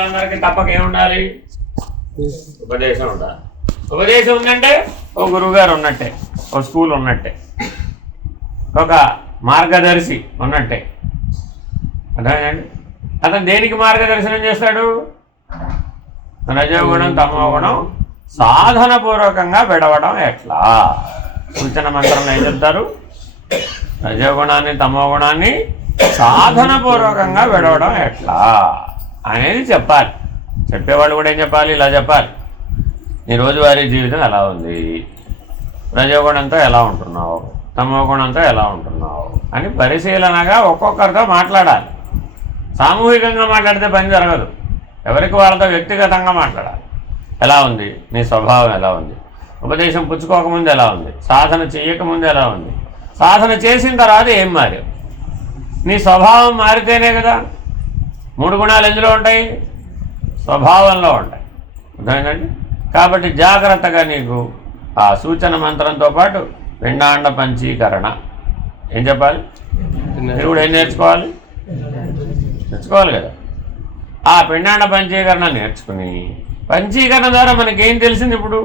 వాళ్ళందరికీ తప్పక ఏముండాలి? ఉపదేశం ఉండాలి. ఉపదేశం ఉందంటే ఓ గురువుగారు ఉన్నట్టే, ఓ స్కూల్ ఉన్నట్టే, ఒక మార్గదర్శి ఉన్నట్టే. అర్థమైందండి? అతను దేనికి మార్గదర్శనం చేస్తాడు? రజోగుణం తమోగుణం సాధనపూర్వకంగా విడవడం ఎట్లా? సూచన మంత్రంలో ఏం చెప్తారు? రజోగుణాన్ని తమోగుణాన్ని సాధనపూర్వకంగా విడవడం ఎట్లా అనేది చెప్పాలి. చెప్పేవాళ్ళు కూడా ఏం చెప్పాలి? ఇలా చెప్పాలి. నీ రోజువారీ జీవితం ఎలా ఉంది, రజోగుణంతో ఎలా ఉంటున్నావు, తమోగుణంతో ఎలా ఉంటున్నావు అని పరిశీలనగా ఒక్కొక్కరితో మాట్లాడాలి. సామూహికంగా మాట్లాడితే పని జరగదు. ఎవరికి వాళ్ళతో వ్యక్తిగతంగా మాట్లాడాలి. ఎలా ఉంది నీ స్వభావం, ఎలా ఉంది, ఉపదేశం పుచ్చుకోకముందు ఎలా ఉంది, సాధన చేయకముందు ఎలా ఉంది, సాధన చేసిన తర్వాత ఏం మారావు. నీ స్వభావం మారితేనే కదా. 3 గుణాలు ఎందులో ఉంటాయి? స్వభావంలో ఉంటాయి. అర్థమైందండి? కాబట్టి జాగ్రత్తగా నీకు ఆ సూచన మంత్రంతో పాటు పిండాండ పంచీకరణ ఏం చెప్పాలి? మీరు కూడా ఏం నేర్చుకోవాలి కదా. ఆ పిండాండ పంచీకరణ నేర్చుకుని, పంచీకరణ ద్వారా మనకేం తెలిసింది? ఇప్పుడు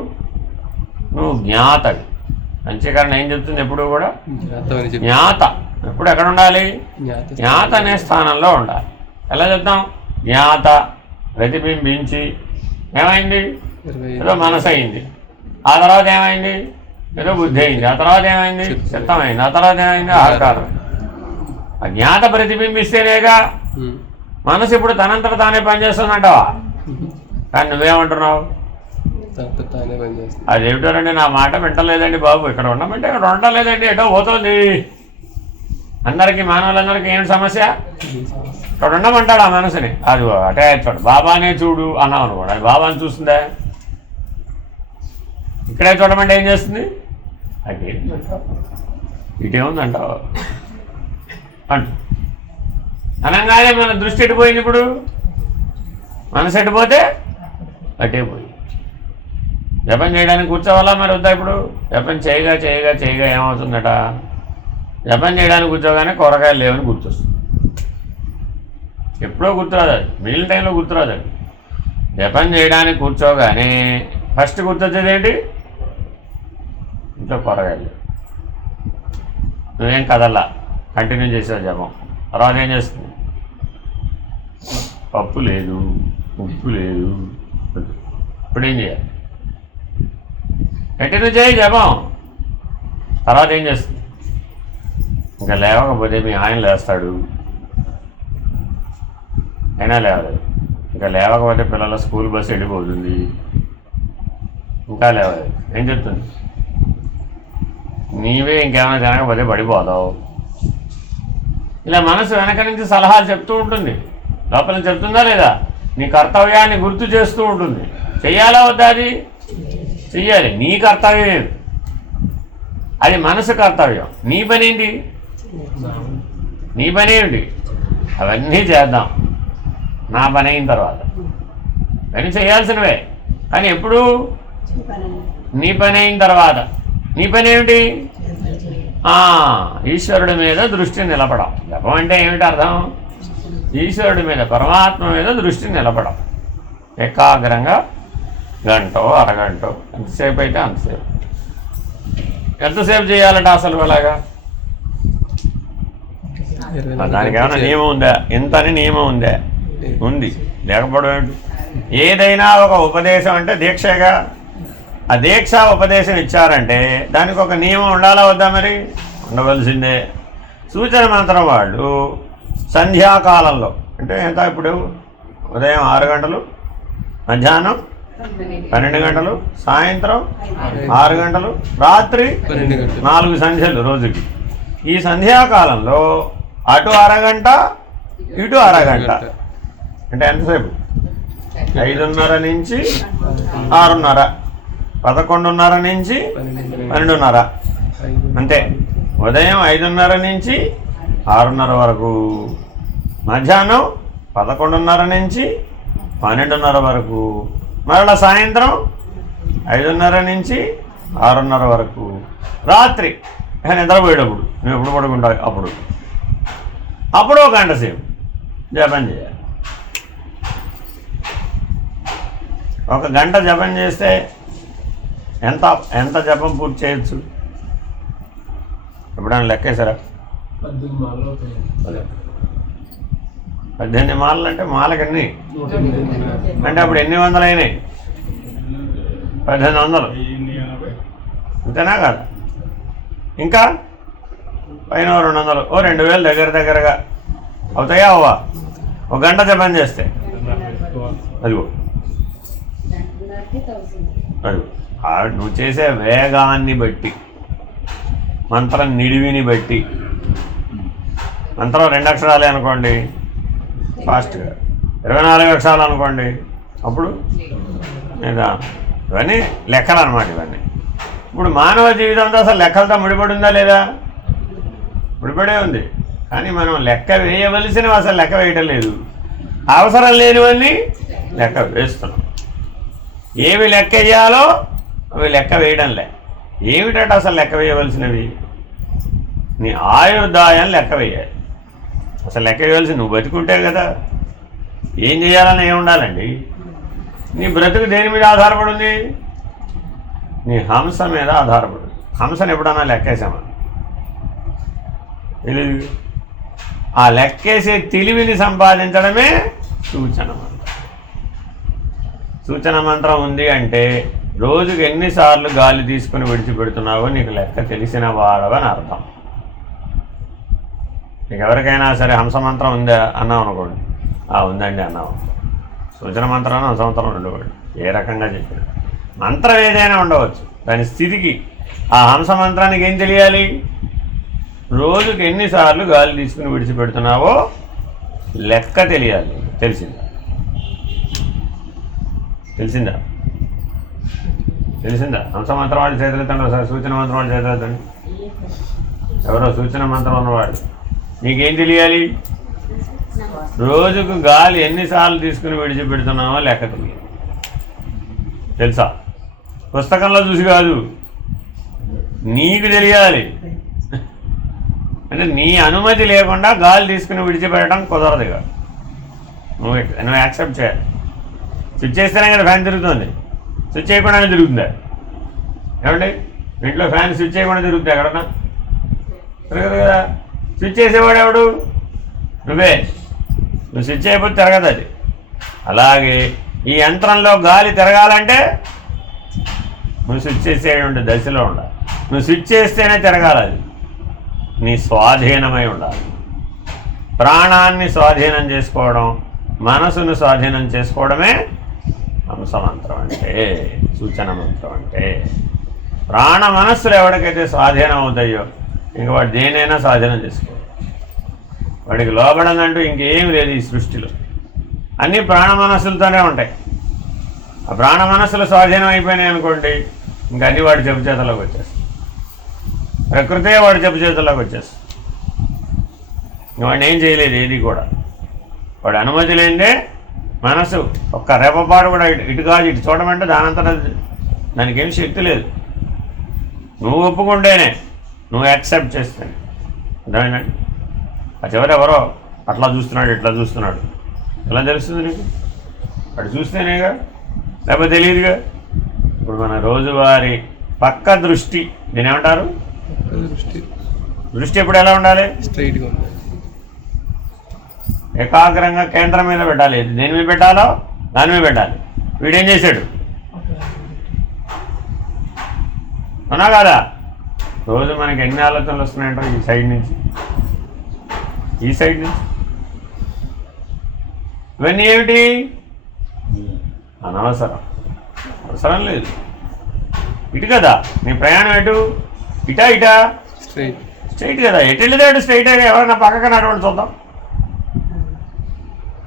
నువ్వు జ్ఞాతవి. పంచీకరణ ఏం చెప్తుంది? ఎప్పుడు కూడా జ్ఞాత. ఎప్పుడు ఎక్కడ ఉండాలి? జ్ఞాత అనే స్థానంలో ఉండాలి. ఎలా చెప్తాం? జ్ఞాత ప్రతిబింబించి ఏమైంది? ఏదో మనసు అయింది. ఆ తర్వాత ఏమైంది? ఏదో బుద్ధి అయింది. ఆ తర్వాత ఏమైంది? చిత్తమైంది. ఆ తర్వాత ఏమైంది? ఆకారం. ఆ జ్ఞాత ప్రతిబింబిస్తేనేగా మనసు ఇప్పుడు తనంతట తానే పనిచేస్తుందంటావా? కానీ నువ్వేమంటున్నావు? అదేమిటోనండి నా మాట వింటలేదండి బాబు, ఇక్కడ ఉండమంటే ఇక్కడ ఉండలేదండి, ఎటో పోతుంది. అందరికీ మానవులందరికీ ఏం సమస్య? ఇక్కడ ఉండమంటాడు ఆ మనసుని. అది అటే చూడు, బాబానే చూడు అన్నావు అనుకోండి, అది బాబాని చూస్తుందా? ఇక్కడే చూడమంటే ఏం చేస్తుంది? అది ఇటేముందంటావు అంటు అనగానే మన దృష్టి ఎట్టిపోయింది. ఇప్పుడు మనసు ఎట్టిపోతే అటే పోయి. జపం చేయడానికి కూర్చోవాలా మరి వద్దా? ఇప్పుడు జపం చేయగా చేయగా చేయగా ఏమవుతుందట? జపం చేయడానికి కూర్చోగానే కూరగాయలు లేవని గుర్తొస్తుంది. ఎప్పుడో గుర్తురాదు, అది మిగిలిన టైంలో గుర్తురాదు. అది జపం చేయడానికి కూర్చోగానే ఫస్ట్ గుర్తొచ్చేది ఏంటి? ఇంట్లో కూరగాయలు. నువ్వేం కదల్లా, కంటిన్యూ చేసావు జపం. తర్వాత ఏం చేస్తుంది? పప్పు లేదు, ఉప్పు లేదు. ఇప్పుడు ఏం చేయాలి? కంటిన్యూ చేయి జపం. తర్వాత ఏం చేస్తుంది? ఇంకా లేవకపోతే మీ ఆయన లేస్తాడు, అయినా లేవలేదు. ఇంకా లేవకపోతే పిల్లల స్కూల్ బస్సు వెళ్ళిపోతుంది, ఇంకా లేవలేదు. ఏం చెప్తుంది? నీవే ఇంకేమైనా తినకపోతే పడిపోదావు. ఇలా మనసు వెనక నుంచి సలహాలు చెప్తూ ఉంటుంది. లోపల చెప్తుందా లేదా? నీ కర్తవ్యాన్ని గుర్తు చేస్తూ ఉంటుంది. చెయ్యాలా వద్దా? అది చెయ్యాలి. నీ కర్తవ్యం అది, మనసు కర్తవ్యం. నీ పని ఏంటి? నీ పని ఏమిటి? అవన్నీ చేద్దాం నా పని అయిన తర్వాత. పని చేయాల్సినవే, కానీ ఎప్పుడు? నీ పని అయిన తర్వాత. నీ పని ఏమిటి? ఈశ్వరుడి మీద దృష్టి నిలపడం. జపం అంటే ఏమిటి అర్థం? ఈశ్వరుడి మీద, పరమాత్మ మీద దృష్టి నిలపడం. ఏకాగ్రంగా గంటో అరగంటో ఎంతసేపు అయితే అంతసేపు. ఎంతసేపు చేయాలంటే అసలు అలాగా? దానికి ఏమైనా నియమం ఉందా? ఎంత అని నియమం ఉందా? ఉంది. లేకపోవడం ఏంటి? ఏదైనా ఒక ఉపదేశం అంటే దీక్షగా. ఆ దీక్ష ఉపదేశం ఇచ్చారంటే దానికి ఒక నియమం ఉండాలా వద్దా? మరి ఉండవలసిందే. సూచన మంత్రం వాళ్ళు సంధ్యాకాలంలో అంటే ఎంత? ఇప్పుడు ఉదయం 6 గంటలు, మధ్యాహ్నం 12 గంటలు, సాయంత్రం 6 గంటలు, రాత్రి 4 సంధ్యలు రోజుకి. ఈ సంధ్యాకాలంలో అటు అరగంట, ఇటు అరగంట. అంటే ఎంతసేపు? 5:30 నుంచి 6:30, 11:30 నుంచి 12:30. అంతే. ఉదయం 5:30 నుంచి 6:30 వరకు, మధ్యాహ్నం 11:30 నుంచి 12:30 వరకు, మరలా సాయంత్రం 5:30 నుంచి 6:30 వరకు, రాత్రి నిద్రపోయేటప్పుడు నువ్వు ఎప్పుడు పడుకుంటావు అప్పుడు 1 గంట సేపు జపం చేయాలి. ఒక గంట జపం చేస్తే ఎంత ఎంత జపం పూర్తి చేయొచ్చు? ఎప్పుడైనా లెక్కేశారా? 18 మాలలు అంటే మాలకన్నీ అంటే అప్పుడు ఎన్ని వందలు అయినాయి? 1800 అంతేనా కాదు? ఇంకా పైన 200 ఓ 2000 దగ్గరగా అవుతాయా అవ్వా? ఒక గంట జపం చేస్తే అదిగో నువ్వు చేసే వేగాన్ని బట్టి, మంత్రం నిడివిని బట్టి, మంత్రం 2 అక్షరాలే అనుకోండి ఫాస్ట్గా, 24 అక్షరాలు అనుకోండి అప్పుడు లేదా ఇవన్నీ లెక్కలు అన్నమాట. ఇవన్నీ ఇప్పుడు మానవ జీవితంతో అసలు లెక్కలతో ముడిపడి ఉందా లేదా? ముడిపడే ఉంది. కానీ మనం లెక్క వేయవలసినవి అసలు లెక్క వేయటం లేదు, అవసరం లేనివన్నీ లెక్క వేస్తున్నాం. ఏవి లెక్క వేయాలో అవి లెక్క వేయడంలే. ఏమిటంటే అసలు లెక్క వేయవలసినవి? నీ ఆయుర్దాయం లెక్క వేయాలి. అసలు లెక్క వేయవలసి నువ్వు బతికుంటే కదా. ఏం చేయాలని ఏమి ఉండాలండి? నీ బ్రతుకు దేని మీద ఆధారపడి ఉంది? నీ హంస మీద ఆధారపడి ఉంది. హంసను ఎప్పుడన్నా లెక్కేసామా? తెలియదు. ఆ లెక్కేసే తెలివిని సంపాదించడమే సూచన మంత్రం. సూచన మంత్రం ఉంది అంటే రోజుకి ఎన్నిసార్లు గాలి తీసుకుని విడిచిపెడుతున్నావో నీకు లెక్క తెలిసిన వాడవని అర్థం. నీకు ఎవరికైనా సరే హంస మంత్రం ఉందా అన్నాం అనుకోండి, ఉందండి అన్నాం. సూచన మంత్రం హంస మంత్రం ఉండేవాడు. ఏ రకంగా చెప్పిన మంత్రం ఏదైనా ఉండవచ్చు, దాని స్థితికి ఆ హంస మంత్రానికి ఏం తెలియాలి? రోజుకి ఎన్నిసార్లు గాలి తీసుకుని విడిచిపెడుతున్నావో లెక్క తెలియాలి. తెలిసిందా? హంస మంత్రం వాళ్ళు చేతులెత్తండి సార్. సూచన మంత్రం వాళ్ళు చేతులెత్తండి. ఎవరో సూచన మంత్రం ఉన్నవాడు. నీకేం తెలియాలి? రోజుకు గాలి ఎన్నిసార్లు తీసుకుని విడిచిపెడుతున్నావో లెక్క తెలియాలి. తెలుసా? పుస్తకంలో చూసి కాదు, నీకు తెలియాలి. అంటే నీ అనుమతి లేకుండా గాలి తీసుకుని విడిచిపెట్టడం కుదరదు. కాదు నువ్వు యాక్సెప్ట్ చేయాలి. స్విచ్ చేస్తేనే కదా ఫ్యాన్ తిరుగుతుంది, స్విచ్ చేయకుండానే తిరుగుతుందా? ఏమండి ఇంట్లో ఫ్యాన్ స్విచ్ చేయకుండా తిరుగుతుంది ఎక్కడన్నా? తిరగదు కదా. స్విచ్ చేసేవాడు ఎవడు? నువ్వే. నువ్వు స్విచ్ చేయకపోతే తిరగదు అది. అలాగే ఈ యంత్రంలో గాలి తిరగాలంటే నువ్వు స్విచ్ చేసే దశలో ఉండాలి. నువ్వు స్విచ్ చేస్తేనే తిరగాలి. అది నీ స్వాధీనమై ఉండాలి. ప్రాణాన్ని స్వాధీనం చేసుకోవడం, మనసును స్వాధీనం చేసుకోవడమే హంస మంత్రం అంటే, సూచన మంత్రం అంటే. ప్రాణ మనస్సులు ఎవరికైతే స్వాధీనం అవుతాయో ఇంక వాడు దేనైనా స్వాధీనం చేసుకో. వాడికి లోబడదంటూ ఇంకేం లేదు ఈ సృష్టిలో. అన్నీ ప్రాణ మనస్సులతోనే ఉంటాయి. ఆ ప్రాణ మనస్సులు స్వాధీనం అయిపోయినాయి అనుకోండి, ఇంకా అన్నీ వాడి చెప్పు చేతుల్లోకి వచ్చేస్తాయి. ప్రకృతే వాడి చెప్పు చేతుల్లోకి వచ్చేస్తుంది. ఇంక వాడిని ఏం చేయలేదు ఏది కూడా. వాడు అనుమతి లేదే మనసు ఒక్క రెపపాటు కూడా ఇటు కాదు ఇటు చూడమంటే దానంతటా దానికి ఏం శక్తి లేదు. నువ్వు ఒప్పుకుంటేనే, నువ్వు యాక్సెప్ట్ చేస్తేనే. అర్థమైందండి? ఆ చివరెవరో అట్లా చూస్తున్నాడు ఇట్లా చూస్తున్నాడు ఎలా తెలుస్తుంది నీకు? అటు చూస్తేనేగా, లేకపోతే తెలియదుగా. ఇప్పుడు మన రోజువారీ పక్క దృష్టి, దీని ఏమంటారు? దృష్టి ఎప్పుడు ఎలా ఉండాలి? స్ట్రైట్గా ఉండాలి. ఏకాగ్రంగా కేంద్రం మీద పెట్టాలి. దేని మీద పెట్టాలో దాని మీద పెట్టాలి. వీడేం చేశాడు? అవునా కాదా? రోజు మనకి ఎన్ని ఆలోచనలు వస్తున్నాయంటో ఈ సైడ్ నుంచి, ఈ సైడ్ నుంచి. ఇవన్నీ ఏమిటి? అనవసరం, అవసరం లేదు. ఇటు కదా నీ ప్రయాణం, ఎటు? ఇటా స్ట్రైట్ కదా. ఎటు వెళ్ళితే అటు స్ట్రైట్. ఎవరైనా పక్కకు నడవండి చూద్దాం.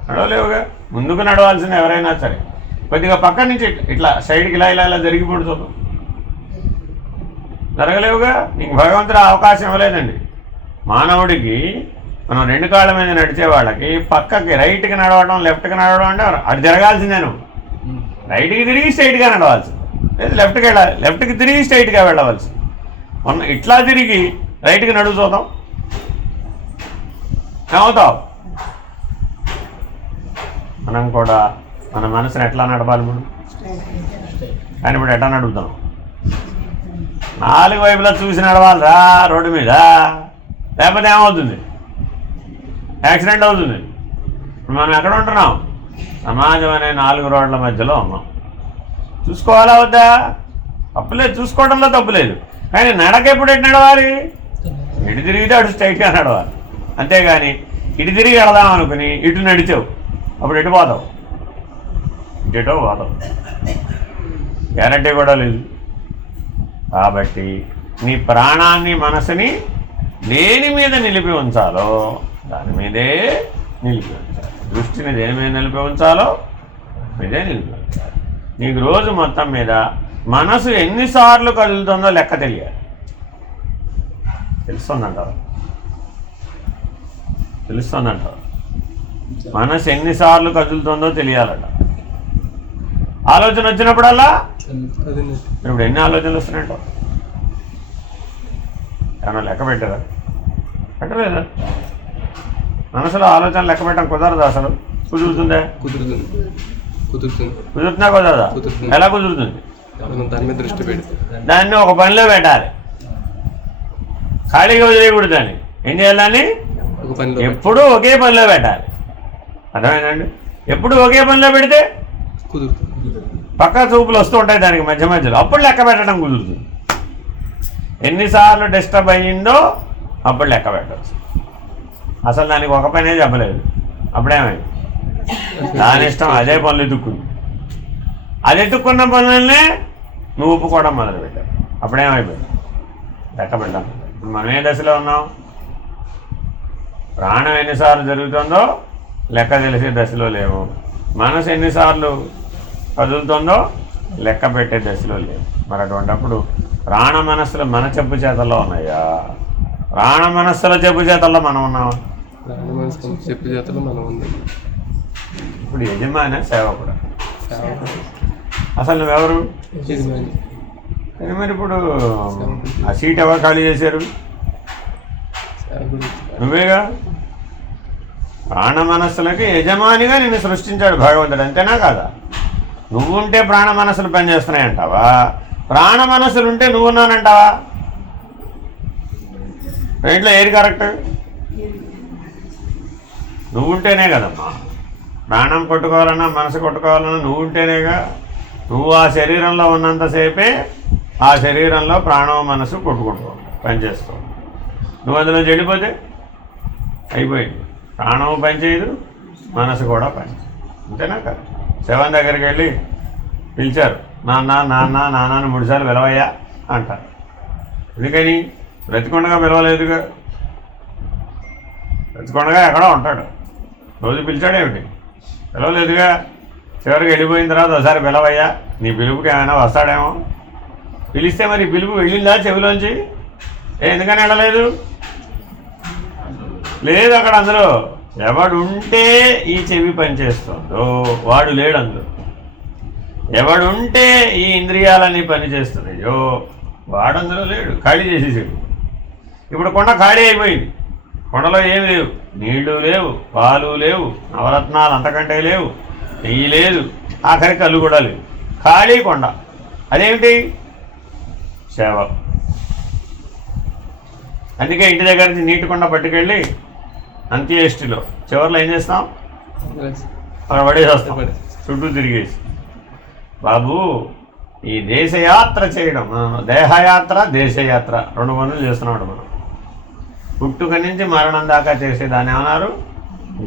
నడవలేవుగా. ముందుకు నడవాల్సిన ఎవరైనా సరే కొద్దిగా పక్క నుంచి ఇట్లా సైడ్కి ఇలా జరిగిపోడు చూద్దాం. జరగలేవుగా. నీకు భగవంతుడు అవకాశం ఇవ్వలేదండి. మానవుడికి మనం 2 కాళ్ళ మీద నడిచే వాళ్ళకి పక్కకి రైట్కి నడవడం లెఫ్ట్కి నడవడం అంటే అది జరగాల్సిందే. నువ్వు రైట్కి తిరిగి స్ట్రైట్గా నడవాల్సింది, లేదు లెఫ్ట్కి వెళ్ళాలి, లెఫ్ట్కి తిరిగి స్ట్రైట్గా వెళ్ళవలసి. మొన్న ఇట్లా తిరిగి రైట్కి నడువు చూద్దాం, ఏమవుతావు? మనం కూడా మన మనసుని ఎట్లా నడపాలి మనం? కానీ ఇప్పుడు ఎట్లా నడుపుతాం? 4 వైపులా చూసి నడవాలిరా రోడ్డు మీద, లేకపోతే ఏమవుతుంది? యాక్సిడెంట్ అవుతుంది. ఇప్పుడు మనం ఎక్కడ ఉంటున్నాం? సమాజం అనే 4 రోడ్ల మధ్యలో ఉన్నాం. చూసుకోవాలా వద్దా? తప్పులేదు, చూసుకోవడంలో తప్పులేదు. కానీ నడక ఎప్పుడు ఎటు నడవాలి? ఇటు తిరిగితే అటు స్ట్రైట్గా నడవాలి. అంతేగాని ఇటు తిరిగి వెళదాం అనుకుని ఇటు నడిచావు, అప్పుడు ఎటు పోతావు? ఇటో పోతావు, గ్యారంటీ కూడా లేదు. కాబట్టి నీ ప్రాణాన్ని మనసుని దేని మీద నిలిపి ఉంచాలో దాని మీదే నిలిపి ఉంచాలి. దృష్టిని దేని మీద నిలిపి ఉంచాలో మీదే నిలిపి ఉంచాలి. నీకు రోజు మొత్తం మీద మనసు ఎన్నిసార్లు కదులుతుందో లెక్క తెలియాలి. తెలుస్తుందంటారు? మనసు ఎన్నిసార్లు కదులుతుందో తెలియాలట. ఆలోచన వచ్చినప్పుడల్లా ఇప్పుడు ఎన్ని ఆలోచనలు వస్తున్నాయంట? ఏమన్నా లెక్క పెట్టారా? పెట్టలేదా? మనసులో ఆలోచన లెక్క పెట్టడం కుదరదు. అసలు కుదురుతుందా? కుదురుతుందా కుదరదా? ఎలా కుదురుతుంది? దాన్ని ఒక పనిలో పెట్టాలి. ఖాళీగా వదిలేయకూడదు. దాన్ని ఏం చేయాలని? ఎప్పుడూ ఒకే పనిలో పెట్టాలి. అర్థమైందండి? ఎప్పుడు ఒకే పనిలో పెడితే పక్క చూపులు వస్తూ ఉంటాయి దానికి మధ్య మధ్యలో, అప్పుడు లెక్క పెట్టడం కుదురుతుంది. ఎన్నిసార్లు డిస్టర్బ్ అయ్యిందో అప్పుడు లెక్క పెట్టవచ్చు. అసలు దానికి ఒక పనే చెప్పలేదు, అప్పుడేమైంది? దాని ఇష్టం అదే పనులు ఎత్తుక్కుంది. అది ఎత్తుక్కున్న పనులనే నువ్వు ఒప్పుకోవడం మొదలుపెట్టావు, అప్పుడేమైపోయింది? లెక్క పెట్టాం. ఇప్పుడు మనం ఏ దశలో ఉన్నాం? ప్రాణం ఎన్నిసార్లు జరుగుతుందో లెక్క తెలిసే దశలో లేవు. మనసు ఎన్నిసార్లు కదులుతుందో లెక్క పెట్టే దశలో లేవు. మరి అటువంటిప్పుడు ప్రాణ మనస్సులు మన చెప్పు చేతల్లో ఉన్నాయా? ప్రాణ మనస్సుల చెప్పు చేతల్లో మనం ఉన్నామా? చెప్పు చేతల్లో మనం ఉంది. ఇప్పుడు యజమాని సేవకుడు. అసలు నువ్వెవరు? మరి ఇప్పుడు ఆ సీట్ ఎవరు ఖాళీ చేశారు? నువ్వేగా. ప్రాణ మనస్సులకి యజమానిగా నిన్ను సృష్టించాడు భగవంతుడు, అంతేనా కాదా? నువ్వుంటే ప్రాణ మనస్సులు పనిచేస్తున్నాయంటావా? ప్రాణ మనస్సులు ఉంటే నువ్వున్నానంటావా? రైట్లో ఏది కరెక్ట్? నువ్వుంటేనే కదమ్మా. ప్రాణం కొట్టుకోవాలన్నా మనసు కొట్టుకోవాలన్నా నువ్వు ఉంటేనేగా. నువ్వు ఆ శరీరంలో ఉన్నంతసేపే ఆ శరీరంలో ప్రాణం మనసు కొట్టుకుంటావు, పనిచేస్తావు. నువ్వు అందులో చెడిపోతే అయిపోయింది. ప్రాణం పనిచేయదు, మనసు కూడా పనిచేయదు, అంతేనా కదా? శవం దగ్గరికి వెళ్ళి పిలిచారు, నాన్న నాన్న నాన్న 3 సార్లు పిలవయ్యా అంటారు. ఎందుకని? బ్రతికొండగా పిలవలేదుగా. బ్రతికొండగా ఎక్కడో ఉంటాడు, రోజు పిలిచాడేమిటి? పిలవలేదుగా. చివరికి వెళ్ళిపోయిన తర్వాత ఒకసారి పిలవయ్యా, నీ పిలుపుకి ఏమైనా వస్తాడేమో. పిలిస్తే మరి పిలుపు వెళ్ళిందా చెవిలోంచి? ఎందుకని వెళ్ళలేదు? లేదు అక్కడ. అందులో ఎవడుంటే ఈ చెవి పనిచేస్తుందో వాడు లేడు అందులో. ఎవడుంటే ఈ ఇంద్రియాలన్నీ పనిచేస్తున్నాయో వాడు అందులో లేడు, ఖాళీ చేసేసాడు. ఇప్పుడు కొండ ఖాళీ అయిపోయింది. కొండలో ఏమి లేవు, నీళ్లు లేవు, పాలు లేవు, నవరత్నాలు అంతకంటే లేవు, నెయ్యి లేదు, ఆఖరి కళ్ళు కూడా లేవు, ఖాళీ కొండ. అదేమిటి? సేవ. అందుకే ఇంటి దగ్గర నుంచి నీటి కొండ పట్టుకెళ్ళి అంత్యేష్టిలో చివరిలో ఏం చేస్తాం? అక్కడ పడేసి వస్తాం, చుట్టూ తిరిగేసి. బాబు, ఈ దేశయాత్ర చేయడం, దేహయాత్ర దేశయాత్ర 2 పనులు చేస్తున్నాడు మనం. పుట్టుక నుంచి మరణం దాకా చేసేదాన్ని ఏమన్నారు?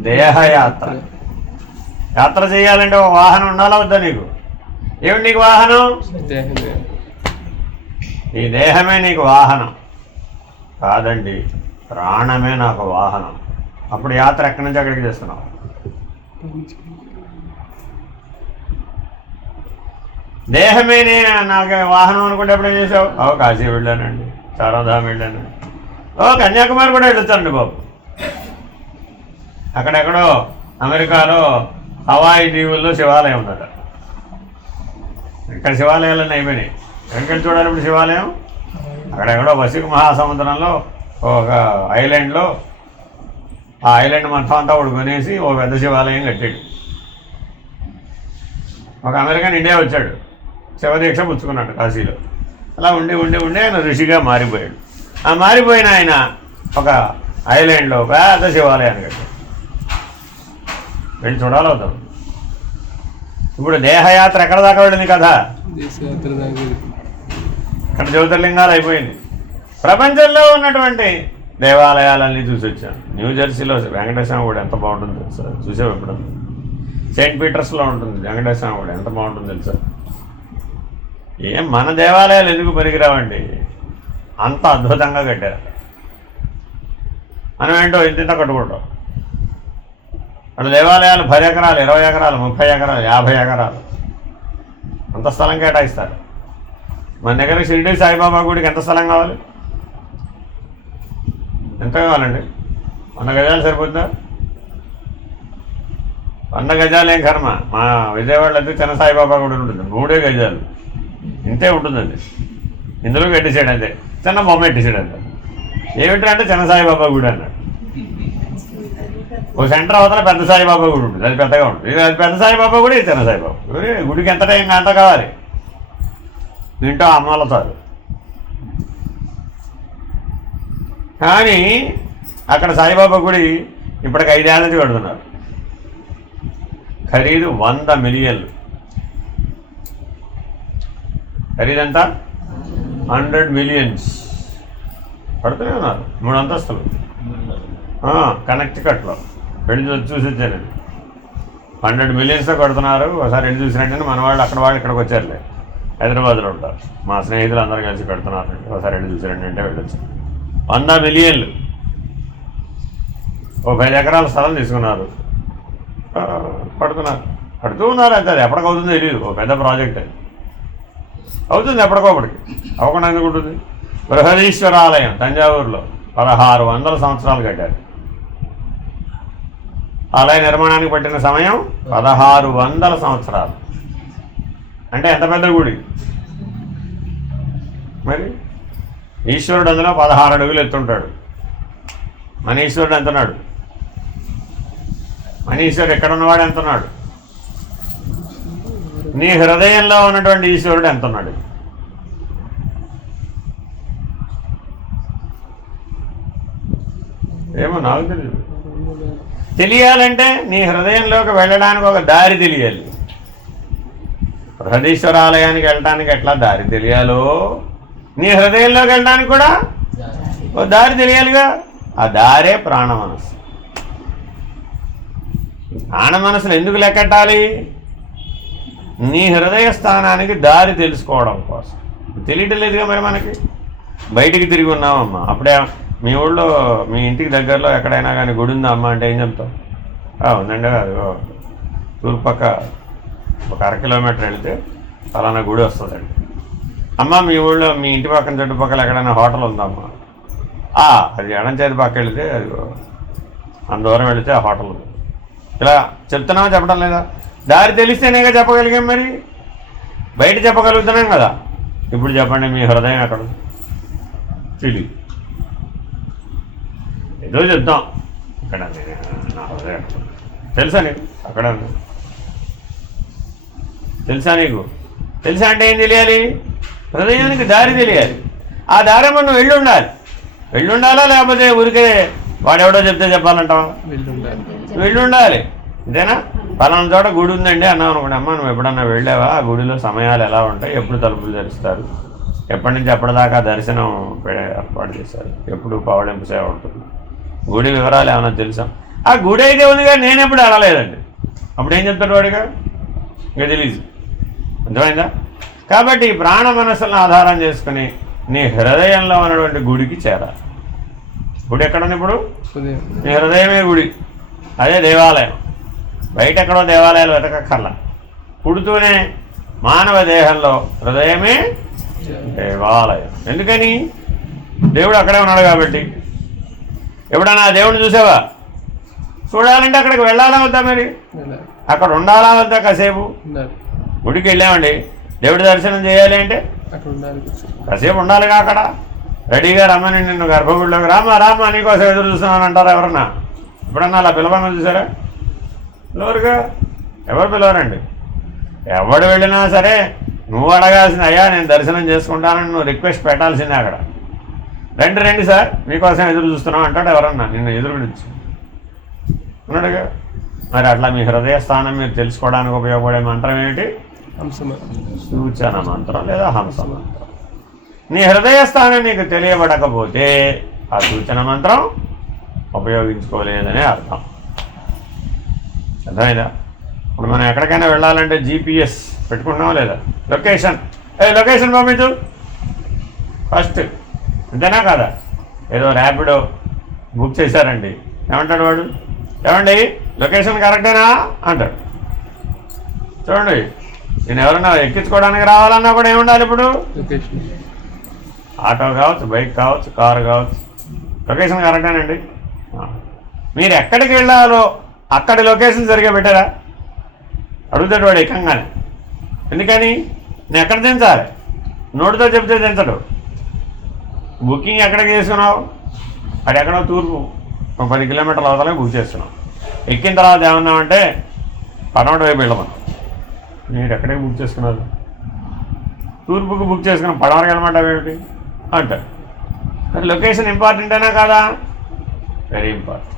దేహయాత్ర. యాత్ర చేయాలంటే ఒక వాహనం ఉండాలా వద్దా నీకు? ఏమిటి నీకు వాహనం? ఈ దేహమే నీకు వాహనం కాదండి, ప్రాణమే నాకు వాహనం. అప్పుడు యాత్ర ఎక్కడి నుంచి అక్కడికి చేస్తున్నావు? దేహమే నాకు వాహనం అనుకుంటే ఎప్పుడేం చేసావు? కాశీ వెళ్ళానండి, చారాధాం వెళ్ళానండి, కన్యాకుమారి కూడా వెళ్ళొచ్చానండి బాబు. అక్కడెక్కడో అమెరికాలో హవాయి దీవుల్లో శివాలయం ఉందట. ఇక్కడ శివాలయాలన్నీ అయిపోయినాయి. ఎక్కడికి చూడాలి ఇప్పుడు శివాలయం? అక్కడెక్కడో పసిఫిక్ మహాసముద్రంలో ఒక ఐలాండ్లో, ఆ ఐలాండ్ మొత్తం అంతా ఒకటి కొనేసి ఒక పెద్ద శివాలయం కట్టాడు. ఒక అమెరికన్ ఇండియా వచ్చాడు, శివదీక్ష పుచ్చుకున్నాడు కాశీలో. అలా ఉండి ఉండి ఉండి ఆయన ఋషిగా మారిపోయాడు. ఆ మారిపోయిన ఆయన ఒక ఐలాండ్లో పెద్ద శివాలయాన్ని కట్టాడు. వెళ్ళి చూడాలవుతాం. ఇప్పుడు దేహయాత్ర ఎక్కడ దాకా వెళ్ళింది కదా, దేశయాత్ర దాకా అక్కడ జ్యోతిర్లింగాలు అయిపోయింది. ప్రపంచంలో ఉన్నటువంటి దేవాలయాలన్నీ చూసి వచ్చాను. న్యూజెర్సీలో వెంకటేశ్వర గుడి ఎంత బాగుంటుందో తెలుసా, చూసావు ఎప్పుడు? సెయింట్ పీటర్స్లో ఉంటుంది వెంకటేశ్వర గుడి, ఎంత బాగుంటుందో తెలుసా? ఏం మన దేవాలయాలు ఎందుకు పనికిరావండి, అంత అద్భుతంగా కట్టారు. మనం ఏంటో ఇంత కట్టుకుంటాం. వాళ్ళ దేవాలయాలు 10 ఎకరాలు, 20 ఎకరాలు, 30 ఎకరాలు, 50 ఎకరాలు అంత స్థలం కేటాయిస్తారు. మన దగ్గర షిరిడి సాయిబాబా గుడికి ఎంత స్థలం కావాలి? ఎంత కావాలండి? 100 గజాలు సరిపోతుందా? 100 గజాలు ఏం కర్మ. మా విజయవాడలో అయితే చిన్న సాయిబాబా గుడి ఉంటుంది, 3 గజాలు ఇంతే ఉంటుందండి. ఇందులో పెట్టేసాడు అంతే, చిన్న బొమ్మ పెట్టేసాడు అంతే. ఏమిటంటే చిన్న సాయిబాబా గుడి అన్నాడు. ఓ సెంటర్ అవతల పెద్ద సాయిబాబా గుడి ఉంటుంది, అది పెద్దగా ఉంటుంది. అది పెద్ద సాయిబాబా గుడి, చిన్న సాయిబాబా గుడికి ఎంత టైం అంత కావాలి. దీంట్లో అమ్మలతారు. కానీ అక్కడ సాయిబాబా గుడి ఇప్పటికి 5 ఏళ్ళ నుంచి కడుతున్నారు. ఖరీదు 100 మిలియన్లు. ఖరీదంతా 100 మిలియన్స్ పడుతూనే ఉన్నారు. 3 అంతస్తులు కనెక్టికట్లో వెళ్ళి చూసి వచ్చానండి. 100 మిలియన్స్తో కడుతున్నారు. ఒకసారి వెళ్ళి చూసినట్టంటే మన వాళ్ళు అక్కడ వాళ్ళు ఇక్కడికి వచ్చారులే, హైదరాబాద్లో ఉంటారు. మా స్నేహితులు అందరూ కలిసి కడుతున్నారండి. ఒకసారి వెళ్ళి చూసిరండి అంటే వెళ్ళొచ్చు. 100 మిలియన్లు. ఓ 5 ఎకరాల స్థలం తీసుకున్నారు, పడుతున్నారు. కడుతూ ఉన్నారు అంతే. అది ఎప్పటికవుతుందో తెలియదు. ఓ పెద్ద ప్రాజెక్ట్ అది అవుతుంది ఎప్పటికోప్పటికి. అవ్వకుండా ఎందుకు ఉంటుంది? బృహదీశ్వర ఆలయం తంజావూరులో 1600 సంవత్సరాలు కట్టారు. ఆలయ నిర్మాణానికి పట్టిన సమయం 1600 సంవత్సరాలు. అంటే ఎంత పెద్ద గుడి మరి. ఈశ్వరుడు అందులో 16 అడుగులు ఎత్తుంటాడు. మన ఈశ్వరుడు ఎంతున్నాడు? మన ఈశ్వరుడు ఎక్కడ ఉన్నవాడు ఎంతున్నాడు? నీ హృదయంలో ఉన్నటువంటి ఈశ్వరుడు ఎంతున్నాడు? ఏమో నాకు తెలియదు. తెలియాలంటే నీ హృదయంలోకి వెళ్ళడానికి ఒక దారి తెలియాలి. బృహదీశ్వర ఆలయానికి వెళ్ళడానికి ఎట్లా దారి తెలియాలో, నీ హృదయంలోకి వెళ్ళడానికి కూడా ఒక దారి తెలియాలిగా. ఆ దారే ప్రాణమనస్సు. ప్రాణమనస్సులు ఎందుకు లెక్కట్టాలి? నీ హృదయ స్థానానికి దారి తెలుసుకోవడం కోసం. తెలియటం లేదుగా మరి మనకి. బయటికి తిరిగి ఉన్నామమ్మా, అప్పుడే మీ ఊళ్ళో మీ ఇంటికి దగ్గరలో ఎక్కడైనా కానీ గుడి ఉందా అమ్మ అంటే ఏం చెప్తావు? ఉందండి, అది తూర్పు పక్క ఒక 1/2 కిలోమీటర్ వెళితే ఫలానా గుడి వస్తుందండి. అమ్మ మీ ఊళ్ళో మీ ఇంటి పక్కన చుట్టుపక్కల ఎక్కడైనా హోటల్ ఉందమ్మా? అది ఎడం చేతి పక్క వెళితే అది అంత దూరం వెళితే ఆ హోటల్ ఉంది. ఇలా చెప్తున్నామా చెప్పడం లేదా? దారి తెలిస్తేనేగా చెప్పగలిగాం. మరి బయట చెప్పగలుగుతున్నాం కదా. ఇప్పుడు చెప్పండి, మీ హృదయం ఎక్కడ? తెలియదు. ఏదో చెప్తాం, ఇక్కడ నా హృదయం తెలుసా నీకు? అక్కడ తెలుసా నీకు? తెలుసా అంటే ఏం తెలియాలి? హృదయానికి దారి తెలియాలి. ఆ దారి మనం వెళ్ళి ఉండాలి. వెళ్ళి ఉండాలా, లేకపోతే ఊరికే వాడెవడో చెప్తే చెప్పాలంటావా? వెళ్ళి ఉండాలి. ఇదేనా? పలానా చోట గుడి ఉందండి అన్నావు అనుకోండి. అమ్మ నువ్వు ఎప్పుడన్నా వెళ్ళావా? ఆ గుడిలో సమయాలు ఎలా ఉంటాయి, ఎప్పుడు తలుపులు తెరుస్తారు, ఎప్పటి నుంచి ఎప్పటిదాకా దర్శనం ఏర్పాటు చేశారు, ఎప్పుడు పవళింపు సేవ ఉంటుంది, గుడి వివరాలు ఏమైనా తెలుసా? ఆ గుడి అయితే ఉంది కానీ నేను ఎప్పుడు వెళ్ళలేదండి. అప్పుడు ఏం చెప్తాడు వాడిగా? ఇంకా తెలీదు. అర్థమైందా? కాబట్టి ఈ ప్రాణ మనస్సులను ఆధారం చేసుకుని నీ హృదయంలో ఉన్నటువంటి గుడికి చేరాలి. గుడి ఎక్కడుంది ఇప్పుడు? నీ హృదయమే గుడి, అదే దేవాలయం. బయట ఎక్కడో దేవాలయాలు వెతకక్కర్లా. పుడుతూనే మానవ దేహంలో హృదయమే దేవాలయం. ఎందుకని? దేవుడు అక్కడే ఉన్నాడు కాబట్టి. ఎప్పుడన్నా ఆ దేవుడిని చూసావా? చూడాలంటే అక్కడికి వెళ్ళాలా వద్దా? మరి అక్కడ ఉండాలా వద్దా? కాసేపు గుడికి వెళ్ళామండి, దేవుడి దర్శనం చేయాలి అంటే కాసేపు ఉండాలిగా అక్కడ. రెడీగా రమ్మని నిన్ను గర్భగుడిలోకి రామా రామా నీకోసం ఎదురు చూస్తున్నాను అంటారా ఎవరన్నా? ఎప్పుడన్నా అలా పిలవన్నా చూసారా? పిలవరుగా. ఎవరు పిలవరండి. ఎవడు వెళ్ళినా సరే నువ్వు అడగాల్సింది, అయ్యా నేను దర్శనం చేసుకుంటానని నువ్వు రిక్వెస్ట్ పెట్టాల్సిందే. అక్కడ రండి సార్ మీకోసం ఎదురు చూస్తున్నాం అంటాడు ఎవరన్నా నిన్ను ఎదురు విడిచి ఉన్నాడుగా. మరి అట్లా మీ హృదయ స్థానం మీరు తెలుసుకోవడానికి ఉపయోగపడే మంత్రం ఏమిటి? సూచన మంత్రం లేదా హంస మంత్రం. నీ హృదయ స్థానం నీకు తెలియబడకపోతే ఆ సూచన మంత్రం ఉపయోగించుకోలేదనే అర్థం. అర్థమైందా? ఇప్పుడు మనం ఎక్కడికైనా వెళ్ళాలంటే జీపీఎస్ పెట్టుకున్నాం లేదా? లొకేషన్ పంపించు ఫస్ట్, అంతేనా కదా? ఏదో ర్యాపిడో బుక్ చేశారండి, ఏమంటాడు వాడు? ఏమండి లొకేషన్ కరెక్టేనా అంటాడు. చూడండి, నేను ఎవరన్నా ఎక్కించుకోవడానికి రావాలన్నా కూడా ఏముండాలి? ఇప్పుడు ఆటో కావచ్చు, బైక్ కావచ్చు, కారు కావచ్చు, లొకేషన్ కరెక్టేనండి. మీరు ఎక్కడికి వెళ్ళాలో అక్కడి లొకేషన్ సరిగా పెట్టారా అడుగుతాడు వాడు ఎక్కంగానే. ఎందుకని? నేను ఎక్కడ దించాలి? నోటితో చెప్తే దించడు. బుకింగ్ ఎక్కడికి చేసుకున్నావు? అది ఎక్కడో తూర్పు 10 కిలోమీటర్ల అవతలే బుక్ చేస్తున్నాం. ఎక్కిన తర్వాత ఏమన్నామంటే పడమటి వైపు వెళ్ళమన్నాం. మీరు ఎక్కడికి బుక్ చేసుకున్నారు? తూర్పుకు బుక్ చేసుకున్నాం, పడమటికి వెళ్ళమంటావు ఏమిటి అంటారు. మరి లొకేషన్ ఇంపార్టెంటేనా కాదా? Very important.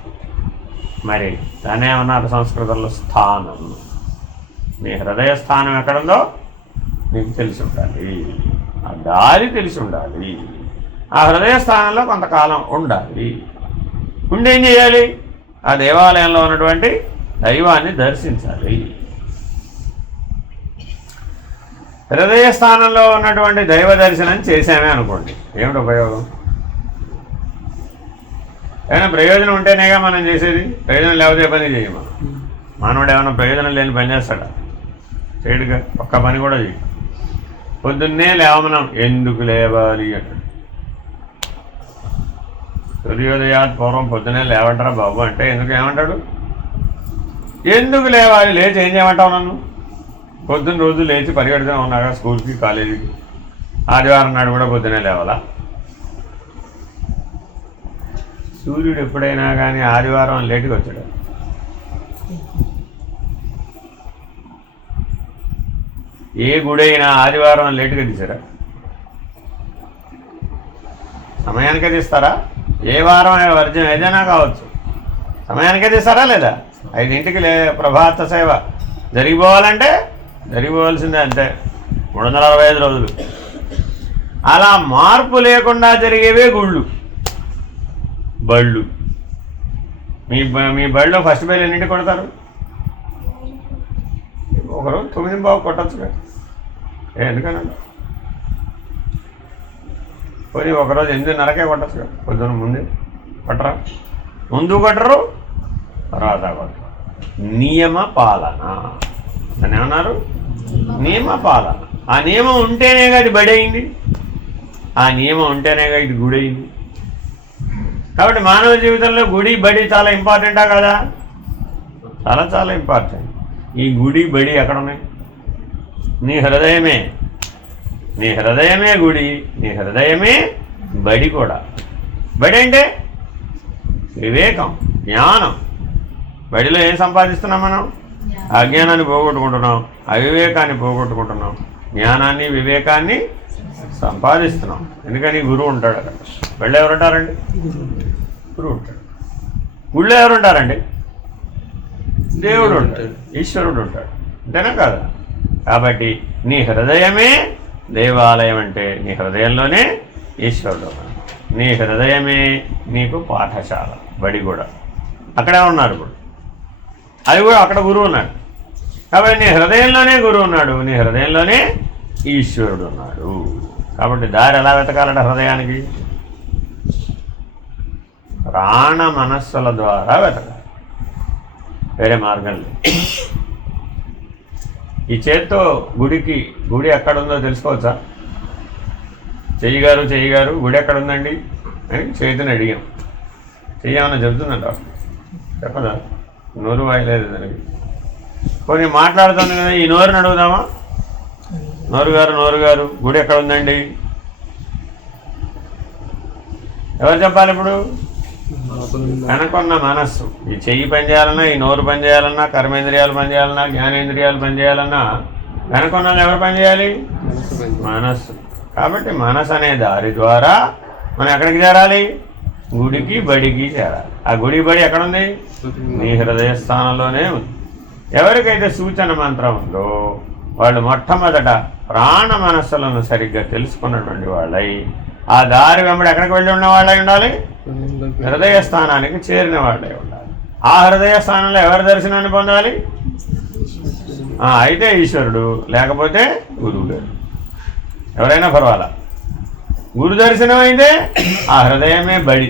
మరి దాన్ని ఏమన్నారు సంస్కృతంలో? స్థానం. మీ హృదయ స్థానం ఎక్కడుందో మీకు తెలిసి ఉండాలి, ఆ దారి తెలిసి ఉండాలి, ఆ హృదయ స్థానంలో కొంతకాలం ఉండాలి. ఉండి ఏం చేయాలి? ఆ దేవాలయంలో ఉన్నటువంటి దైవాన్ని దర్శించాలి. హృదయ స్థానంలో ఉన్నటువంటి దైవ దర్శనం చేసామే అనుకోండి, ఏమిటి ఉపయోగం? ఏమైనా ప్రయోజనం ఉంటేనేగా మనం చేసేది. ప్రయోజనం లేకపోతే పని చేయము. మానవుడు ఏమైనా ప్రయోజనం లేని పని చేస్తాడా? చేయడుగా. ఒక్క పని కూడా చేయ. పొద్దున్నే లేవమనం, ఎందుకు లేవాలి అంటాడు. సూర్యోదయాత్ పూర్వం పొద్దున్నే లేవంటారా బాబు అంటే ఎందుకు ఏమంటాడు? ఎందుకు లేవాలి? లేచి ఏం చేయమంటావు నన్ను? పొద్దున్న రోజు లేచి పరిగెడుతూనే ఉన్నాగా స్కూల్కి, కాలేజీకి. ఆదివారం నాడు కూడా పొద్దున్నే లేవాలా? సూర్యుడు ఎప్పుడైనా కానీ ఆదివారం లేటుగా వచ్చాడు. ఏ గుడి అయినా ఆదివారం లేటుగా తీసారా? సమయానికే తీస్తారా? ఏ వారం వర్జం ఏదైనా కావచ్చు, సమయానికే తీస్తారా లేదా? 5ంటికి ప్రభాత సేవ జరిగిపోవాలంటే జరిగిపోవాల్సిందే, అంతే. 365 రోజులు. అలా మార్పు లేకుండా జరిగేవే గుళ్ళు, బళ్ళు. మీ బళ్ళలో ఫస్ట్ బెల్ ఎన్నింటికి కొడతారు? ఒకరు 9 కొట్టచ్చుగా. ఎందుకనండి? పోనీ ఒకరోజు 8:30కే కొట్టచ్చుగా. పొద్దున ముందే కొట్టరా? ముందు కొట్టరు, తర్వాత కొట్టరు. నియమ పాలన అని ఏమన్నారు? నియమ పాలన. ఆ నియమం ఉంటేనేగా అది బడి అయింది, ఆ నియమం ఉంటేనేగా ఇది గుడి అయింది. కాబట్టి మానవ జీవితంలో గుడి బడి చాలా ఇంపార్టెంటా కదా? చాలా చాలా ఇంపార్టెంట్. ఈ గుడి బడి ఎక్కడ ఉన్నాయి? నీ హృదయమే. నీ హృదయమే గుడి, నీ హృదయమే బడి కూడా. బడి అంటే వివేకం, జ్ఞానం. బడిలో ఏం సంపాదిస్తున్నాం మనం? అజ్ఞానాన్ని పోగొట్టుకుంటున్నాం, అవివేకాన్ని పోగొట్టుకుంటున్నాం, జ్ఞానాన్ని వివేకాన్ని సంపాదిస్తున్నాం. ఎందుకని? గురువు ఉంటాడు అక్కడ. బడిలో ఎవరుంటారండి? గురువు ఉంటాడు. గుళ్ళో ఎవరుంటారండి? దేవుడు ఉంటాడు, ఈశ్వరుడు ఉంటాడు. అంతేనా కదా? కాబట్టి నీ హృదయమే దేవాలయం. అంటే నీ హృదయంలోనే ఈశ్వరుడు. నీ హృదయమే నీకు పాఠశాల, బడి కూడా. అక్కడే ఉన్నారు ఇప్పుడు. అది కూడా అక్కడ గురువు ఉన్నాడు. కాబట్టి నీ హృదయంలోనే గురువు ఉన్నాడు, నీ హృదయంలోనే ఈశ్వరుడు ఉన్నాడు. కాబట్టి దారి ఎలా వెతకాలట హృదయానికి? ప్రాణ మనస్సుల ద్వారా వెతకాలి, వేరే మార్గం లేదు. ఈ చేత్తో గుడి ఎక్కడుందో తెలుసుకోవచ్చా? చెయ్యి గారు గుడి ఎక్కడుందండి అని చేతిని అడిగాం. చెయ్యి ఏమన్నా చెబుతుందంట? చెప్పదా? నోరు వాయలేదు దానికి. కొన్ని మాట్లాడుతుంది కదా, ఈ నోరుని అడుగుదామా? నోరు గారు గుడి ఎక్కడ ఉందండి? ఎవరు చెప్పాలి ఇప్పుడు? వెనకున్న మనస్సు. ఈ చెయ్యి పనిచేయాలన్నా, ఈ నోరు పనిచేయాలన్నా, కర్మేంద్రియాలు పనిచేయాలన్నా, జ్ఞానేంద్రియాలు పనిచేయాలన్నా వెనకొన్నది ఎవరు పని చేయాలి? మనసు పని. మనస్సు. కాబట్టి మనసు అనే దారి ద్వారా మనం ఎక్కడికి చేరాలి? గుడికి బడికి చేరాలి. ఆ గుడి బడి ఎక్కడుంది? నీ హృదయ స్థానంలోనే ఉంది. ఎవరికైతే సూచన మంత్రం ఉందో వాళ్ళు మొట్టమొదట ప్రాణ మనస్సులను సరిగ్గా తెలుసుకున్నటువంటి వాళ్ళై ఆ దారి వెంబడి ఎక్కడికి వెళ్ళి ఉన్న వాళ్ళై ఉండాలి? హృదయ స్థానానికి చేరిన వాళ్ళై ఉండాలి. ఆ హృదయ స్థానంలో ఎవరి దర్శనాన్ని పొందాలి? అయితే ఈశ్వరుడు, లేకపోతే గురువు గారు, ఎవరైనా పర్వాలా. గురు దర్శనం అయితే ఆ హృదయమే బడి,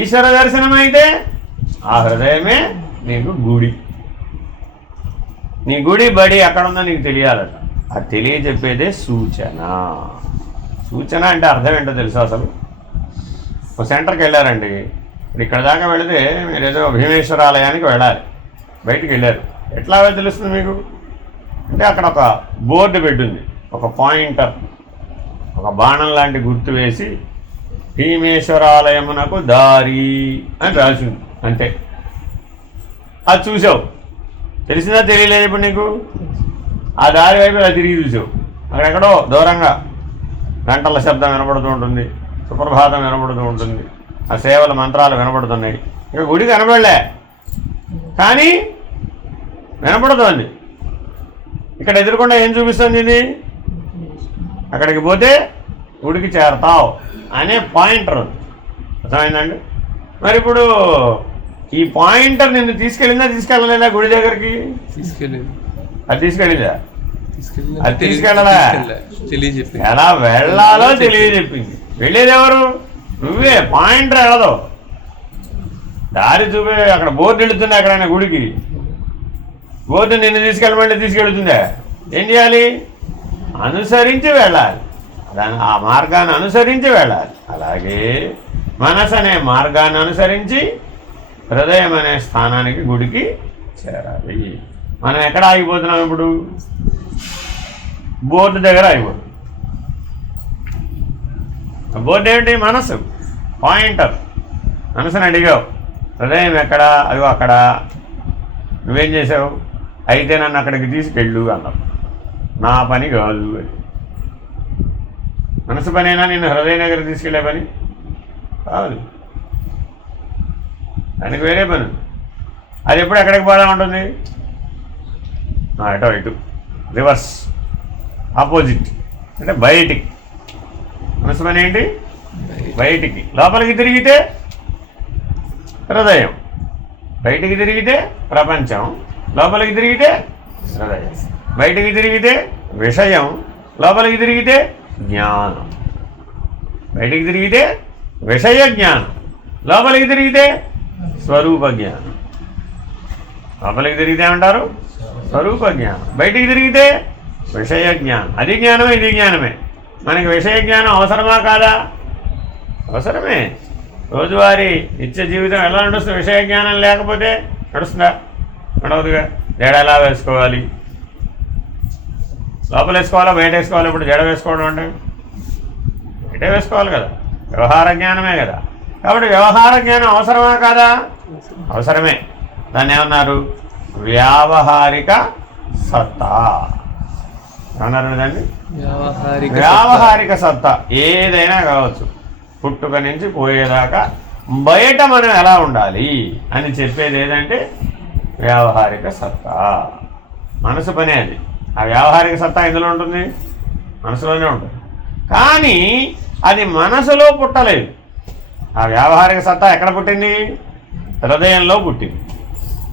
ఈశ్వర దర్శనం అయితే ఆ హృదయమే నీకు గుడి. నీ గుడి బడి ఎక్కడుందో నీకు తెలియాలట. అది తెలియజెప్పేదే సూచన. సూచన అంటే అర్థం ఏంటో తెలుసా? అసలు ఒక సెంటర్కి వెళ్ళారండి, ఇప్పుడు ఇక్కడ దాకా వెళితే మీరు ఏదో భీమేశ్వర ఆలయానికి వెళ్ళాలి, బయటికి వెళ్ళారు, ఎట్లా తెలుస్తుంది మీకు అంటే అక్కడ ఒక బోర్డు పెట్టింది, ఒక పాయింటర్, ఒక బాణం లాంటి గుర్తు వేసి భీమేశ్వరాలయమునకు దారి అని రాసింది. అంతే. అది చూసావు, తెలిసిందా తెలియలేదు ఇప్పుడు నీకు? ఆ దారి వైపు అలా తిరిగి చూసావు, అక్కడెక్కడో దూరంగా గంటల శబ్దం వినపడుతూ ఉంటుంది, సుప్రభాతం వినపడుతూ ఉంటుంది, ఆ సేవల మంత్రాలు వినపడుతున్నాయి. ఇక గుడి కనపడలే కానీ వినపడుతోంది. ఇక్కడ ఎదురుకుండా ఏం చూపిస్తుంది ఇది? అక్కడికి పోతే గుడికి చేరతావు అనే పాయింటర్. అర్థమైందండి? మరి ఇప్పుడు ఈ పాయింటర్ నిన్ను తీసుకెళ్ళలేదా గుడి దగ్గరికి? అది తీసుకెళ్ళిందా? అది తీసుకెళ్ళలే. ఎలా వెళ్ళాలో తెలియజెప్పింది. వెళ్ళేది ఎవరు? నువ్వే. పాయింటర్ వెళ్ళదు, దారి చూపే. అక్కడ బోర్డు వెళుతుంది ఎక్కడైనా గుడికి, బోర్డు నిన్ను తీసుకెళ్తుందా? ఏం చేయాలి? అనుసరించి వెళ్ళాలి. ఆ మార్గాన్ని అనుసరించి వెళ్ళాలి. అలాగే మనసు అనే మార్గాన్ని అనుసరించి హృదయం అనే స్థానానికి, గుడికి చేరాలి. మనం ఎక్కడ ఆగిపోతున్నాం ఇప్పుడు? బోర్డు దగ్గర ఆగిపోతున్నాం. బోర్డు ఏమిటి? మనసు, పాయింటర్. మనసుని అడిగావు, హృదయం ఎక్కడ? అదిగో అక్కడ. నువ్వేం చేసావు? అయితే నన్ను అక్కడికి తీసుకెళ్ళు అన్నావు. నా పని కాదు అది. మనసు పనైనా నిన్ను హృదయ దగ్గర తీసుకెళ్లే పని కాదు, దానికి వేరే పని. అది ఎప్పుడు ఎక్కడికి పోదా ఉంటుంది? ఇటు రివర్స్, ఆపోజిట్, అంటే బయటికి. మనసు పని ఏంటి? బయటికి. లోపలికి తిరిగితే హృదయం, బయటికి తిరిగితే ప్రపంచం, లోపలికి తిరిగితే హృదయం. బయటికి తిరిగితే విషయం, లోపలికి తిరిగితే జ్ఞానం. బయటికి తిరిగితే విషయ జ్ఞానం, లోపలికి తిరిగితే స్వరూప జ్ఞానం. లోపలికి తిరిగితే ఏమంటారు? స్వరూప జ్ఞానం. బయటికి తిరిగితే విషయ జ్ఞానం. అది జ్ఞానమే, ఇది జ్ఞానమే. మనకి విషయ జ్ఞానం అవసరమా కాదా? అవసరమే. రోజువారీ నిత్య జీవితం ఎలా నడుస్తుంది? విషయ జ్ఞానం లేకపోతే నడుస్తుందా? నడవదుగా. జడ ఎలా వేసుకోవాలి? లోపల వేసుకోవాలా, బయట వేసుకోవాలి? ఇప్పుడు జడ వేసుకోవడం అంటే బయటే వేసుకోవాలి కదా, వ్యవహార జ్ఞానమే కదా. కాబట్టి వ్యవహార జ్ఞానం అవసరమా కాదా? అవసరమే. దాన్ని ఏమన్నారు? వ్యావహారిక సత్తా ఏమన్నారు దాన్ని? వ్యావహారిక సత్తా. ఏదైనా కావచ్చు, పుట్టుక నుంచి పోయేదాకా బయట మనం ఎలా ఉండాలి అని చెప్పేది ఏదంటే వ్యావహారిక సత్తా. మనసు పనే అది. ఆ వ్యావహారిక సత్తా ఎందులో ఉంటుంది? మనసులోనే ఉంటుంది. కానీ అది మనసులో పుట్టలేదు. ఆ వ్యావహారిక సత్తా ఎక్కడ పుట్టింది? హృదయంలో పుట్టింది.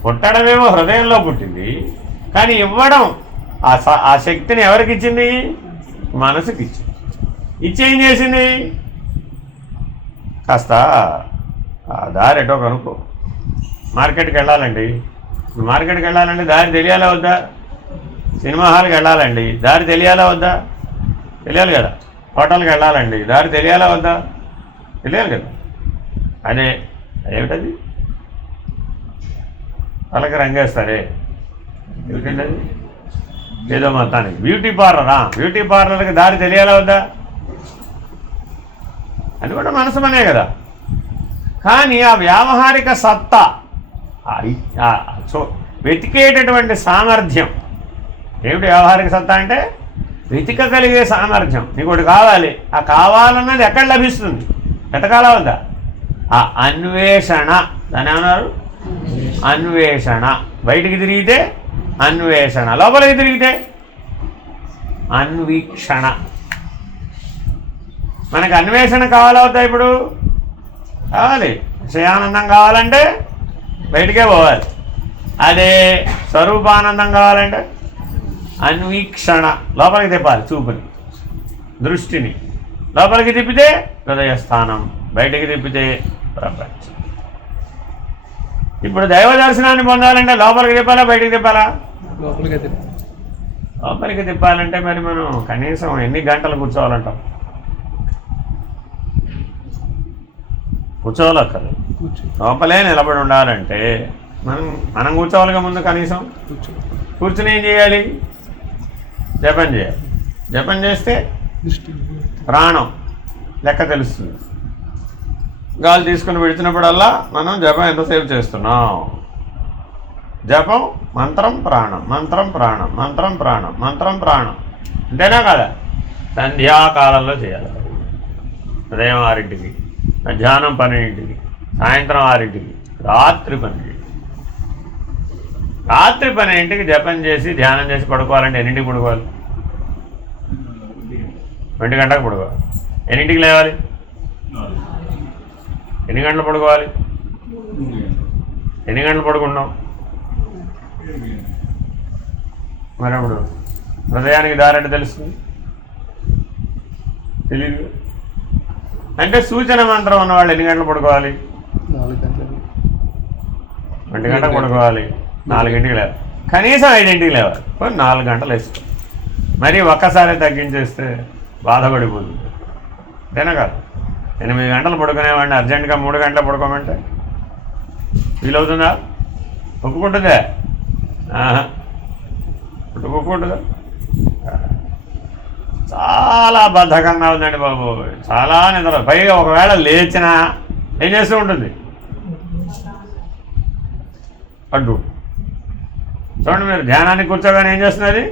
పుట్టడమేమో హృదయంలో పుట్టింది, కానీ ఇవ్వడం ఆ శక్తిని ఎవరికి ఇచ్చింది? మనసుకి ఇచ్చింది. ఇచ్చేం చేసింది? కాస్త దారి ఎటో కనుక్కో. మార్కెట్కి వెళ్ళాలండి, మార్కెట్కి వెళ్ళాలంటే దారి తెలియాలా వద్దా? సినిమా హాల్కి వెళ్ళాలండి, దారి తెలియాలా వద్దా? తెలియాలి కదా. హోటల్కి వెళ్ళాలండి, దారి తెలియాలా వద్దా? తెలియాలి కదా. అదేమిటది? వాళ్ళకి రంగేస్తారే, ఎందుకంటే అది ఏదో మొత్తానికి. బ్యూటీ పార్లరా, బ్యూటీ పార్లర్కి దారి తెలియాలా వద్దా? అది కూడా మనసు మనే కదా. కానీ ఆ వ్యావహారిక సత్తా, వెతికేటటువంటి సామర్థ్యం ఏమిటి వ్యవహారిక సత్తా అంటే వెతికగలిగే సామర్థ్యం. నీకు ఒకటి కావాలి, ఆ కావాలన్నది ఎక్కడ లభిస్తుంది? వెతకాలా వద్దా? ఆ అన్వేషణ, దాని ఏమన్నారు? అన్వేషణ. బయటికి తిరిగితే అన్వేషణ, లోపలికి తిరిగితే అన్వీక్షణ. మనకు అన్వేషణ కావాలా వద్దా? ఇప్పుడు కావాలి. విషయానందం కావాలంటే బయటికే పోవాలి. అదే స్వరూపానందం కావాలంటే అన్వీక్షణ, లోపలికి తిప్పాలి. చూపుని, దృష్టిని లోపలికి తిప్పితే హృదయస్థానం, బయటికి తిప్పితే ప్రపంచం. ఇప్పుడు దైవ దర్శనాన్ని పొందాలంటే లోపలికి తిప్పాలా, బయటికి తిప్పాలా? లోపలికి తిప్పాలంటే మరి మనం కనీసం ఎన్ని గంటలు కూర్చోవాలంటాం? కూర్చోవాలక్కర్లేదు, లోపలే నిలబడి ఉండాలంటే మనం కూర్చోవాలిగా. ముందు కనీసం కూర్చుని ఏం చేయాలి? జపం చేయాలి. జపం చేస్తే ప్రాణం లెక్క తెలుస్తుంది. గాలి తీసుకుని విడిచినప్పుడల్లా మనం జపం ఎంతసేపు చేస్తున్నాం? జపం మంత్రం ప్రాణం, మంత్రం ప్రాణం, మంత్రం ప్రాణం, మంత్రం ప్రాణం. అంతేనా కదా? సంధ్యాకాలంలో చేయాలి. ఉదయం 6ంటికి, మధ్యాహ్నం 12ంటికి, సాయంత్రం 6ంటికి, రాత్రి 12ంటికి. రాత్రి 12ంటికి జపం చేసి ధ్యానం చేసి పడుకోవాలంటే ఎన్నింటికి పడుకోవాలి? 1 గంటకు పడుకోవాలి. ఎన్నింటికి లేవాలి? ఎన్ని గంటలు పడుకోవాలి? ఎన్ని గంటలు పడుకున్నాం? మరి అప్పుడు హృదయానికి దారంటే తెలుస్తుంది? తెలియదు. అంటే సూచన మంత్రం ఉన్నవాళ్ళు ఎన్ని గంటలు పడుకోవాలి? 1 గంటకు పడుకోవాలి, 4ంటికి లేవాలి, కనీసం 5ంటికి లేవాలి. 4 గంటలు వేసుకో. మరి ఒక్కసారి తగ్గించేస్తే బాధపడిపోతుంది. అంతేనా కాదు? 8 గంటలు పడుకునేవాడిని అర్జెంటుగా 3 గంటలు పడుకోమంటే వీలవుతుందా? ఒప్పుకుంటుందా? ఒప్పుకుంటుందా? చాలా బద్ధకంగా ఉందండి బాబు, చాలా నిద్ర. పైగా ఒకవేళ లేచినా ఏం చేస్తూ ఉంటుంది? అడ్డు. చూడండి, మీరు ధ్యానానికి కూర్చోగానే ఏం చేస్తున్నది?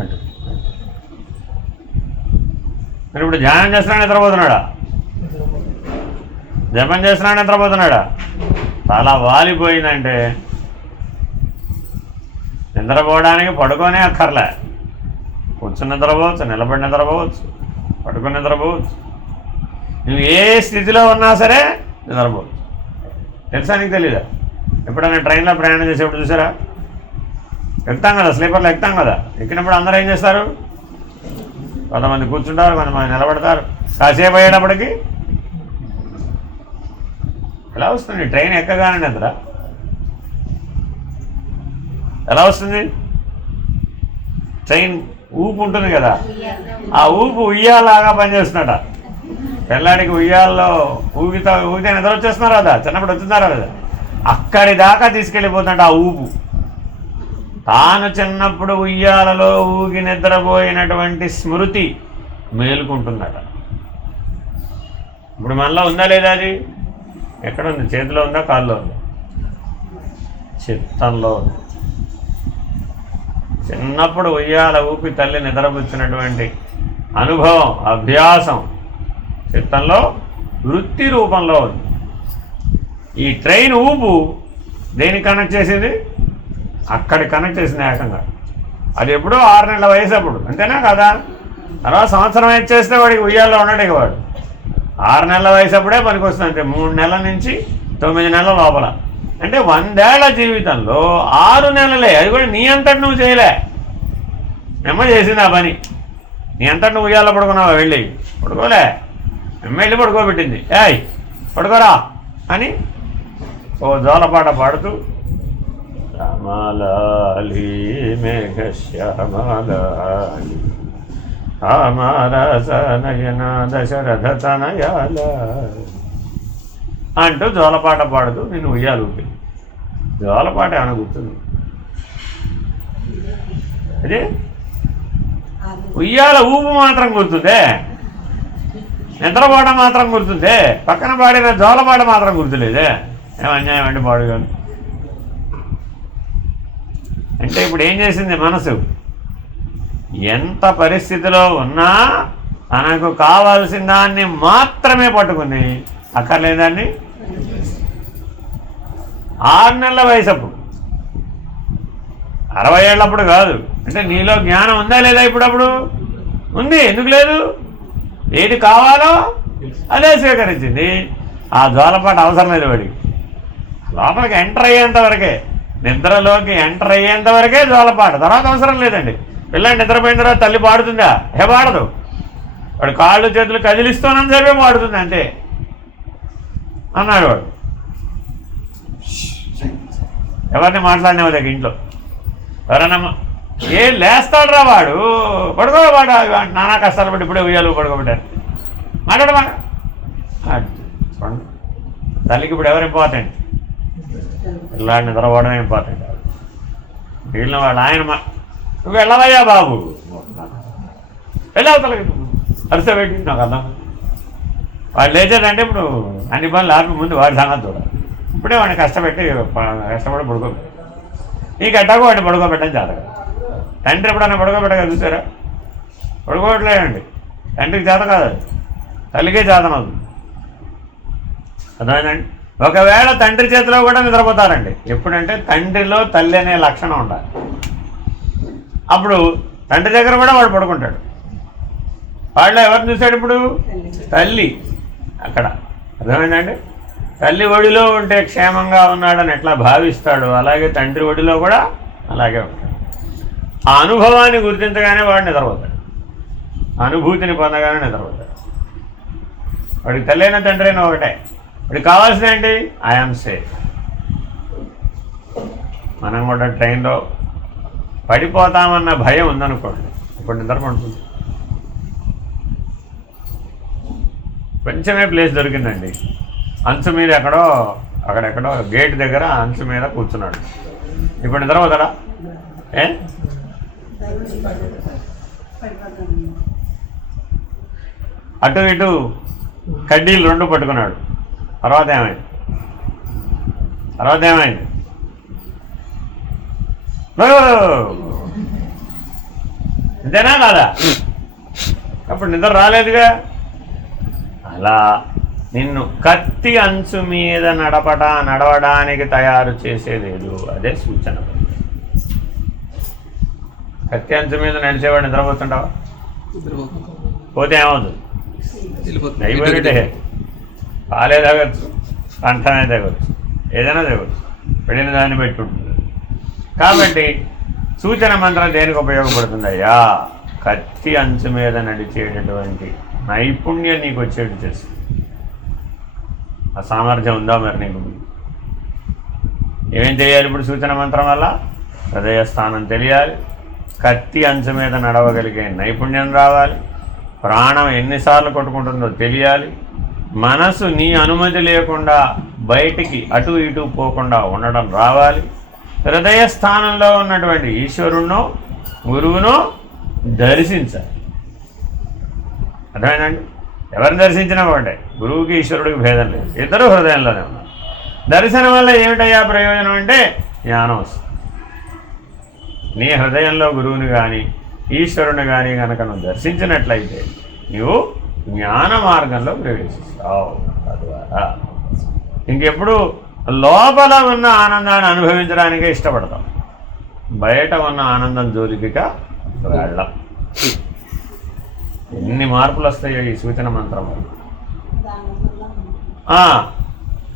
అడ్డు. మీరు ఇప్పుడు ధ్యానం చేస్తున్నాడు నిద్రపోతున్నాడా? జపం చేస్తున్నాడు నిద్రపోతున్నాడా? చాలా వాలిపోయిందంటే నిద్రపోవడానికి పడుకోనే అక్కర్లే. కూర్చుని నిద్రపోవచ్చు, నిలబడి నిద్రపోవచ్చు, పడుకుని నిద్రపోవచ్చు. నువ్వు ఏ స్థితిలో ఉన్నా సరే నిద్రపోవచ్చు. తెలుసా? నీకు తెలీదా? ఎప్పుడైనా ట్రైన్లో ప్రయాణం చేసేప్పుడు చూసారా? ఎక్కుతాం కదా, స్లీపర్లో ఎక్కుతాం కదా. ఎక్కినప్పుడు అందరూ ఏం చేస్తారు? కొంతమంది కూర్చుంటారు, కొంతమంది నిలబడతారు. కాసేపు అయ్యేటప్పటికి ఎలా వస్తుంది? ట్రైన్ ఎక్కగానే నిద్ర ఎలా వస్తుంది? ట్రైన్ ఊపు ఉంటుంది కదా, ఆ ఊపు ఉయ్యాలాగా పనిచేస్తున్నట. పిల్లాడికి ఉయ్యాల్లో ఊగితే నిద్ర వచ్చేస్తున్నారా కదా, చిన్నప్పుడు వచ్చిందారా కదా, అక్కడి దాకా తీసుకెళ్ళిపోతుంట ఆ ఊపు. తాను చిన్నప్పుడు ఉయ్యాలలో ఊగి నిద్రపోయినటువంటి స్మృతి మేలుకుంటుందట. ఇప్పుడు మనలో ఉందా లేదా? అది ఎక్కడుంది? చేతిలో ఉందా, కాళ్ళలో ఉందా? చిత్తంలో ఉంది. చిన్నప్పుడు ఉయ్యాల ఊపి తల్లి నిద్రపుచ్చినటువంటి అనుభవం, అభ్యాసం చిత్తంలో వృత్తి రూపంలో ఉంది. ఈ ట్రైన్ ఊపు దేనికి కనెక్ట్ చేసింది? అక్కడికి కనెక్ట్ చేసింది ఏకంగా. అది ఎప్పుడో 6 నెలల వయసు అప్పుడు, అంతేనా కదా? తర్వాత సంవత్సరం అయితే చేస్తే వాడికి ఉయ్యాల్లో ఉండడు. వాడు 6 నెలల వయసు అప్పుడే పనికి వస్తుంది. అంతే 3 నెలల నుంచి 9 నెలల లోపల. అంటే 100 ఏళ్ల జీవితంలో 6 నెలలే. అది కూడా నీ అంతటి నువ్వు చేయలే, ఎమ్మ చేసింది ఆ పని. నీ అంతటి నువ్వు ఉయ్యాల్లో పడుకున్నావా? వెళ్ళి పడుకోలే, ఎమ్మ వెళ్ళి పడుకోబెట్టింది. ఏయ్ పడుకోరా అని ఓ జోలపాట పాడుతూ శ్యామలాలి మేఘశ్యామలాలి రామరసనయన దశరథ తనయాల అంటూ జోలపాట పాడుతూ నేను ఉయ్యాలు ఊపి. జోలపాట ఏమైనా గుర్తుంది? అదే ఉయ్యాల ఊపు మాత్రం గుర్తుందే, నిద్రపాట మాత్రం గుర్తుందే, పక్కన పాడిన జోలపాట మాత్రం గుర్తులేదే. ఏమన్యాయం అండి పాడుగాను. అంటే ఇప్పుడు ఏం చేసింది మనసు? ఎంత పరిస్థితిలో ఉన్నా తనకు కావాల్సిన దాన్ని మాత్రమే పట్టుకుంది, అక్కర్లేదాన్ని 6 నెలల వయసు అప్పుడు, 60 ఏళ్ళప్పుడు కాదు. అంటే నీలో జ్ఞానం ఉందా లేదా? ఇప్పుడప్పుడు ఉంది, ఎందుకు లేదు? ఏది కావాలో అదే స్వీకరించింది. ఆ జోలపాట అవసరం లేదు వాడికి. లోపలికి ఎంటర్ అయ్యేంత వరకే, నిద్రలోకి ఎంటర్ అయ్యేంత వరకే జోలపాట, తర్వాత అవసరం లేదండి. పిల్లాడి నిద్రపోయిన తర్వాత తల్లి పాడుతుందా? పాడదు. వాడు కాళ్ళు చేతులు కదిలిస్తూనంత సేపే పాడుతుంది అంతే అన్నాడు వాడు. ఎవరిని మాట్లాడినవాళ్ళకి ఇంట్లో ఎవరన్నా లేస్తాడు రా వాడు, పడుకోవాడు, నానా కష్టాలు పడి ఇప్పుడే ఉయ్యాలు పడుకోబెట్టారు, మాట్లాడమా. తల్లికి ఇప్పుడు ఎవరు ఇంపార్టెంట్? పిల్లాడి నిద్రపోవడమే ఇంపార్టెంట్. మిగిలిన వాడు ఆయన నువ్వు వెళ్ళవయ్యా బాబు, వెళ్ళవుతలకి అరిసె పెట్టి నాకు అర్థం. వాడు లేచాడంటే ఇప్పుడు అన్ని పనులు ఆపి ముందు వాడి సంగతి చూడాలి. ఇప్పుడే వాడిని కష్టపడి పడుకోబెట్టి, నీకు ఎట్టాగో వాడిని పడుకోబెట్టని చేత కదా. తండ్రి ఎప్పుడన్నా పడుకోబెట్టగా చూసారా? పడుకోవట్లేదండి. తండ్రికి చేత కాదు, తల్లికే చేతనవుతుంది. అర్థమైందండి? ఒకవేళ తండ్రి చేతిలో కూడా నిద్రపోతారండి. ఎప్పుడంటే తండ్రిలో తల్లి అనే లక్షణం ఉండాలి. అప్పుడు తండ్రి దగ్గర కూడా వాడు పడుకుంటాడు. వాళ్ళలో ఎవరిని చూశాడు ఇప్పుడు? తల్లి అక్కడ. అర్థమైందండి? తల్లి ఒడిలో ఉంటే క్షేమంగా ఉన్నాడని ఎట్లా భావిస్తాడు, అలాగే తండ్రి ఒడిలో కూడా అలాగే ఉంటాడు. ఆ అనుభవాన్ని గుర్తించగానే వాడు నిద్రపోతాడు, అనుభూతిని పొందగానే నిద్రపోతాడు. వాడికి తల్లి అయినా తండ్రి అయినా ఒకటే. వాడికి కావాల్సిన ఏంటి? I am safe. మనం కూడా ట్రైన్లో పడిపోతామన్న భయం ఉందనుకోండి, ఇప్పుడు నిద్ర పడుతుంది. కొంచెమే ప్లేస్ దొరికిందండి, అంచు మీద అక్కడెక్కడో గేట్ దగ్గర అంచు మీద కూర్చున్నాడు. ఇప్పుడు నిద్రపోతాడా? అటు ఇటు కడ్డీలు 2 పట్టుకున్నాడు. తర్వాత ఏమైంది? అంతేనా కాదా? అప్పుడు నిద్ర రాలేదుగా. అలా నిన్ను కత్తి అంచు మీద నడవడానికి తయారు చేసేలేదు, అదే సూచన. కత్తి అంచు మీద నడిచేవాడు నిద్రపోతుంటావా? పోతే ఏమవుతుంది? అయిపోయితే పాలే తగ్గచ్చు, కంఠమే తగ్గచ్చు, ఏదైనా తగ్గచ్చు, పెళ్ళిన దాన్ని పెట్టుకుంటుంది. కాబట్టి సూచన మంత్రం దేనికి ఉపయోగపడుతుందయ్యా? కత్తి అంచు మీద నడిచేటటువంటి నైపుణ్యం నీకు వచ్చేట్టు చేస్తుంది. ఆ సామర్థ్యం ఉందా మరి నీకు? ఏమేం తెలియాలి ఇప్పుడు సూచన మంత్రం వల్ల? హృదయస్థానం తెలియాలి, కత్తి అంచు మీద నడవగలిగే నైపుణ్యం రావాలి, ప్రాణం ఎన్నిసార్లు కొట్టుకుంటుందో తెలియాలి, మనసు నీ అనుమతి లేకుండా బయటికి అటు ఇటు పోకుండా ఉండడం రావాలి, హృదయస్థానంలో ఉన్నటువంటి ఈశ్వరుణ్ణో గురువునో దర్శించాలి. అర్థమైందండి? ఎవరిని దర్శించినా ఒకటే, గురువుకి ఈశ్వరుడికి భేదం లేదు, ఇద్దరు హృదయంలోనే ఉన్నారు. దర్శనం వల్ల ఏమిటయ్యా ప్రయోజనం అంటే జ్ఞానం వస్తుంది. నీ హృదయంలో గురువుని కానీ ఈశ్వరుని కానీ కనుక నువ్వు దర్శించినట్లయితే నువ్వు జ్ఞాన మార్గంలో ప్రవేశిస్తావు. తద్వారా ఇంకెప్పుడు లోపల ఉన్న ఆనందాన్ని అనుభవించడానికే ఇష్టపడతాం, బయట ఉన్న ఆనందం జోలికిగా వెళ్ళం. ఎన్ని మార్పులు వస్తాయో ఈ సూచన మంత్రం వల్ల.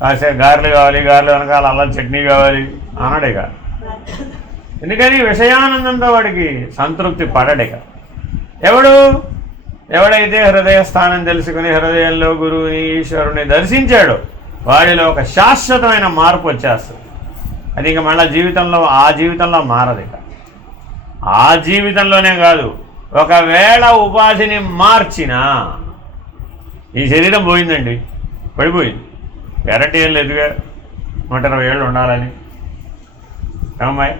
కాసేపు గారెలు కావాలి, గారెలు వెనకాల అల్లం చట్నీ కావాలి అనడిక. ఎందుకని? విషయానందంతో వాడికి సంతృప్తి పడడిక. ఎవడైతే హృదయస్థానం తెలుసుకుని హృదయంలో గురువుని ఈశ్వరుని దర్శించాడో వాడిలో ఒక శాశ్వతమైన మార్పు వచ్చేస్తుంది. అది ఇంకా మళ్ళీ ఆ జీవితంలో మారదు. ఇక ఆ జీవితంలోనే కాదు, ఒకవేళ ఉపాధిని మార్చినా ఈ శరీరం పోయిందండి, పడిపోయింది. గ్యారంటీ ఏం లేదుగా 120 ఏళ్ళు ఉండాలని. ఏమమ్మాయి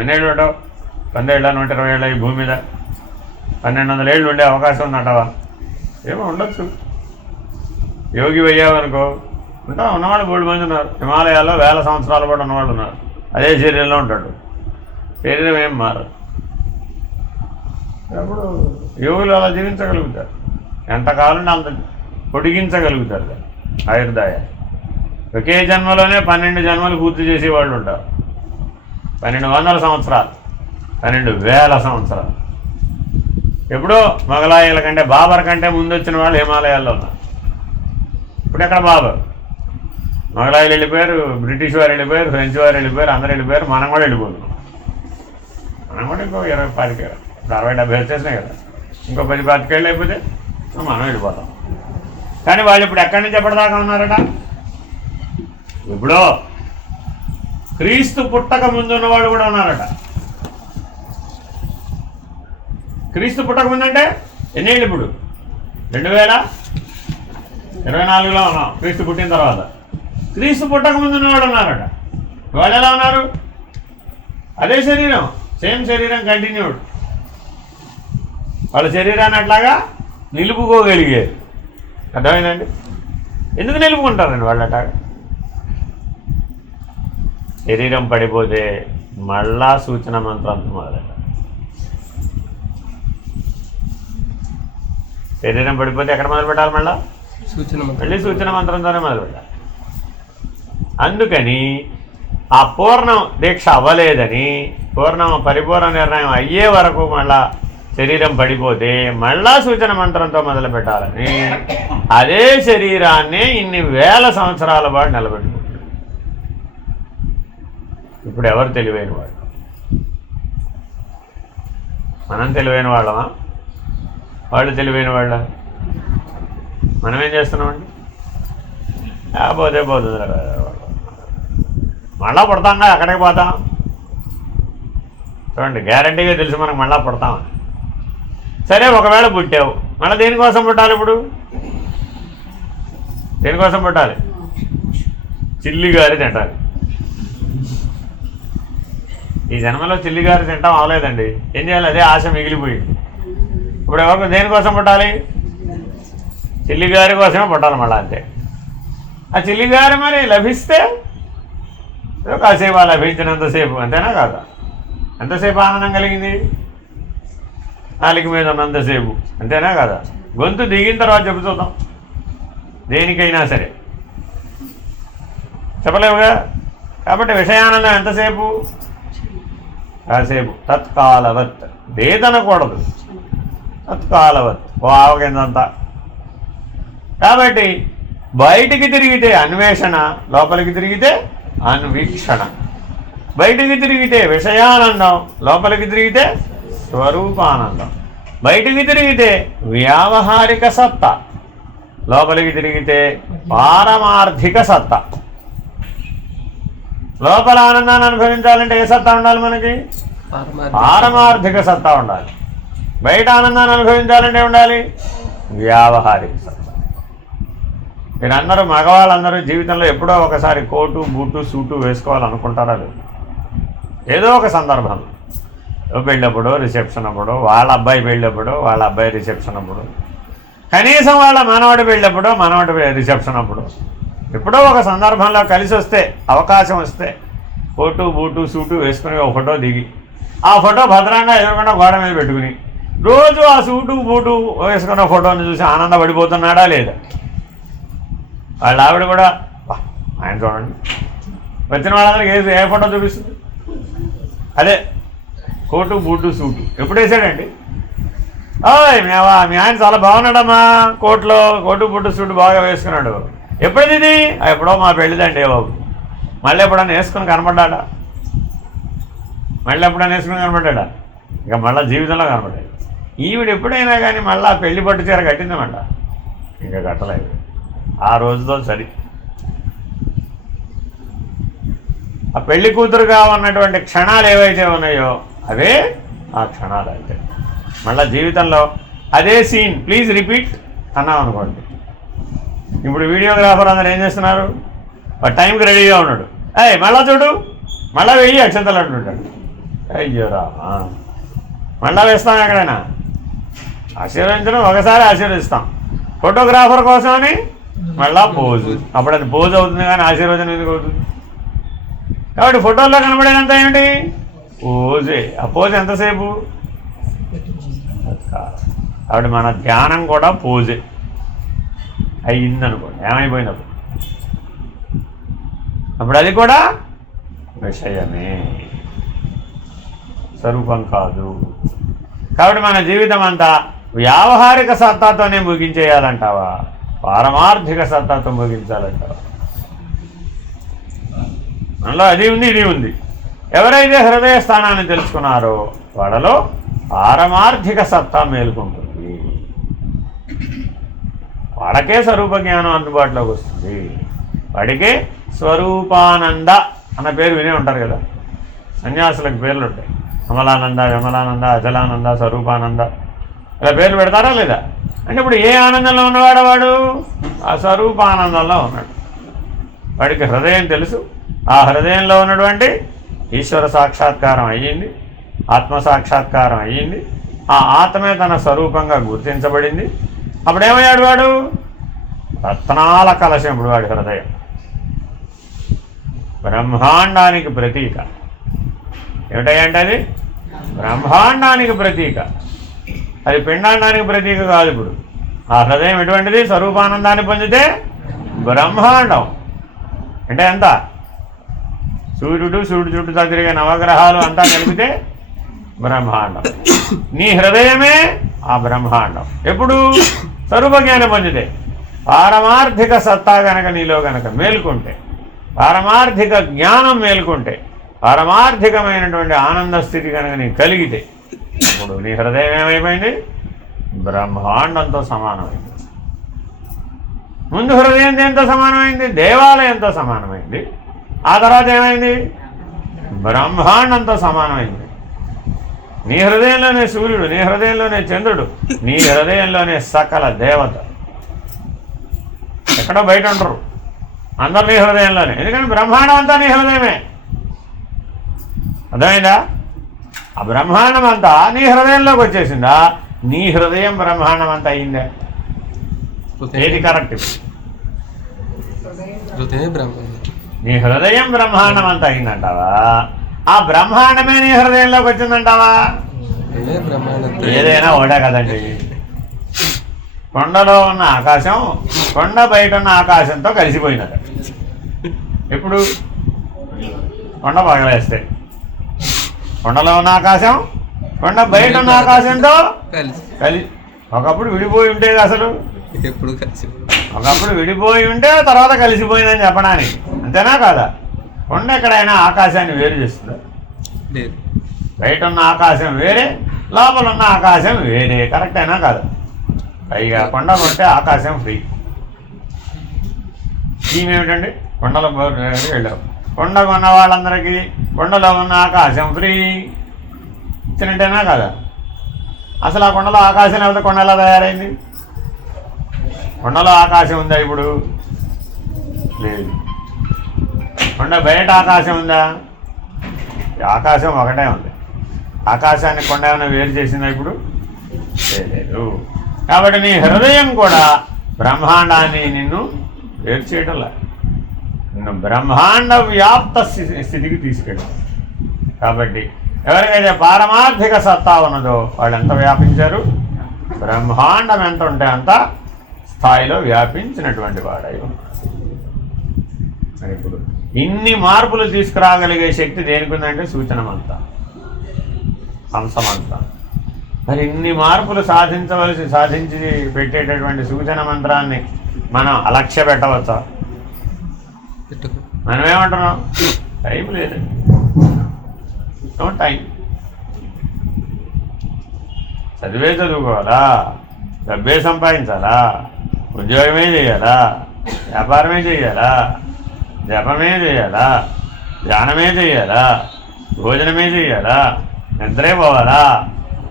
ఎన్నేళ్ళు ఉంటావు? 100 ఏళ్ళ 120 ఏళ్ళ ఈ భూమి మీద 1200 ఏళ్ళు ఉండే అవకాశం ఉందంటావా? ఏమో ఉండొచ్చు. యోగి అయ్యావనుకో ఉన్నవాళ్ళు 3 మంది ఉన్నారు. హిమాలయాల్లో 1000 సంవత్సరాలు కూడా ఉన్నవాళ్ళు ఉన్నారు. అదే శరీరంలో ఉంటాడు. శరీరం ఏం మారదు. అప్పుడు యోగులు అలా జీవించగలుగుతారు, ఎంతకాలం అంత పొడిగించగలుగుతారు ఆయుర్దాయ. ఒకే జన్మలోనే 12 జన్మలు పూర్తి చేసేవాళ్ళు ఉంటారు. 1200 సంవత్సరాలు, 12,000 సంవత్సరాలు. ఎప్పుడో మొఘలాయుల కంటే, బాబర్ కంటే ముందు వచ్చిన వాళ్ళు హిమాలయాల్లో ఉన్నారు. ఇప్పుడు ఎక్కడ బాబర్? మొఘలాయులు వెళ్ళిపోయారు, బ్రిటిష్ వారు వెళ్ళిపోయారు, ఫ్రెంచ్ వారు వెళ్ళిపోయారు, అందరూ వెళ్ళిపోయారు. మనం కూడా వెళ్ళిపోతున్నాం. మనం కూడా ఇంకో 20-25 ఏళ్ళు, ఇప్పుడు 60-70 వచ్చేసినాయి కదా. ఇంకో 10-25 ఏళ్ళు అయిపోతే మనం వెళ్ళిపోతాం. కానీ వాళ్ళు ఇప్పుడు ఎక్కడి నుంచి ఎప్పటిదాకా ఉన్నారట? ఇప్పుడు క్రీస్తు పుట్టక ముందు ఉన్నవాళ్ళు కూడా ఉన్నారట. క్రీస్తు పుట్టక ముందంటే ఎన్నేళ్ళు? ఇప్పుడు 2024లో ఉన్నాం. క్రీస్తు పుట్టిన తర్వాత క్రీస్తు పుట్టక ముందు ఉన్నవాడు ఉన్నారట. వాళ్ళు ఎలా ఉన్నారు? అదే శరీరం, సేమ్ శరీరం కంటిన్యూడ్. వాళ్ళ శరీరాన్ని అట్లాగా నిలుపుకోగలిగేది. అర్థమైందండి? ఎందుకు నిలుపుకుంటారండి వాళ్ళు అట్లాగా? శరీరం పడిపోతే మళ్ళా సూచన మంత్రంతో మొదలెట్టాలి. శరీరం పడిపోతే ఎక్కడ మొదలు పెట్టాలి? మళ్ళీ సూచన మంత్రంతోనే మొదలు పెట్టాలి. అందుకని ఆ పూర్ణ దీక్ష అవ్వలేదని, పరిపూర్ణ నిర్ణయం అయ్యే వరకు మళ్ళా శరీరం పడిపోతే మళ్ళా సూచన మంత్రంతో మొదలు పెట్టాలని అదే శరీరాన్ని ఇన్ని వేల సంవత్సరాల పాటు నిలబెట్టుకుంటారు. ఇప్పుడు ఎవరు తెలివైన వాళ్ళు? మనం తెలివైన వాళ్ళమా? వాళ్ళు తెలివైన వాళ్ళ? మనం ఏం చేస్తున్నామండి? పోతే పోతుంది, మళ్ళా పుడతాంగా, అక్కడికి పోతాం. చూడండి, గ్యారంటీగా తెలుసు మనకు మళ్ళా పుడతామని. సరే, ఒకవేళ పుట్టావు, మళ్ళీ దేనికోసం పుట్టాలి? ఇప్పుడు దేనికోసం పుట్టాలి? చిల్లిగారి తింటాలి. ఈ జన్మలో చిల్లిగారి తింటాం అవలేదండి. ఏం చేయాలి? అదే ఆశ మిగిలిపోయింది. ఇప్పుడు ఎవరికి దేనికోసం పుట్టాలి? చిల్లిగారి కోసమే పుట్టాలి మళ్ళీ, అంతే. ఆ చిల్లిగారి మరి లభిస్తే కాసేపు లభించినంతసేపు, అంతేనా కాదా? ఎంతసేపు ఆనందం కలిగింది? నాలుక మీద ఉన్నంతసేపు, అంతేనా కదా? గొంతు దిగిన తర్వాత చెప్పు చూద్దాం. దేనికైనా సరే చెప్పలేవుగా. కాబట్టి విషయానందం ఎంతసేపు? కాసేపు. తత్కాలవత్, దేదనకూడదు, తత్కాలవత్, ఓ ఆవగిందంతా. కాబట్టి బయటికి తిరిగితే అన్వేషణ, లోపలికి తిరిగితే అన్వీక్షణ. బయటికి తిరిగితే విషయానందం, లోపలికి తిరిగితే స్వరూపానందం. బయటికి తిరిగితే వ్యావహారిక సత్తా, లోపలికి తిరిగితే పారమార్థిక సత్తా. లోపల ఆనందాన్ని అనుభవించాలంటే ఏ సత్తా ఉండాలి మనకి? పారమార్థిక సత్తా ఉండాలి. బయట ఆనందాన్ని అనుభవించాలంటే ఉండాలి వ్యావహారిక సత్తా. మీరందరూ, మగవాళ్ళందరూ జీవితంలో ఎప్పుడో ఒకసారి కోటు, బూటు, సూటు వేసుకోవాలనుకుంటారా? లేదు. ఏదో ఒక సందర్భంలో, పెళ్ళప్పుడు, రిసెప్షన్ అప్పుడు, వాళ్ళ అబ్బాయి పెళ్ళప్పుడు, వాళ్ళ అబ్బాయి రిసెప్షన్ అప్పుడు, కనీసం వాళ్ళ మనవడి పెళ్ళప్పుడు, మనవడి రిసెప్షన్ అప్పుడు, ఎప్పుడో ఒక సందర్భంలో కలిసి వస్తే, అవకాశం వస్తే కోటు, బూటు, సూటు వేసుకుని ఒక ఫోటో దిగి, ఆ ఫోటో భద్రంగా ఎదురుకుండా గోడ మీద పెట్టుకుని రోజు ఆ సూటు, బూటు వేసుకున్న ఫోటోని చూసి ఆనందపడిపోతున్నాడా లేదా? వాళ్ళ ఆవిడ కూడా, ఆయన చూడండి, వచ్చిన వాళ్ళందరికీ ఏ ఫోటో చూపిస్తుంది? అదే కోటు, బూటు, సూటు. ఎప్పుడు వేసాడండి? మేవా, మీ ఆయన చాలా బాగున్నాడమ్మా, కోటు, బూటు, సూటు బాగా వేసుకున్నాడు. ఎప్పుడది ఇది? ఎప్పుడో మా పెళ్ళిదండి బాబు. మళ్ళీ ఎప్పుడన్నా వేసుకుని కనపడ్డా? ఇక మళ్ళీ జీవితంలో కనపడ్డాడు. ఈవిడ ఎప్పుడైనా కానీ మళ్ళీ పెళ్లి పట్టు చీర కట్టిందమంట? ఇంకా కట్టలేదు. ఆ రోజుతో సరి. ఆ పెళ్లి కూతురుగా ఉన్నటువంటి క్షణాలు ఏవైతే ఉన్నాయో అవే ఆ క్షణాలు అయితే. మళ్ళీ జీవితంలో అదే సీన్ ప్లీజ్ రిపీట్ అన్నాం అనుకోండి. ఇప్పుడు వీడియోగ్రాఫర్ అందరూ ఏం చేస్తున్నారు? టైంకి రెడీగా ఉన్నాడు. మళ్ళా చూడు, మళ్ళా వెయ్యి అక్షంతలు అంటుంటాడు. అయ్యో రామా, మళ్ళా వేస్తాం ఎక్కడైనా? ఆశీర్వదించడం ఒకసారి ఆశీర్వదిస్తాం, ఫోటోగ్రాఫర్ కోసమని మళ్ళా పోజు. అప్పుడు అది పోజు అవుతుంది కానీ ఆశీర్వచనం ఎందుకు అవుతుంది? కాబట్టి ఫోటోల్లో కనబడేదంతా ఏమిటి? పోజే. ఆ పోజ్ ఎంతసేపు? కాబట్టి మన ధ్యానం కూడా పోజే అయ్యిందనుకోండి, ఏమైపోయినప్పుడు అప్పుడు అది కూడా విషయమే, స్వరూపం కాదు. కాబట్టి మన జీవితం అంతా వ్యావహారిక సత్తాతోనే ముగించేయాలంటావా, పారమార్థిక సత్తాతో ముగించాలంటావా? మనలో అది ఉంది, ఇది ఉంది. ఎవరైతే హృదయ స్థానాన్ని తెలుసుకున్నారో వాళ్ళలో పారమార్థిక సత్తా మేలుకుంటుంది, వాళ్ళకే స్వరూప జ్ఞానం అందుబాటులోకి వస్తుంది. వాడికే స్వరూపానంద అన్న పేరు వినే ఉంటారు కదా, సన్యాసులకు పేర్లు ఉంటాయి. అమలానంద, విమలానంద, అచలానంద, స్వరూపానంద, ఇలా పేర్లు పెడతారా లేదా? అంటే ఇప్పుడు ఏ ఆనందంలో ఉన్నవాడు వాడు? ఆ స్వరూపానందంలో ఉన్నాడు. వాడికి హృదయం తెలుసు, ఆ హృదయంలో ఉన్నటువంటి ఈశ్వర సాక్షాత్కారం అయ్యింది, ఆత్మ సాక్షాత్కారం అయ్యింది, ఆ ఆత్మే తన స్వరూపంగా గుర్తించబడింది. అప్పుడేమయ్యాడు వాడు? రత్నాల కలశం. ఇప్పుడు వాడి హృదయం బ్రహ్మాండానికి ప్రతీక. ఏమిటంటే అది బ్రహ్మాండానికి ప్రతీక, అది పిండాండానికి ప్రతీక కాదు. ఇప్పుడు ఆ హృదయం ఎటువంటిది? స్వరూపానందాన్ని పొందితే బ్రహ్మాండం. అంటే ఎంత? సూర్యుడు చుట్టూ తిరిగే నవగ్రహాలు అంతా కలిపితే బ్రహ్మాండం. నీ హృదయమే ఆ బ్రహ్మాండం. ఎప్పుడు? స్వరూప జ్ఞానం పొందితే. పారమార్థిక సత్తా గనక నీలో గనక మేలుకుంటే, పారమార్థిక జ్ఞానం మేలుకుంటే, పారమార్థికమైనటువంటి ఆనంద స్థితి కనుక నీకు కలిగితే అప్పుడు నీ హృదయం ఏమైపోయింది? బ్రహ్మాండంతో సమానమైంది. ముందు హృదయం దేంతో సమానమైంది? దేవాలయంతో సమానమైంది. ఆ తర్వాత ఏమైంది? బ్రహ్మాండంతో సమానమైంది. నీ హృదయంలోనే సూర్యుడు, నీ హృదయంలోనే చంద్రుడు, నీ హృదయంలోనే సకల దేవత. ఎక్కడో బయట ఉండరు, అందరు నీ హృదయంలోనే. ఎందుకంటే బ్రహ్మాండం అంతా నీ హృదయమే. అర్థమైందా? ఆ బ్రహ్మాండం అంతా నీ హృదయంలోకి వచ్చేసిందా? నీ హృదయం బ్రహ్మాండం అంతా అయిందా? ఏది కరెక్ట్? నీ హృదయం బ్రహ్మాండం అంతా అయిందంటావా? ఆ బ్రహ్మాండమే నీ హృదయంలోకి వచ్చిందంటావా? ఏదైనా ఒకటే కదండి. కొండలో ఉన్న ఆకాశం కొండ బయట ఉన్న ఆకాశంతో కలిసిపోయినది. ఇప్పుడు కొండ పగలేస్తే కొండలో ఉన్న ఆకాశం కొండ బయట ఉన్న ఆకాశంతో కలిసి, ఒకప్పుడు విడిపోయి ఉంటే అసలు ఎప్పుడు కలిసి, ఒకప్పుడు విడిపోయి ఉంటే తర్వాత కలిసిపోయిందని చెప్పడానికి, అంతేనా కాదా? కొండ ఎక్కడైనా ఆకాశాన్ని వేరు చేస్తుందా? బయట ఉన్న ఆకాశం వేరే, లోపల ఉన్న ఆకాశం వేరే. కరెక్ట్ అయినా కాదా? పైగా కొండ కొంటే ఆకాశం ఫ్రీ. స్కీమ్ ఏమిటండి? కొండలో వెళ్ళావు, కొండ కొన్న వాళ్ళందరికీ కొండలో ఉన్న ఆకాశం ఫ్రీ ఇచ్చినట్టేనా కదా? అసలు ఆ కొండలో ఆకాశం లేకపోతే కొండ ఎలా తయారైంది? కొండలో ఆకాశం ఉందా ఇప్పుడు? లేదు. కొండ బయట ఆకాశం ఉందా? ఆకాశం ఒకటే ఉంది. ఆకాశాన్ని కొండ ఏమైనా వేరు చేసిందా ఇప్పుడు? లేదు. కాబట్టి నీ హృదయం కూడా బ్రహ్మాండాన్ని నిన్ను వేరు చేయడంలా, నిన్ను బ్రహ్మాండ వ్యాప్త స్థితికి తీసుకెళ్ళాం. కాబట్టి ఎవరికైతే పారమార్థిక సత్తా ఉన్నదో వాళ్ళు ఎంత వ్యాపించారు? బ్రహ్మాండం ఎంత ఉంటే అంత స్థాయిలో వ్యాపించినటువంటి వాడై ఉన్నాడు. మరి ఇప్పుడు ఇన్ని మార్పులు తీసుకురాగలిగే శక్తి దేనికి ఉందంటే సూచనమంతా, హంసమంతా. మరి ఇన్ని మార్పులు సాధించి పెట్టేటటువంటి సూచన మంత్రాన్ని మనం అలక్ష్య పెట్టవచ్చా? మనమేమంటున్నాం? టైం లేదండి, నో టైం. చదువుకోవాలా, డబ్బే సంపాదించాలా, ఉద్యోగమే చేయాలా, వ్యాపారమే చేయాలా, జపమే చేయాలా, ధ్యానమే చేయాలా, భోజనమే చేయాలా, నిద్రే పోవాలా,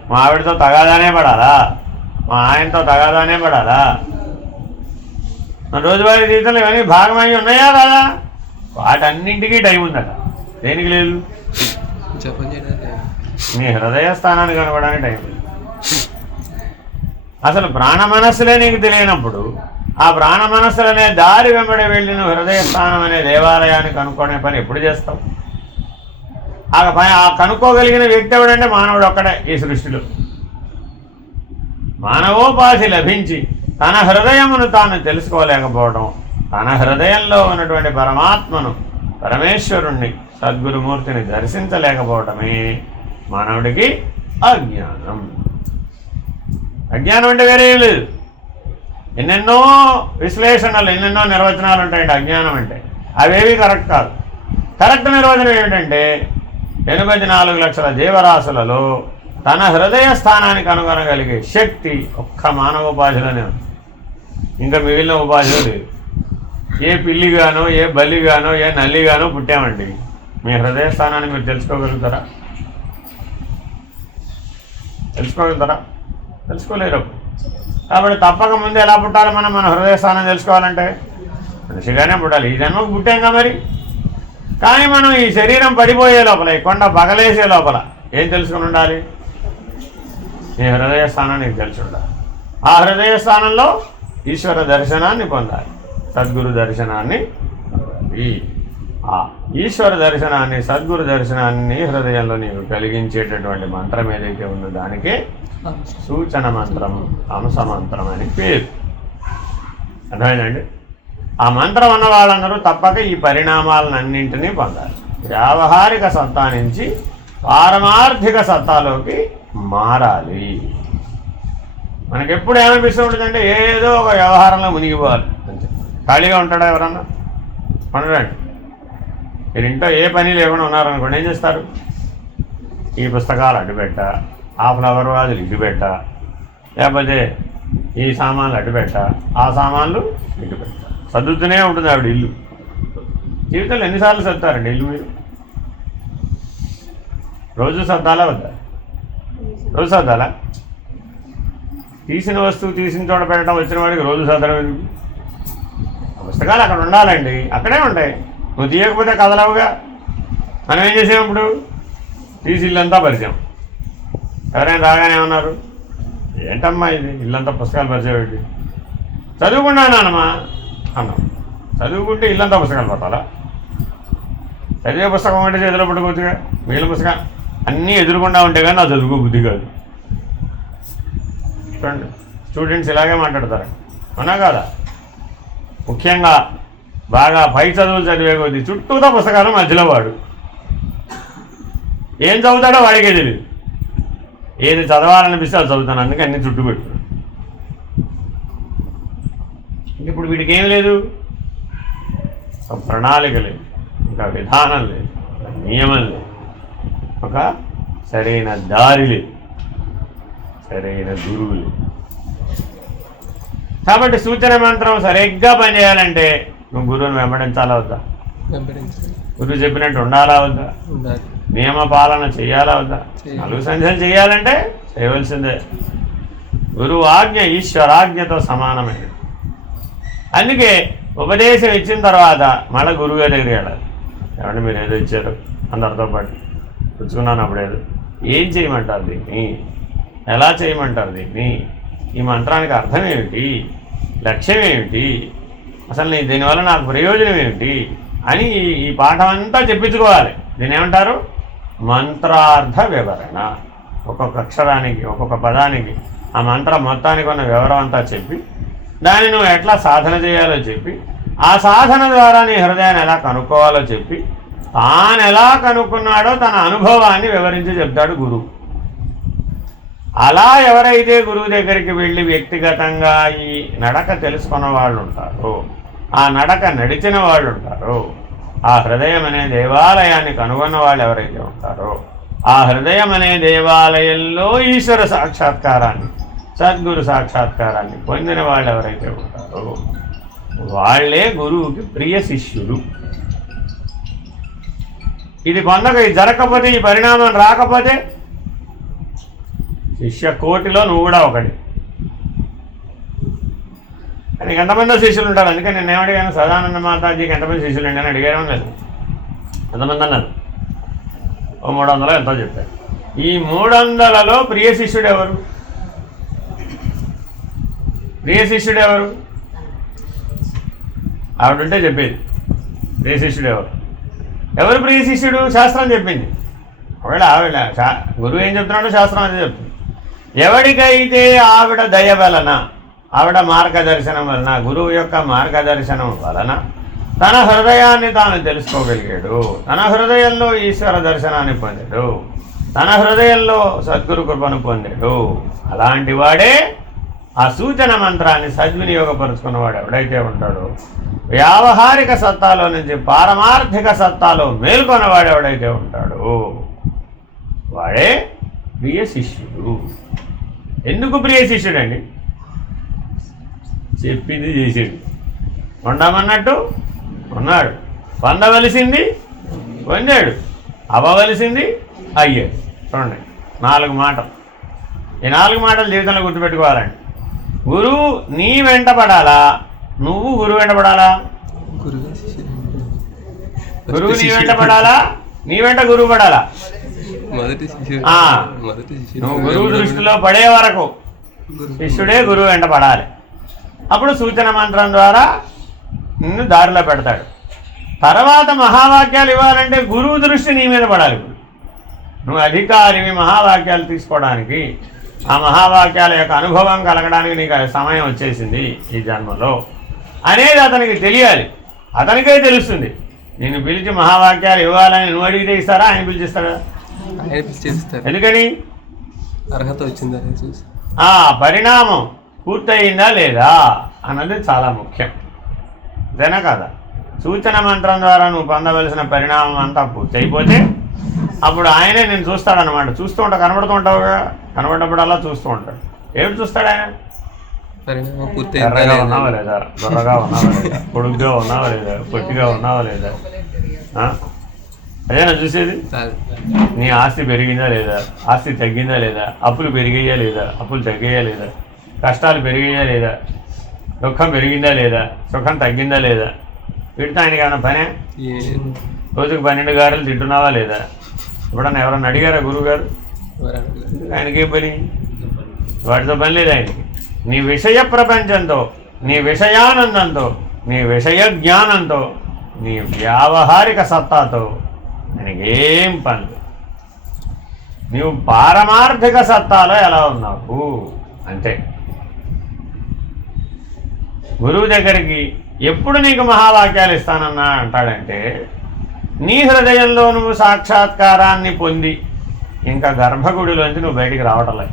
మా ఆవిడతో తగాదానే పడాలా, మా ఆయనతో తగాదానే పడాలా? మన రోజువారీ జీవితంలో ఇవన్నీ భాగమై ఉన్నాయా కదా? వాటన్నింటికీ టైం ఉందట. దేనికి లేదు? నీ హృదయ స్థానాన్ని కనుగొనడానికి టైం లేదు. అసలు ప్రాణ మనస్సులే నీకు తెలియనప్పుడు ఆ ప్రాణ మనస్సులనే దారి వెంబడి వెళ్ళి నువ్వు హృదయ స్థానం అనే దేవాలయాన్ని కనుక్కునే పని ఎప్పుడు చేస్తావు? ఆ కనుక్కోగలిగిన వ్యక్తి ఎవడంటే మానవుడు ఒక్కడే ఈ సృష్టిలో. మానవోపాధి లభించి తన హృదయమును తాను తెలుసుకోలేకపోవడం, తన హృదయంలో ఉన్నటువంటి పరమాత్మను, పరమేశ్వరుణ్ణి, సద్గురుమూర్తిని దర్శించలేకపోవటమే మానవుడికి అజ్ఞానం. అజ్ఞానం అంటే వేరే లేదు. ఎన్నెన్నో విశ్లేషణలు, ఎన్నెన్నో నిర్వచనాలు ఉంటాయండి అజ్ఞానం అంటే. అవేవి కరెక్ట్ కాదు. కరెక్ట్ నిర్వచనం ఏమిటంటే 84 లక్షల జీవరాశులలో తన హృదయ స్థానానికి కనుగొనగలిగే శక్తి ఒక్క మానవోపాధిలోనే ఉంది. ఇంకా మిగిలిన ఉపాధిలో లేదు. ఏ పిల్లిగానో, ఏ బల్లిగానో, ఏ నల్లిగానో పుట్టామండి. మీ హృదయ స్థానాన్ని మీరు తెలుసుకోగలుగుతారా? తెలుసుకోలేరు. కాబట్టి తప్పక ముందు ఎలా పుట్టాలి? మన హృదయ స్థానం తెలుసుకోవాలంటే మనిషిగానే పుట్టాలి. ఈ జన్మకు పుట్టాంగా మరి. కానీ మనం ఈ శరీరం పడిపోయే లోపల, ఈ కొండ పగలేసే లోపల ఏం తెలుసుకుని ఉండాలి? నీ హృదయ స్థానం నీకు తెలిసి ఉండాలి. ఆ హృదయ స్థానంలో ఈశ్వర దర్శనాన్ని పొందాలి, సద్గురు దర్శనాన్ని. ఆ ఈశ్వర దర్శనాన్ని, సద్గురు దర్శనాన్ని హృదయంలో నీకు కలిగించేటటువంటి మంత్రం ఏదైతే ఉందో దానికే సూచన మంత్రం, హంస మంత్రం అని పేరు. అర్థమైందండి? ఆ మంత్రం అన్న వాళ్ళందరూ తప్పక ఈ పరిణామాలన్నింటినీ పొందాలి. వ్యావహారిక సత్తా నుంచి పారమార్థిక సత్తాలోకి మారాలి. మనకెప్పుడు ఏమనిపిస్తూ ఉంటుందంటే ఏదో ఒక వ్యవహారంలో మునిగిపోవాలి అంతే. ఖాళీగా ఉంటాడా ఎవరన్నా? ఉండడండి. మీరు ఇంట్లో ఏ పని లేకుండా ఉన్నారనుకోండి, ఏం చేస్తారు? ఈ పుస్తకాలు అడ్డుపెట్ట, ఆ ఫ్లవర్ వాజులు ఇటుపెట్ట, లేకపోతే ఈ సామాన్లు అడ్డుపెట్ట, ఆ సామాన్లు ఇటుపెట్ట. సర్దుతూనే ఉంటుంది ఆవిడ ఇల్లు. జీవితంలో ఎన్నిసార్లు సర్దుతారండి ఇల్లు మీరు? రోజు సర్దాలా వద్దా? రోజు సర్దాలా? తీసిన వస్తువు తీసిన చోట పెట్టడం వచ్చిన వాడికి రోజు సర్దడం ఎందుకు? పుస్తకాలు అక్కడ ఉండాలండి, అక్కడే ఉంటాయి. నువ్వు తీయకపోతే కదలవుగా. మనం ఏం చేసాం ఇప్పుడు? తీసి ఇల్లంతా పరిచయం. ఎవరైనా రాగానే ఏమన్నారు? ఏంటమ్మా ఇది ఇల్లంతా పుస్తకాలు పరిచయం ఏంటి? చదువుకున్నానమ్మా అన్నాం. చదువుకుంటే ఇల్లంతా పుస్తకాలు పట్టాలా? చదివే పుస్తకం అంటే చేతిలో పట్టుకోవచ్చుగా. మిగిలిన పుస్తకాలు అన్నీ ఎదురుకుండా ఉంటే కానీ నా చదువుకో బుద్ధి కాదు. చూడండి, స్టూడెంట్స్ ఇలాగే మాట్లాడతారు, అవునా కాదా? ముఖ్యంగా బాగా పై చదువులు చదివే కొద్దీ చుట్టూతో పుస్తకాలు, మధ్యలో వాడు ఏం చదువుతాడో వాడికే తెలియదు. ఏది చదవాలనిపిస్తే అది చదువుతాను, అందుకే అన్ని చుట్టూ పెట్టుకున్నాడు. ఇప్పుడు వీడికి ఏం లేదు, ఒక ప్రణాళిక లేదు, ఇంకా విధానం లేదు, నియమం లేదు, ఒక సరైన దారి లేదు, సరైన గురువు లేదు. కాబట్టి సూచన మంత్రం సరిగ్గా పనిచేయాలంటే నువ్వు గురువుని వెంబడించాలా వద్దా? గురువు చెప్పినట్టు ఉండాలా వద్దా? నియమ పాలన చేయాలా వద్దా? 4 సంధ్యలు చేయాలంటే చేయవలసిందే. గురువు ఆజ్ఞ ఈశ్వరాజ్ఞతో సమానమైనది. అందుకే ఉపదేశం ఇచ్చిన తర్వాత మళ్ళీ గురువు దగ్గరికి వెళ్ళాలి. ఏమంటే మీరు ఏదో ఇచ్చారు అందరితో పాటు పుచ్చుకున్నాను, అప్పుడేదో ఏం చేయమంటారు దీన్ని, ఎలా చేయమంటారు దీన్ని, ఈ మంత్రానికి అర్థం ఏమిటి, లక్ష్యం ఏమిటి, అసలు దీనివల్ల నాకు ప్రయోజనం ఏమిటి అని ఈ పాఠం అంతా చెప్పించుకోవాలి. దీన్ని ఏమంటారు? మంత్రార్థ వివరణ. ఒక్కొక్క అక్షరానికి, ఒక్కొక్క పదానికి, ఆ మంత్రం మొత్తానికి ఉన్న వివరం అంతా చెప్పి దాన్ని నువ్వు ఎట్లా సాధన చేయాలో చెప్పి, ఆ సాధన ద్వారా నీ హృదయాన్ని ఎలా కనుక్కోవాలో చెప్పి, తాను ఎలా కనుక్కున్నాడో తన అనుభవాన్ని వివరించి చెప్తాడు గురువు. అలా ఎవరైతే గురువు దగ్గరికి వెళ్ళి వ్యక్తిగతంగా ఈ నడక తెలుసుకున్న వాళ్ళు ఉంటారో, ఆ నడక నడిచిన వాళ్ళు ఉంటారో, ఆ హృదయం అనే దేవాలయాన్ని కనుగొన్న వాళ్ళు ఎవరైతే ఉంటారో, ఆ హృదయం అనే దేవాలయంలో ఈశ్వర సాక్షాత్కారాన్ని, సద్గురు సాక్షాత్కారాన్ని పొందిన వాళ్ళు ఎవరైతే ఉంటారో వాళ్ళే గురువుకి ప్రియ శిష్యులు. ఇది పొందక, ఇది జరగకపోతే, ఈ పరిణామం రాకపోతే శిష్య కోటిలో నువ్వు కూడా ఒకటి. కానీ ఎంతమంది శిష్యులు ఉంటారు? అందుకే నేను ఏమడిగాను, సదానంద మాతాజీకి ఎంతమంది శిష్యులు అండి అని అడిగాను లేదు. ఎంతమంది అన్నారు? ఓ 300 ఎంతో చెప్పారు. ఈ 300లలో ప్రియ శిష్యుడు ఎవరు? ప్రియ శిష్యుడు ఎవరు? ఆవిడంటే చెప్పేది ప్రియ శిష్యుడు ఎవరు? ఎవరు ప్రియ శిష్యుడు? శాస్త్రం చెప్పింది. ఆవిడ గురువు ఏం చెప్తున్నాడో శాస్త్రం అదే చెప్తుంది. ఎవడికైతే ఆవిడ దయ వలన, ఆవిడ మార్గదర్శనం వలన, గురువు యొక్క మార్గదర్శనం వలన తన హృదయాన్ని తాను తెలుసుకోగలిగాడు, తన హృదయంలో ఈశ్వర దర్శనాన్ని పొందాడు, తన హృదయంలో సద్గురు కృపను పొందాడు, అలాంటి వాడే ఆ సూచన మంత్రాన్ని సద్వినియోగపరుచుకున్నవాడు ఎవడైతే ఉంటాడో, వ్యావహారిక సత్తాలో నుంచి పారమార్థిక సత్తాలో మేల్కొన్నవాడు ఎవడైతే ఉంటాడో వాడే ప్రియ శిష్యుడు. ఎందుకు ప్రియ శిష్యుడు అండి? చెప్పింది చేసాడు, ఉండమన్నట్టు ఉన్నాడు, పొందవలసింది పొందాడు, అవ్వవలసింది అయ్యాడు. చూడండి 4 మాటలు. ఈ 4 మాటలు జీవితంలో గుర్తుపెట్టుకోవాలండి. గురువు నీ వెంట పడాలా, నువ్వు గురువు వెంట పడాలా? గురువు నీ వెంట పడాలా, నీ వెంట గురువు పడాలా? నువ్వు గురువు దృష్టిలో పడే వరకు శిష్యుడే గురువు వెంట పడాలి. అప్పుడు సూచన మంత్రం ద్వారా నిన్ను దారిలో పెడతాడు. తర్వాత మహావాక్యాలు ఇవ్వాలంటే గురువు దృష్టి నీ మీద పడాలి. నువ్వు అధికారివి మహావాక్యాలు తీసుకోవడానికి, ఆ మహావాక్యాల యొక్క అనుభవం కలగడానికి నీకు సమయం వచ్చేసింది ఈ జన్మలో అనేది అతనికి తెలియాలి. అతనికే తెలుస్తుంది. నేను పిలిచి మహావాక్యాలు ఇవ్వాలని నువ్వు అడిగితే ఇస్తారా, ఆయన పిలిచిస్తాడా? ఎందుకని? అర్హత వచ్చిందా చూసి ఆ పరిణామం పూర్తయిందా లేదా అన్నది చాలా ముఖ్యం. ఇదేనా కాదా? సూచన మంత్రం ద్వారా నువ్వు పొందవలసిన పరిణామం అంతా పూర్తయిపోతే అప్పుడు ఆయనే నేను చూస్తాడనమాట. చూస్తూ ఉంటా, కనబడుతూ ఉంటావుగా, కనబడ్డప్పుడల్లా చూస్తూ ఉంటాడు. ఏమిటి చూస్తాడు ఆయన? ఎర్రగా ఉన్నావా లేదా, బుర్రగా ఉన్నావా లేదా, పొడుగ్గా ఉన్నావా లేదా, పొట్టిగా ఉన్నావా లేదా, అదేనా చూసేది? నీ ఆస్తి పెరిగిందా లేదా, ఆస్తి తగ్గిందా లేదా, అప్పులు పెరిగాయా లేదా, అప్పులు తగ్గాయా లేదా, కష్టాలు పెరిగాయా లేదా, దుఃఖం పెరిగిందా లేదా, సుఖం తగ్గిందా లేదా, వీటితో ఆయనకి ఏమైనా పనే? రోజుకు 12 గారెలు తింటున్నావా లేదా? ఇప్పుడన్నా ఎవరన్నా అడిగారా గురువుగారు? ఆయనకి ఏ పని? వాటితో పని లేదు ఆయనకి. నీ విషయ ప్రపంచంతో, నీ విషయానందంతో, నీ విషయ జ్ఞానంతో, నీ వ్యావహారిక సత్తాతో ఆయనకేం పని. నీవు పారమార్థిక సత్తాలో ఎలా ఉన్నావు అంతే. గురువు దగ్గరికి ఎప్పుడు నీకు మహావాక్యాలు ఇస్తానన్నా అంటాడంటే నీ హృదయంలో నువ్వు సాక్షాత్కారాన్ని పొంది ఇంకా గర్భగుడిలోంచి నువ్వు బయటికి రావటంలే,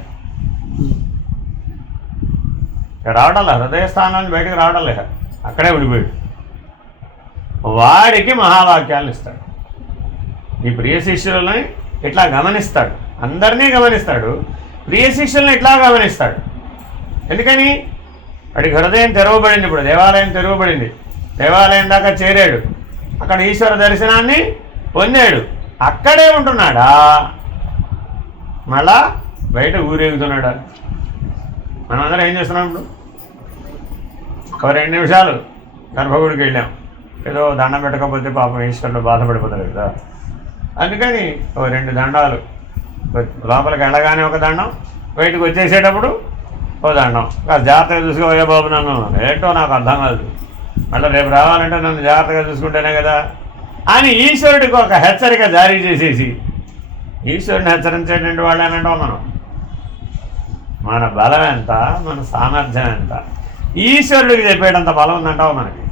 హృదయ స్థానాన్ని బయటికి రావటంలే, అక్కడే ఉండిపోయాడు. వాడికి మహావాక్యాలు ఇస్తాడు. ఈ ప్రియ శిష్యులని ఇట్లా గమనిస్తాడు, అందరినీ గమనిస్తాడు, ప్రియ శిష్యుల్ని ఇట్లా గమనిస్తాడు. ఎందుకని? వాడికి హృదయం తెరవబడింది. ఇప్పుడు దేవాలయం తెరవబడింది, దేవాలయం దాకా చేరాడు, అక్కడ ఈశ్వర దర్శనాన్ని పొందాడు, అక్కడే ఉంటున్నాడా, మళ్ళా బయట ఊరేగుతున్నాడా? మనమందరం ఏం చేస్తున్నాం? ఇప్పుడు ఒక 2 నిమిషాలు గర్భగుడికి వెళ్ళాం, ఏదో దండం పెట్టకపోతే పాపం ఈశ్వరుడు బాధపడిపోతాడు కదా, అందుకని ఓ 2 దండాలు, లోపలికి వెళ్ళగానే ఒక దండం, బయటకు వచ్చేసేటప్పుడు ఓ దండం. జాగ్రత్తగా చూసుకోయా బాబు, నన్ను ఏంటో నాకు అర్థం కాదు, మళ్ళీ రేపు రావాలంటే నన్ను జాగ్రత్తగా చూసుకుంటేనే కదా అని ఈశ్వరుడికి ఒక హెచ్చరిక జారీ చేసేసి, ఈశ్వరుని హెచ్చరించేటువంటి వాళ్ళేనంటో మనం. మన బలం ఎంత, మన సామర్థ్యం ఎంత, ఈశ్వరుడికి చెప్పేటంత బలం ఉందంటావు మనకి.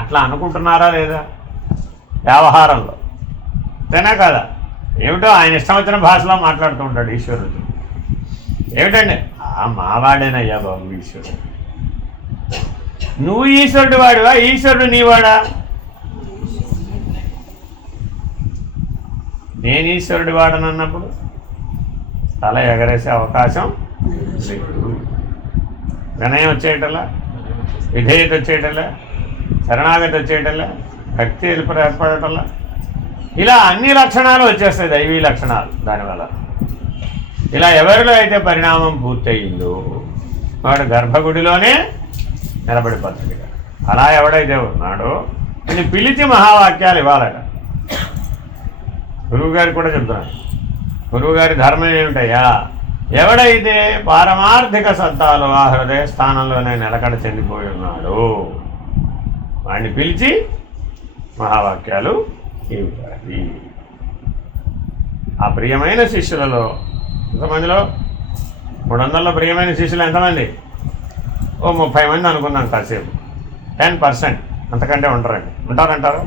అట్లా అనుకుంటున్నారా లేదా వ్యవహారంలో? అంతేనా కదా? ఏమిటో ఆయన ఇష్టం వచ్చిన భాషలో మాట్లాడుతూ ఉంటాడు ఈశ్వరుడు. ఏమిటండి? మావాడేనయ్యా బాబు ఈశ్వరుడు. నువ్వు ఈశ్వరుడు వాడివా, ఈశ్వరుడు నీవాడా? నేను ఈశ్వరుడు వాడనన్నప్పుడు తల ఎగరేసే అవకాశం లేదు. వినయం వచ్చేయటల్లా, విధేయత వచ్చేయటల్లా, శరణాగతి వచ్చేయటల్లా, భక్తి ఏర్పడటల్లా, ఇలా అన్ని లక్షణాలు వచ్చేస్తాయి, దైవీ లక్షణాలు. దానివల్ల ఇలా ఎవరిలో అయితే పరిణామం పూర్తయిందో వాడు గర్భగుడిలోనే నిలబడిపోతుంది. అలా ఎవడైతే ఉన్నాడో నేను పిలిచి మహావాక్యాలు ఇవ్వాలట. గురువుగారికి కూడా చెప్తున్నాను, గురువుగారి ధర్మం ఏమిటయ్యా? ఎవడైతే పారమార్థిక సత్తాలో ఆ హృదయ స్థానంలోనే నిలకడ చెందిపోయి ఉన్నాడో వాడిని పిలిచి మహావాక్యాలు ఇవ్వాలి. ఆ ప్రియమైన శిష్యులలో ఎంతమందిలో 300లో ప్రియమైన శిష్యులు ఎంతమంది? ఓ 30 మంది అనుకుందాం కాసేపు. 10%, అంతకంటే ఉంటారంటారు?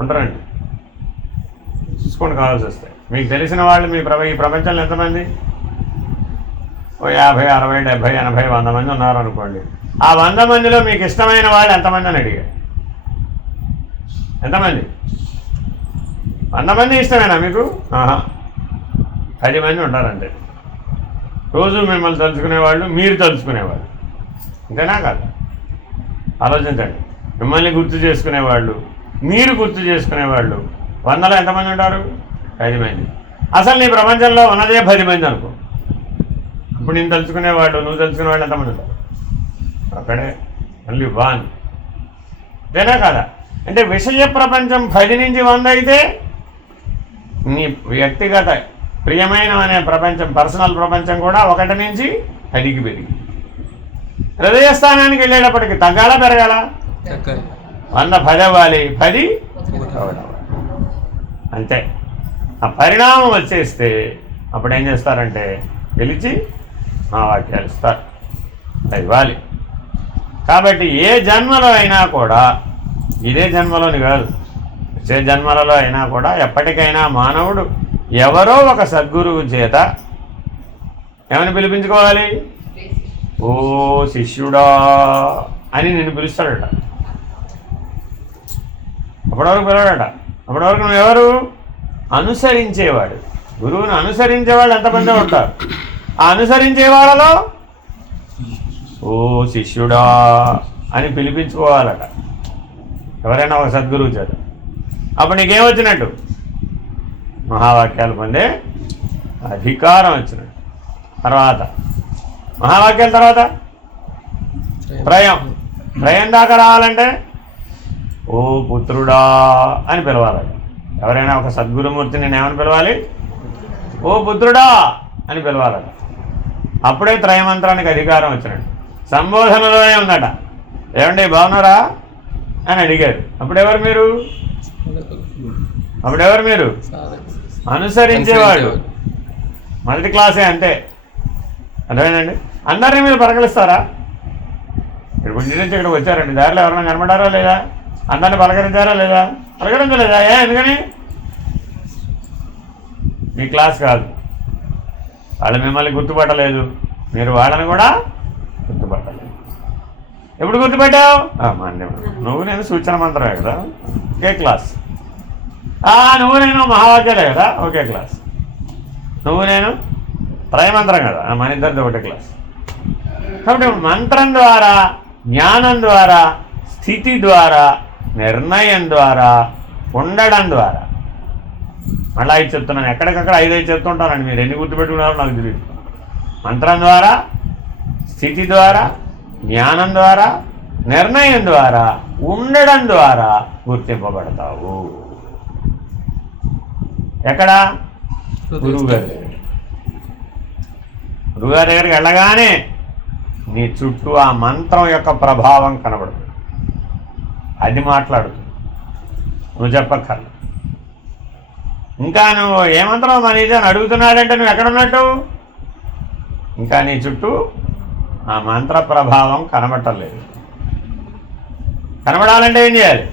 ఉంటారండి. చూసుకొని కావాల్సి వస్తాయి. మీకు తెలిసిన వాళ్ళు ఈ ప్రపంచంలో ఎంతమంది? ఓ 50, 60, 70, 80, 100 మంది ఉన్నారనుకోండి. ఆ 100 మందిలో మీకు ఇష్టమైన వాళ్ళు ఎంతమంది అని అడిగారు? ఎంతమంది? 100 మంది ఇష్టమేనా మీకు? 10 మంది ఉంటారంటే. రోజు మిమ్మల్ని తలుచుకునేవాళ్ళు, మీరు తలుచుకునేవాళ్ళు, అంతేనా కాదు? ఆలోచించండి. మిమ్మల్ని గుర్తు చేసుకునేవాళ్ళు, మీరు గుర్తు చేసుకునేవాళ్ళు 100లో ఎంతమంది ఉంటారు? 10 మంది. అసలు నీ ప్రపంచంలో ఉన్నదే 10 మంది అనుకో. ఇప్పుడు నేను తలుచుకునేవాళ్ళు, నువ్వు తలుచుకునేవాళ్ళు ఎంతమంది ఉంటారు? అక్కడే మళ్ళీ 1. అంతేనా కాదా? అంటే విషయ ప్రపంచం 10 నుంచి 100 అయితే నీ వ్యక్తిగత ప్రియమైన అనే ప్రపంచం, పర్సనల్ ప్రపంచం కూడా 1 నుంచి 10కి పెరిగి హృదయస్థానానికి వెళ్ళేటప్పటికి తగ్గాల పెరగాల? 100 10 అవ్వాలి, 10 1 అంతే. ఆ పరిణామం వచ్చేస్తే అప్పుడు ఏం చేస్తారంటే పిలిచి ఆ వాక్యాలు ఇస్తారు, అది ఇవ్వాలి. కాబట్టి ఏ జన్మలో అయినా కూడా, ఇదే జన్మలోని కాదు, వచ్చే జన్మలలో అయినా కూడా ఎప్పటికైనా మానవుడు ఎవరో ఒక సద్గురువు చేత ఏమని పిలిపించుకోవాలి? ఓ శిష్యుడా అని నిన్ను పిలుస్తాడట. అప్పటివరకు పిలవాడట. అప్పటివరకు నువ్వెవరు? అనుసరించేవాడు. గురువును అనుసరించేవాళ్ళు ఎంతమంది ఉంటారు? ఆ అనుసరించే వాళ్ళలో ఓ శిష్యుడా అని పిలిపించుకోవాలట ఎవరైనా ఒక సద్గురువు చేత. అప్పుడు నీకేమొచ్చినట్టు? మహావాక్యాలు పొందే అధికారం వచ్చినట్టు. తర్వాత మహావాక్యాల తర్వాత త్రయం దాకా రావాలంటే ఓ పుత్రుడా అని పిలవాలట. ఎవరైనా ఒక సద్గురుమూర్తిని ఏమని పిలవాలి? ఓ పుత్రుడా అని పిలవాలట. అప్పుడే త్రయమంత్రానికి అధికారం వచ్చినట్టు. సంబోధనలోనే ఉందట. ఏమండి బాగున్నారా అని అడిగారు. అప్పుడెవరు మీరు? అనుసరించేవాడు. మొదటి క్లాసే, అంతే. అర్థమైందండి? అందరినీ మీరు పలకరిస్తారా? ఇప్పుడు ఇంటి నుంచి ఇక్కడికి వచ్చారండి, దారిలో ఎవరైనా కనబడారా లేదా? అందరినీ పలకరించారా లేదా? పలకరించలేదా? ఎందుకని? మీ క్లాస్ కాదు, వాళ్ళు మిమ్మల్ని గుర్తుపట్టలేదు, మీరు వాళ్ళని కూడా గుర్తుపట్టలేదు. ఎప్పుడు గుర్తుపెట్టావు? నువ్వు నేను సూచన మంత్రమే కదా, ఒకే క్లాస్. నువ్వు నేను మహావాక్యాలే కదా, ఒకే క్లాస్. నువ్వు నేను త్రయమంత్రం కదా, మన ఇద్దరిది ఒకటే క్లాస్. కాబట్టి మంత్రం ద్వారా, జ్ఞానం ద్వారా, స్థితి ద్వారా, నిర్ణయం ద్వారా, ఉండడం ద్వారా, మళ్ళీ 5 చెప్తున్నాను, ఎక్కడికక్కడ 5 చెప్తుంటానండి. మీరు ఎన్ని గుర్తుపెట్టుకున్నారో నాకు తెలియదు. మంత్రం ద్వారా, స్థితి ద్వారా, జ్ఞానం ద్వారా, నిర్ణయం ద్వారా, ఉండడం ద్వారా గుర్తింపబడతావు. ఎక్కడ? గురువుగారి దగ్గర. గురువుగారి దగ్గరికి వెళ్ళగానే నీ చుట్టూ ఆ మంత్రం యొక్క ప్రభావం కనబడుతుంది. అది మాట్లాడుతుంది, నువ్వు చెప్పక్కర్లేదు. ఇంకా నువ్వు ఏ మంత్రం మన ఇది అని అడుగుతున్నాడంటే నువ్వు ఎక్కడున్నట్టు? ఇంకా నీ చుట్టూ ఆ మంత్ర ప్రభావం కనబట్టలేదు. కనబడాలంటే ఏం చేయాలి?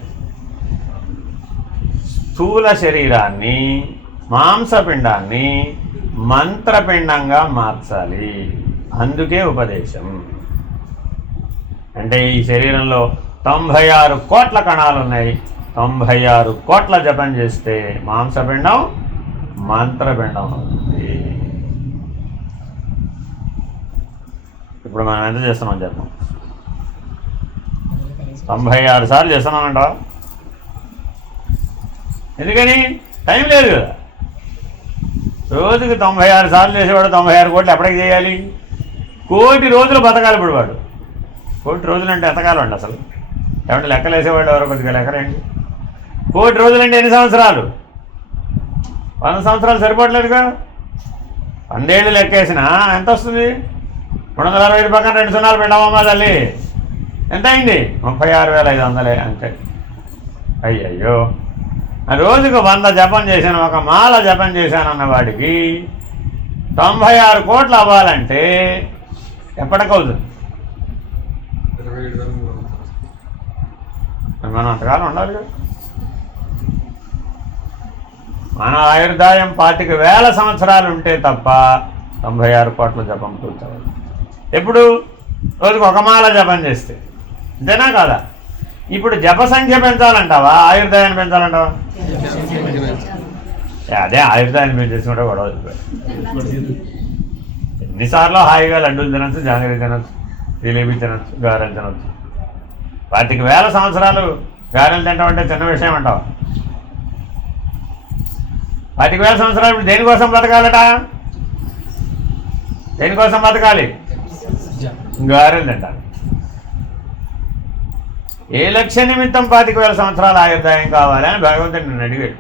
స్థూల శరీరాన్ని, మాంసపిండాన్ని మంత్రపిండంగా మార్చాలి. అందుకే ఉపదేశం. అంటే ఈ శరీరంలో 96 కోట్ల కణాలు ఉన్నాయి. 96 కోట్ల జపం చేస్తే మాంసపిండం మంత్రపిండం అవుతుంది. ఇప్పుడు మనం ఎంత చేస్తున్నాం జపం? 96 సార్లు చేస్తున్నామంట. ఎందుకని? టైం లేదు కదా. రోజుకి 96 సార్లు చేసేవాడు 96 కోట్లు ఎప్పటికి చేయాలి? 1 కోటి రోజులు బతకాలి. ఇప్పుడు వాడు 1 కోటి రోజులు అంటే ఎంతకాలం అండి అసలు? ఏమంటే లెక్కలు వేసేవాళ్ళు ఎవరో కొద్దిగా లెక్కలేండి. 1 కోటి రోజులు అంటే ఎన్ని సంవత్సరాలు? 100 సంవత్సరాలు సరిపోవట్లేదుగా. 100 ఏళ్ళు లెక్కేసినా ఎంత వస్తుంది? 365 పక్కన 2 సున్నాలు పెట్టామమ్మా తల్లి, ఎంత అయింది? 36,500 అంతే. అయ్యయ్యో, రోజుకు 100 జపం చేశాను, ఒక మాల జపం చేశాను అన్నవాడికి 96 కోట్లు అవ్వాలంటే ఎప్పటికవుతుంది? మనం అంతకాలం ఉండాలి కదా. మన ఆయుర్దాయం 25,000 సంవత్సరాలు ఉంటే తప్ప 96 కోట్ల జపం పూర్తవాలి. ఎప్పుడు? రోజుకు ఒక మాల జపం చేస్తే. అంతేనా కాదా? ఇప్పుడు జప సంఖ్య పెంచాలంటావా, ఆయుర్దాయాన్ని పెంచాలంటావా? అదే ఆయుర్దాయాన్ని పెంచేసుకుంటే గొడవ. ఎన్నిసార్లు హాయిగా లడ్డూలు తినచ్చు, జాంగ్రీ తినచ్చు, జిలేబీ తినచ్చు, గారెలు తినచ్చు. 25,000 సంవత్సరాలు గారెలు తింటాం అంటే చిన్న విషయం అంటావా? 25,000 సంవత్సరాలు ఇప్పుడు దేనికోసం బతకాలట? దేనికోసం బతకాలి? గారెలు తింటాలి. ఏ లక్ష్య నిమిత్తం 25,000 సంవత్సరాల ఆయుర్దాయం కావాలి అని భగవంతుడు నిన్ను అడిగాడు.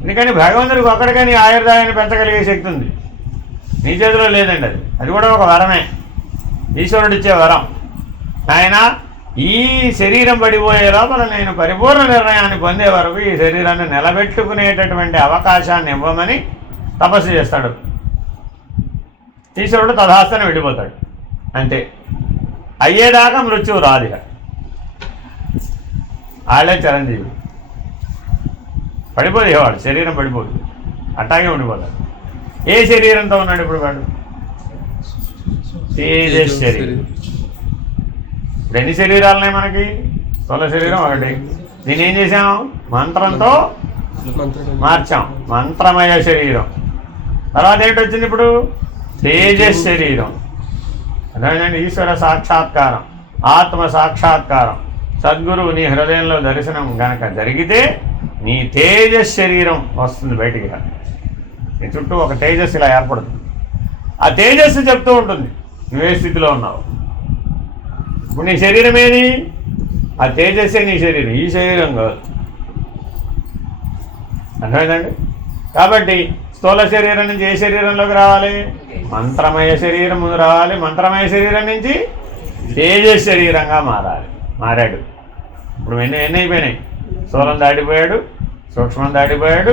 ఎందుకని భగవంతుడికి ఒక్కడికే నీ ఆయుర్దాయాన్ని పెంచగలిగే శక్తి ఉంది, నీ చేతిలో లేదండి. అది కూడా ఒక వరమే, ఈశ్వరుడు ఇచ్చే వరం. ఆయన ఈ శరీరం పడిపోయే లోపల నేను పరిపూర్ణ నిర్ణయాన్ని పొందే వరకు ఈ శరీరాన్ని నిలబెట్టుకునేటటువంటి అవకాశాన్ని ఇవ్వమని తపస్సు చేస్తాడు. ఈశ్వరుడు తథాస్తని వెళ్ళిపోతాడు, అంతే. అయ్యేదాకా మృత్యువు రాదు. ఇక వాళ్ళే చిరంజీవి. పడిపోదు వాడు, శరీరం పడిపోదు, అట్టాగే ఉండిపోతాడు. ఏ శరీరంతో ఉన్నాడు ఇప్పుడు వాడు? తేజస్ శరీరం. ఇప్పుడు ఎన్ని శరీరాలున్నాయి మనకి? స్థూల శరీరం ఒకటి. దీన్ని ఏం చేసాం? మంత్రంతో మార్చాం, మంత్రమయ శరీరం. తర్వాత ఏంటి వచ్చింది ఇప్పుడు? తేజస్ శరీరం. అదేనండి ఈశ్వర సాక్షాత్కారం, ఆత్మ సాక్షాత్కారం. సద్గురువు నీ హృదయంలో దర్శనం గనక జరిగితే నీ తేజస్ శరీరం వస్తుంది బయటికి. నీ చుట్టూ ఒక తేజస్సు ఇలా ఏర్పడుతుంది. ఆ తేజస్సు చెప్తూ ఉంటుంది నువ్వే స్థితిలో ఉన్నావు. ఇప్పుడు నీ శరీరం ఏది? ఆ తేజస్సే నీ శరీరం, ఈ శరీరం కాదు. అర్థమైందండి? కాబట్టి స్థూల శరీరం నుంచి ఏ శరీరంలోకి రావాలి? మంత్రమయ శరీరం ముందు రావాలి. మంత్రమయ శరీరం నుంచి తేజస్ శరీరంగా మారాడు. ఇప్పుడు ఎన్ని అయిపోయినాయి? స్థూలం దాటిపోయాడు, సూక్ష్మం దాటిపోయాడు,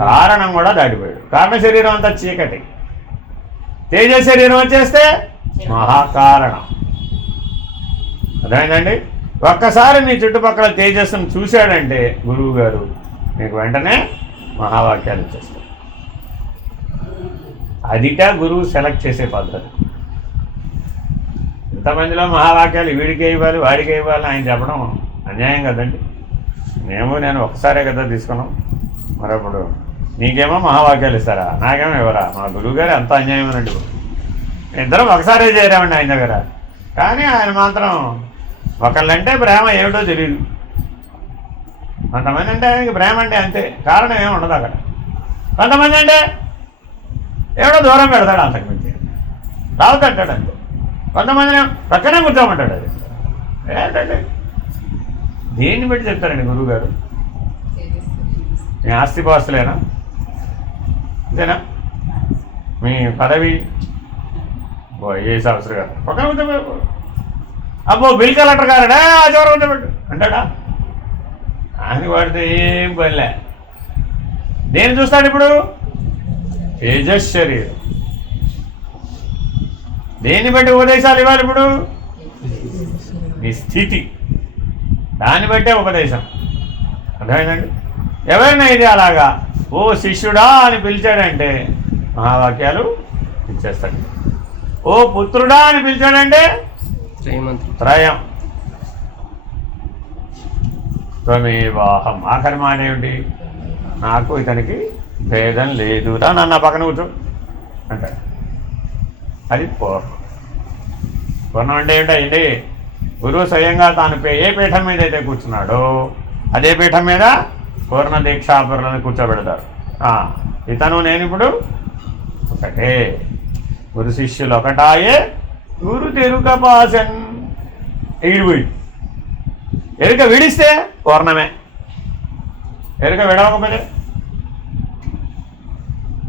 కారణం కూడా దాటిపోయాడు. కారణ శరీరం అంతా చీకటి. తేజస్ శరీరం వచ్చేస్తే మహాకారణం. అర్థమైందండి? ఒక్కసారి నీ చుట్టుపక్కల తేజస్సును చూశాడంటే గురువు గారు నీకు వెంటనే మహావాక్యాలు ఇచ్చేస్తారు. అదిట గురువు సెలెక్ట్ చేసే పద్ధతి. ఇంతమందిలో మహావాక్యాలు వీడికే ఇవ్వాలి, వాడికే ఇవ్వాలి ఆయన చెప్పడం అన్యాయం కదండి. నేను ఒకసారే కదా తీసుకున్నాం, మరప్పుడు నీకేమో మహావాక్యాలు ఇస్తారా, నాకేమో ఇవ్వరా? మా గురువు గారు ఎంత అన్యాయం అన్నట్టు. ఇద్దరం ఒకసారే చేరామండి ఆయన దగ్గర. కానీ ఆయన మాత్రం ఒకళ్ళంటే ప్రేమ ఏమిటో తెలియదు, కొంతమంది అంటే ఆయనకి ప్రేమ అంటే అంతే, కారణం ఏమి ఉండదు అక్కడ. కొంతమంది అంటే ఏడో దూరం పెడతాడు, అంతకుమించి రావుతంటాడు అంతే. కొంతమందిని పక్కనే కూర్చోమంటాడు. అది ఏంటంటే దేన్ని బట్టి చెప్తారండి గురువుగారు? మీ ఆస్తిపాస్తులేనా? అంతేనా? మీ పదవి ఐఏఎస్ ఆఫీసర్ గారు పక్కన కూర్చోబెట్టు. అబ్బో బిల్ కలెక్టర్ గారడా చివరి కూర్చోబెట్టు అంటాడా? ఆయన వాడితే ఏం పనిలే. దేన్ని చూస్తాడు ఇప్పుడు? తేజస్ శరీరం. దేన్ని బట్టి ఉపదేశాలు ఇవ్వాలి ఇప్పుడు? నీ స్థితి, దాన్ని బట్టే ఉపదేశం. అర్థమైందండి? ఎవరైనా ఇది అలాగా ఓ శిష్యుడా అని పిలిచాడంటే మహావాక్యాలు ఇచ్చేస్తాడు. ఓ పుత్రుడా అని పిలిచాడంటే త్రయం త్వమేవాహం. ఆఖరి మాట ఏమిటి? నాకు ఇతనికి భేదం లేదు రా, నన్ను పక్కన కూర్చో అంటాడు. అది పూర్ణం. పూర్ణం అంటే ఏమిటండి? గురువు స్వయంగా తాను ఏ పీఠం మీద అయితే కూర్చున్నాడో అదే పీఠం మీద పూర్ణ దీక్షాపరులను కూర్చోబెడతారు. ఇతను నేను ఇప్పుడు ఒకటే, గురు శిష్యులు ఒకటాయే గురు తెరుక పాసన్. ఎగిరిపోయి ఎరుక విడిస్తే పూర్ణమే, ఎరుక విడవకపోతే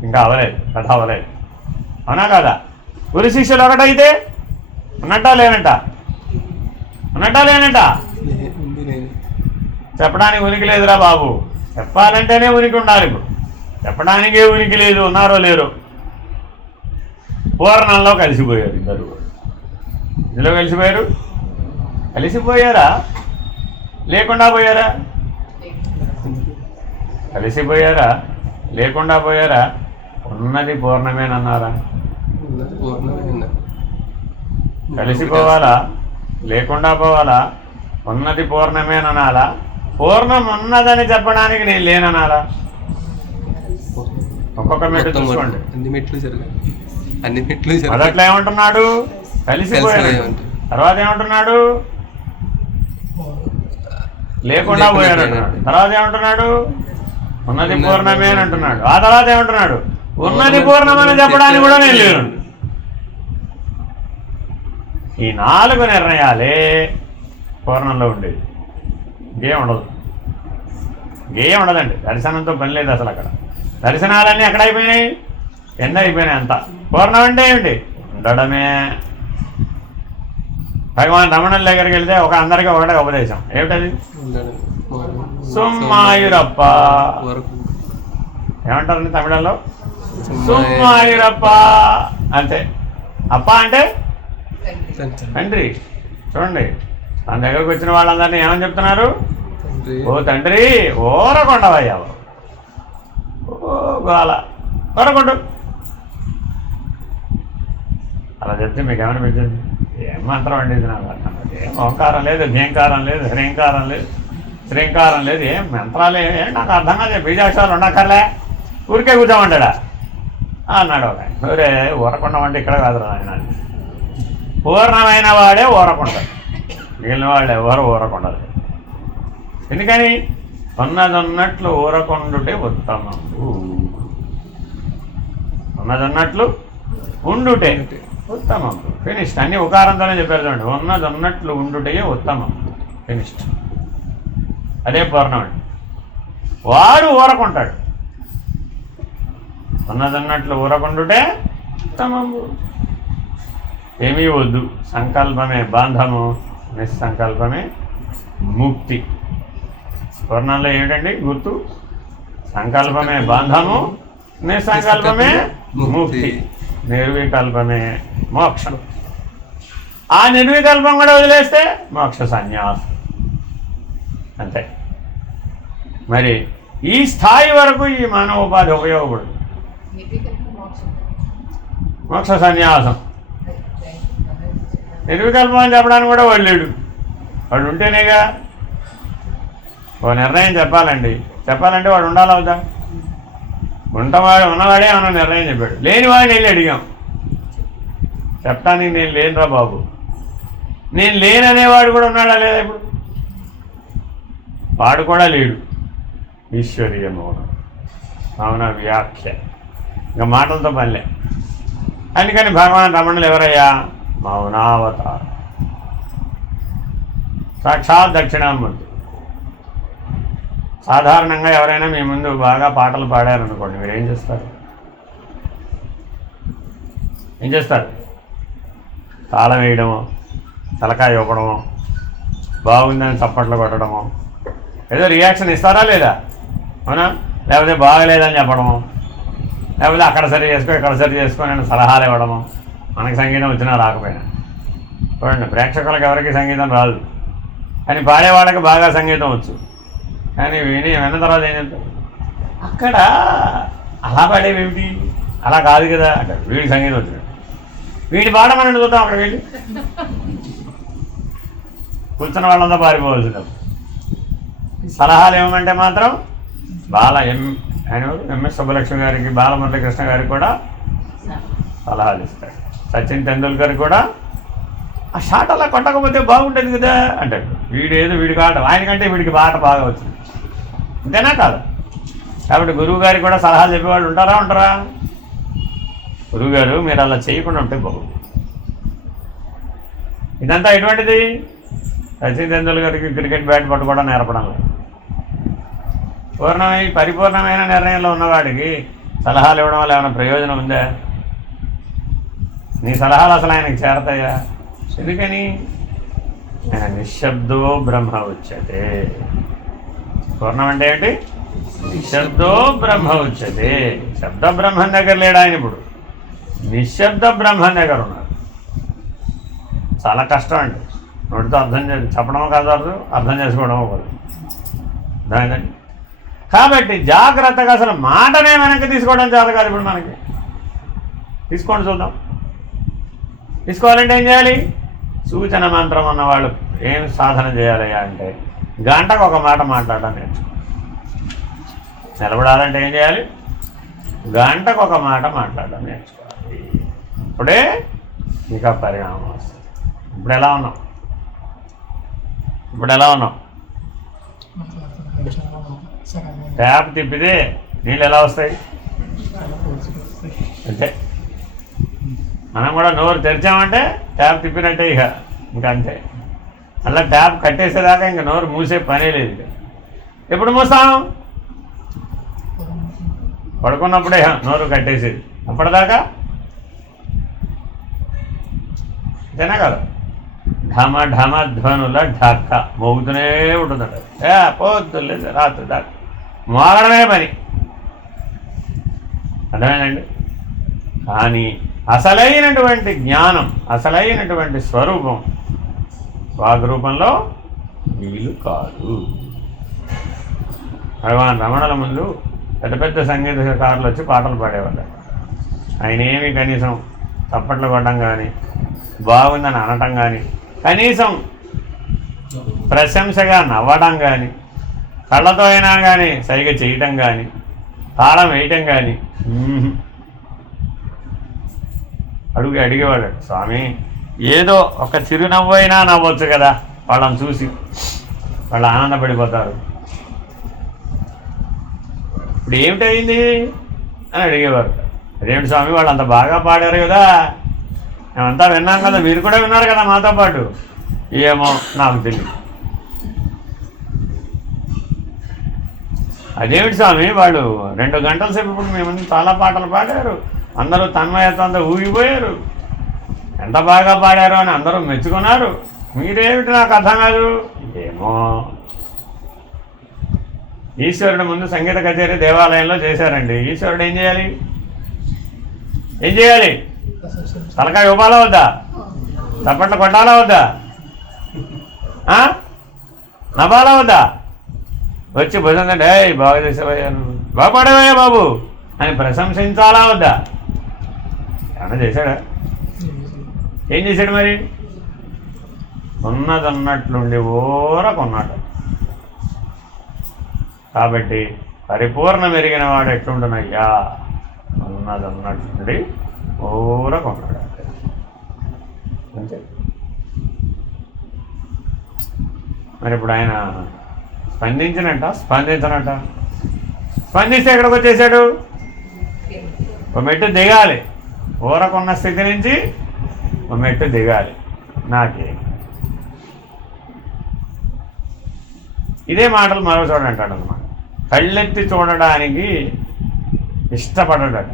ఇంకా అవ్వలేదు, కథ అవ్వలేదు. అవునా కదా? గురు శిష్యులు ఒకటైతే ఉన్నట్టా లేనంట? ఉన్నట్టా లేనంట? చెప్పడానికి ఉనికి లేదురా బాబు. చెప్పాలంటేనే ఉనికి ఉండాలి. ఇప్పుడు చెప్పడానికే ఉనికి లేదు, ఉన్నారో లేరో. పూర్ణంలో కలిసిపోయారు ఇద్దరు. ఇందులో కలిసిపోయారు. కలిసిపోయారా లేకుండా పోయారా? కలిసిపోయారా లేకుండా పోయారా? ఉన్నది పూర్ణమేనన్నారా? కలిసిపోవాలా లేకుండా పోవాలా? ఉన్నది పూర్ణమేననాలా? పూర్ణం ఉన్నదని చెప్పడానికి నేను లేననాలా? ఒక్కొక్క మెట్టు చూసుకోండి. అన్ని మెట్లు మొదట్లో ఏమంటున్నాడు? కలిసిపోయాడు. తర్వాత ఏమంటున్నాడు? లేకుండా పోయాడు అంటున్నాడు. తర్వాత ఏమంటున్నాడు? ఉన్నది పూర్ణమే అని అంటున్నాడు. ఆ తర్వాత ఏమంటున్నాడు? ఉన్నది పూర్ణమని చెప్పడానికి కూడా నేను లేను. ఈ 4 నిర్ణయాలే పూర్ణంలో ఉండేది. గేయం ఉండదు. గేయం ఉండదండి. దర్శనంతో పని లేదు అసలు. అక్కడ దర్శనాలన్నీ ఎక్కడ అయిపోయినాయి? కింద అయిపోయినాయి అంతా. పూర్ణం అంటే ఏమిటి? ఉండడమే. భగవాన్ రమణుల దగ్గరికి వెళ్తే అందరికీ ఒకటే ఉపదేశం. ఏమిటది? సుమ్మాయురప్ప. ఏమంటారండి తమిళంలో? సుమ్మాయురప్ప అంతే. అప్ప అంటే తండ్రి. చూడండి, తన దగ్గరకు వచ్చిన వాళ్ళందరినీ ఏమని చెప్తున్నారు? ఓ తండ్రి ఊరకొండవయ్యా, ఓ గోల ఊరకొండు. అలా చెప్తే మీకు ఏమనిపించింది? ఏం మంత్రం అండి ఇది? నాకు అర్థం కాదు. ఏం ఓంకారం లేదు, ఘేంకారం లేదు, హ్రీంకారం లేదు, శ్రీంకారం లేదు, ఏం మంత్రాలు ఏం నాకు అర్థం కాదు. బీజాక్షరాలు ఉండక్కర్లే, ఊరికే కూర్చోమంటాడా అన్నాడు ఒక ఆయన. ఊరే ఊరకొండం అంటే ఇక్కడ కాదు ఆయన. పూర్ణమైన వాడే ఊరకుంటాడు, మిగిలిన వాడు ఎవరు ఊరకుండదు. ఎందుకని? ఉన్నదన్నట్లు ఊరకొండుటే ఉత్తమం. ఉన్నదన్నట్లు ఉండుటే ఉత్తమం. ఫినిష్డ్. అన్ని ఉకారంతోనే చెప్పారు చూడండి. ఉన్నదన్నట్లు ఉండుటే ఉత్తమం. ఫినిష్డ్. అదే పూర్ణం అండి. వాడు ఊరకుంటాడు. ఉన్నదన్నట్లు ఊరకుండుటే ఉత్తమము. ఏమీ వద్దు. సంకల్పమే బంధము, నిస్సంకల్పమే ముక్తి. పూర్ణంలో ఏమిటండి గుర్తు? సంకల్పమే బంధము, నిస్సంకల్పమే ముక్తి, నిర్వికల్పమే మోక్షం. ఆ నిర్వికల్పం కూడా వదిలేస్తే మోక్ష సన్యాసం. అంతే. మరి ఈ స్థాయి వరకు ఈ మానవోపాధి ఉపయోగపడదు. మోక్ష సన్యాసం. నిర్వికల్పం అని చెప్పడానికి కూడా వాడు లేడు. వాడు ఉంటేనేగా. ఓ నిర్ణయం చెప్పాలంటే వాడు ఉండాలి అవుతా? ఉన్నవాడే ఏమన్నా నిర్ణయం చెప్పాడు. లేనివాడిని వెళ్ళి అడిగాం. చెప్తానికి నేను లేనురా బాబు, నేను లేననేవాడు కూడా ఉన్నాడా లేదా? ఇప్పుడు వాడు కూడా లేడు. ఈశ్వరీయ మౌనం, మౌన వ్యాఖ్య. ఇంకా మాటలతో పనిలే. అందుకని భగవాన్ రమణులు ఎవరయ్యా? మౌనావతారం. సాక్షాత్ దక్షిణామూర్తి. సాధారణంగా ఎవరైనా మీ ముందు బాగా పాటలు పాడారనుకోండి, మీరు ఏం చేస్తారు? తాళం వేయడమో, తలకాయ ఇవ్వడమో, బాగుందని చప్పట్లు కొట్టడమో, ఏదో రియాక్షన్ ఇస్తారా లేదా? అవునా? లేకపోతే బాగలేదని చెప్పడము, లేకపోతే అక్కడ సరి చేసుకో ఇక్కడ సరి చేసుకో నేను సలహాలు ఇవ్వడము. మనకి సంగీతం వచ్చినా రాకపోయినా. చూడండి, ప్రేక్షకులకు ఎవరికి సంగీతం రాదు, కానీ పాడేవాళ్ళకి బాగా సంగీతం వచ్చు. కానీ విన్న తర్వాత ఏం చెప్తారు? అక్కడ అలా పాడేవేమిటి? అలా కాదు కదా అంటే వీడి సంగీతం వచ్చినట్టు. వీడి పాడమని చూద్దాం. అక్కడ వీడి కూర్చున్న వాళ్ళంతా పారిపోవాల్సింది. సలహాలు ఏమంటే మాత్రం ఆయన ఎంఎస్ సుబ్బలక్ష్మి గారికి, బాలమురళీకృష్ణ గారికి కూడా సలహాలు ఇస్తాడు. సచిన్ టెండూల్కర్ కూడా ఆ షాట్ అలా కొట్టకపోతే బాగుంటుంది కదా అంటాడు. వీడికి ఆట, ఆయనకంటే వీడికి ఆట బాగా వచ్చింది. అంతేనా కాదు? కాబట్టి గురువు గారికి కూడా సలహాలు చెప్పేవాళ్ళు ఉంటారా? గురువుగారు మీరు అలా చేయకుండా ఉంటే బాగుంది. ఇదంతా ఎటువంటిది? సచిన్ టెండూల్కర్కి క్రికెట్ బ్యాట్ పట్టుకోవడం నేర్పడం లేదు. పరిపూర్ణమైన నిర్ణయంలో ఉన్నవాడికి సలహాలు ఇవ్వడం వల్ల ఏమైనా ప్రయోజనం ఉందా? నీ సలహాలు అసలు ఆయనకి చేరతాయా? ఎందుకని? ఆయన నిశ్శబ్దో బ్రహ్మ ఉచ్యతే. పూర్ణం అంటే ఏంటి? నిశ్శబ్దో బ్రహ్మ ఉచ్యతే. శబ్ద బ్రహ్మం దగ్గర లేడు ఆయన, ఇప్పుడు నిశ్శబ్ద బ్రహ్మం దగ్గర ఉన్నారు. చాలా కష్టం అండి, నోటితో చెప్పడం కాదు, అర్థం చేసుకోవడం ఒకరు దానికండి. కాబట్టి జాగ్రత్తగా అసలు మాటనే వెనక్కి తీసుకోవడం చాలు కాదు. ఇప్పుడు మనకి తీసుకోండి, చూద్దాం. తీసుకోవాలంటే ఏం చేయాలి? సూచన మంత్రం ఉన్నవాళ్ళు ఏం సాధన చేయాలి అంటే గంటకు ఒక మాట మాట్లాడడం నేర్చుకో. నిలబడాలంటే ఏం చేయాలి? గంటకు ఒక మాట మాట్లాడడం నేర్చుకోవాలి. ఇప్పుడే ఇంకా పరిణామం వస్తుంది. ఇప్పుడు ఎలా ఉన్నాం? ట్యాప్ తిప్పితే నీళ్ళు ఎలా వస్తాయి? అంతే. మనం కూడా నోరు తెరిచామంటే ట్యాప్ తిప్పినట్టే, ఇంకా అంతే. అలా ట్యాప్ కట్టేసేదాకా ఇంకా నోరు మూసే పనే లేదు. ఎప్పుడు మూస్తాం? పడుకున్నప్పుడే నోరు కట్టేసేది. అప్పటిదాకా అంతేనా కదా? ఢమ ఢమ ధ్వనుల ఢక్క మోగుతూనే ఉంటుందట. పొద్దులేదు రాత్రి దాకా మోగడమే పని. అర్థమేనండి? కానీ అసలైనటువంటి జ్ఞానం, అసలైనటువంటి స్వరూపం వాగ్రూపంలో వీలు కాదు. భగవాన్ రమణల ముందు పెద్ద పెద్ద సంగీతకారులు వచ్చి పాటలు పాడేవాళ్ళు. ఆయన ఏమి కనీసం తప్పట్లు కొట్టడం కానీ, బాగుందని అనటం కానీ, కనీసం ప్రశంసగా నవ్వడం కానీ, కళ్ళతో అయినా కానీ సరిగ చేయటం కానీ, తాళం వేయటం కానీ అడిగేవాడు. స్వామి ఏదో ఒక చిరునవ్వు అయినా నవ్వచ్చు కదా, వాళ్ళని చూసి వాళ్ళు ఆనందపడిపోతారు. ఇప్పుడు ఏమిటైంది అని అడిగేవారు. అదేమిటి స్వామి, వాళ్ళు అంత బాగా పాడారు కదా, మేమంతా విన్నాం కదా, మీరు కూడా విన్నారు కదా మాతో పాటు. ఏమో నాకు తెలియదు. అదేమిటి స్వామి, వాళ్ళు 2 గంటల సేపు ఇప్పుడు మేము చాలా పాటలు పాడారు, అందరూ తన్మయత్వంతో ఊగిపోయారు, ఎంత బాగా పాడారు అని అందరూ మెచ్చుకున్నారు, మీరేమిటి నాకు అర్థం కాదు. ఏమో, ఈశ్వరుడు ముందు సంగీత కచేరీ దేవాలయంలో చేశారండి. ఈశ్వరుడు ఏం చేయాలి? తలకాయ ఇవ్వాలా వద్దా? తప్పట్లు కొట్టాలా వద్దా? నవ్వాలా వద్దా? వచ్చి భుజంగా బాగా చేసేవయ్యా, బాగా పాడేవయ్యా బాబు అని ప్రశంసించాలా వద్దా? ఏమన్నా చేశాడా? ఏం చేశాడు మరి? ఉన్నదన్నట్లుండి ఊరకొన్నాడు. కాబట్టి పరిపూర్ణ మెరిగిన వాడు ఎట్లుండునయ్యా? ఉన్నదన్నట్లుండి ఊరకొన్నాడు అంతే. మరి ఇప్పుడు ఆయన స్పందించనట్ట. స్పందిస్తే ఎక్కడికి వచ్చేసాడు? ఒక మెట్టు దిగాలి. ఊరకున్న స్థితి నుంచి ఒక మెట్టు దిగాలి. నాకే ఇదే మాటలు మరో చూడండి అంటాడు అన్నమాట. కళ్ళెత్తి చూడడానికి ఇష్టపడడట,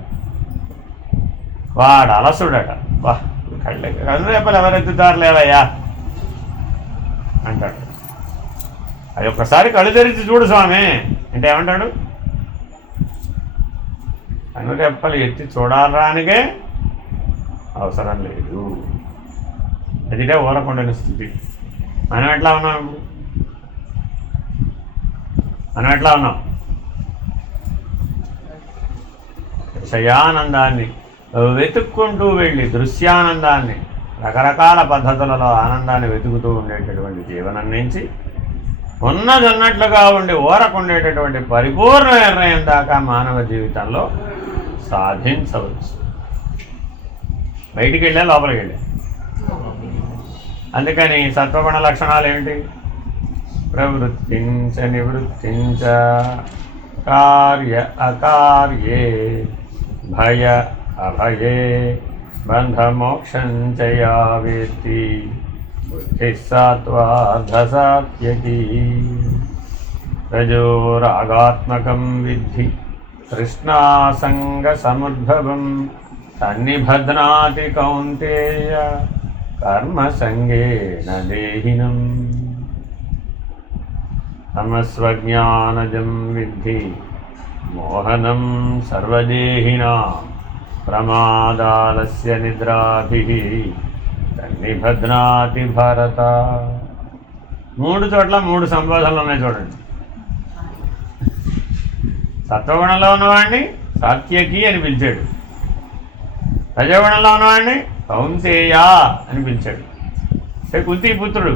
వాడు అలసుడట. వా, కళ్ళెత్తి కనురేపలు ఎవరెత్తుతారు లేవయ్యా అంటాడు. అది ఒక్కసారి కళ్ళు తెరిచి చూడు స్వామి అంటే ఏమంటాడు? కనురెప్పలు ఎత్తి చూడాలరానికే అవసరం లేదు. అదిటే ఊరకుండని స్థితి. మనం ఎట్లా ఉన్నాం? విషయానందాన్ని వెతుక్కుంటూ వెళ్ళి దృశ్యానందాన్ని, రకరకాల పద్ధతులలో ఆనందాన్ని వెతుకుతూ ఉండేటటువంటి జీవనం నుంచి ఉన్నదన్నట్లుగా ఉండి ఊరకుండేటటువంటి పరిపూర్ణ నిర్ణయం దాకా మానవ జీవితంలో సాధించవచ్చు. బయటికి వెళ్ళా, లోపలికి వెళ్ళా. అందుకని సత్వగుణ లక్షణాలు ఏమిటి? ప్రవృత్తించ నివృత్తించ కార్య అకార్యే భయ అభయే బంధమోక్షం చ యా వేత్తి బుద్ధిః సాత్వార్ధసాత్యకీ రజోరాగాత్మకం విద్ధి తృష్ణాసంగసముద్భవం సన్నిభద్నాతి కౌంతేయ కర్మసంగేన దేహినం తమస్వజ్ఞానజం విద్ధి మోహనం సర్వదేహినాం ప్రమాదాలస్య నిద్రాభిః తన్నిభద్నాతి భారత. 3 చోట్ల 3 సంబోధనలు ఉన్నాయి చూడండి. సత్వగుణంలో ఉన్నవాడిని సాత్యకి అని పిలిచాడు, రజోగుణంలో ఉన్నవాడిని కౌంతేయ అని పిలిచాడు. కుంతిపుత్రుడు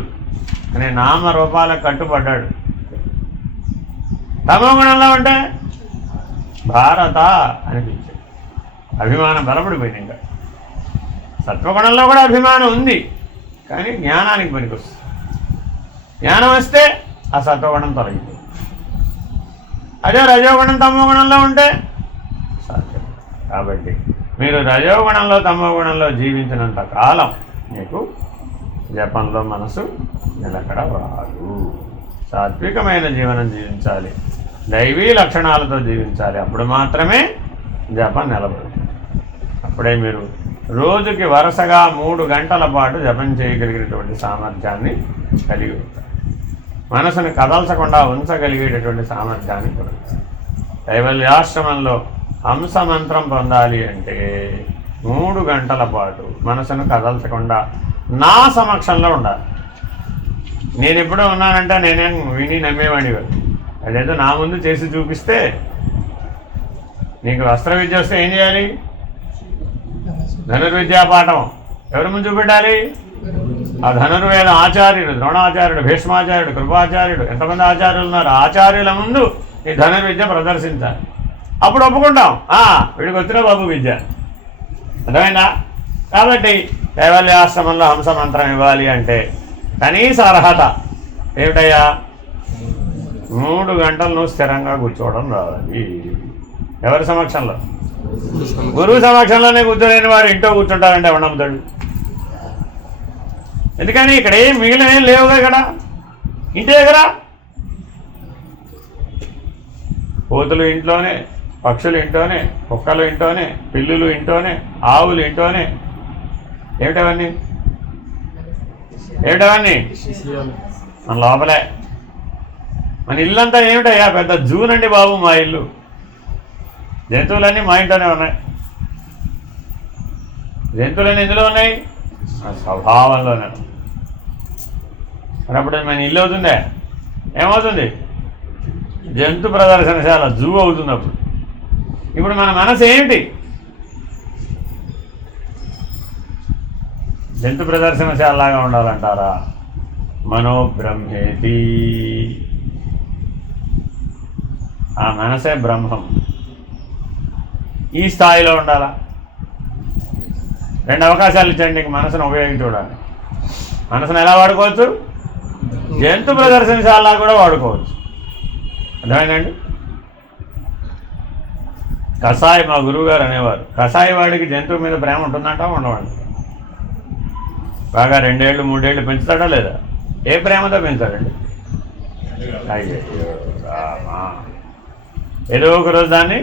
అనే నామరూపాలకు కట్టుబడ్డాడు. తమోగుణంలో ఉంటే భారత అని పిలిచాడు. అభిమానం బలపడిపోయింది. ఇంకా సత్వగుణంలో కూడా అభిమానం ఉంది, కానీ జ్ఞానానికి పనికొస్తుంది. జ్ఞానం వస్తే ఆ సత్వగుణం తొలగిపోతుంది. అదే రజోగుణం తమోగుణంలో ఉంటే సాధ్యం. కాబట్టి మీరు రజోగుణంలో తమోగుణంలో జీవించినంత కాలం మీకు జపంలో మనసు నిలకడ రాదు. సాత్వికమైన జీవనం జీవించాలి, దైవీ లక్షణాలతో జీవించాలి. అప్పుడు మాత్రమే జపం నిలబడుతుంది. అప్పుడే మీరు రోజుకి వరుసగా 3 గంటల పాటు జపం చేయగలిగినటువంటి సామర్థ్యాన్ని కలిగి ఉంటారు. మనసును కదల్చకుండా ఉంచగలిగేటటువంటి సామర్థ్యాన్ని పొందుతారు. కైవల్యాశ్రమంలో హంస మంత్రం పొందాలి అంటే 3 గంటల పాటు మనసును కదల్చకుండా నా సమక్షంలో ఉండాలి. నేను ఎప్పుడూ ఉన్నానంటే నేనేం విని నమ్మేవాడిని కాదు. అదేదో నా ముందు చేసి చూపిస్తే, నీకు అస్త్ర విద్య వస్తే ఏం చేయాలి? ధనుర్విద్యా పాఠం ఎవరి ముందు చూపెట్టాలి? ఆ ధనుర్వేద ఆచార్యుడు, ద్రోణాచార్యుడు, భీష్మాచార్యుడు, కృపాచార్యుడు, ఎంతమంది ఆచార్యులు ఉన్నారు, ఆచార్యుల ముందు ఈ ధనుర్విద్య ప్రదర్శించాలి. అప్పుడు ఒప్పుకుంటాం, వీడికి వచ్చిన బాబు విద్య. అర్థమైందా? కాబట్టి కైవల్యాశ్రమంలో హంస మంత్రం ఇవ్వాలి అంటే కనీస అర్హత ఏమిటయ్యా? 3 గంటలు నువ్వు స్థిరంగా కూర్చోవడం రావాలి. ఎవరి సమక్షంలో? గురువు సమక్షంలోనే కూర్చోలేని వారు ఇంట్లో కూర్చుంటారంటే ఎవరు నమ్ముతాడు? ఎందుకని ఇక్కడ ఏం మిగిలిన ఏం లేవుగా. ఇక్కడ ఇంటి దగ్గర కోతులు ఇంట్లోనే, పక్షులు ఇంట్లోనే, కుక్కలు ఇంట్లోనే, పిల్లులు ఇంట్లోనే, ఆవులు ఇంట్లోనే. ఏమిటవన్నీ? మన లోపలే. మన ఇల్లంతా ఏమిటయ్యా? పెద్ద జూనండి బాబు మా ఇల్లు. జంతువులన్నీ మా ఇంట్లోనే ఉన్నాయి. జంతువులన్నీ ఎందులో ఉన్నాయి? మన స్వభావంలోనే. మరి అప్పుడు మన ఇల్లు అవుతుందే, ఏమవుతుంది? జంతు ప్రదర్శనశాల, జూ అవుతుంది. అప్పుడు ఇప్పుడు మన మనసు ఏమిటి? జంతు ప్రదర్శనశాలలాగా ఉండాలంటారా? మనోబ్రహ్మేతి. ఆ మనసే బ్రహ్మం. ఈ స్థాయిలో ఉండాలా? 2 అవకాశాలు ఇచ్చండి నీకు మనసును ఉపయోగించుకోవడానికి. మనసును ఎలా వాడుకోవచ్చు? జంతు ప్రదర్శనశాలలా కూడా వాడుకోవచ్చు. అర్థమైందండి? కషాయి, మా గురువు గారు అనేవారు, కషాయి వాడికి జంతువు మీద ప్రేమ ఉంటుందంట, ఉండవండి. బాగా 2 ఏళ్ళు 3 ఏళ్ళు పెంచుతాడా లేదా? ఏ ప్రేమతో పెంచాడండి? అయ్యో రామా, ఏదో ఒకరోజు దాన్ని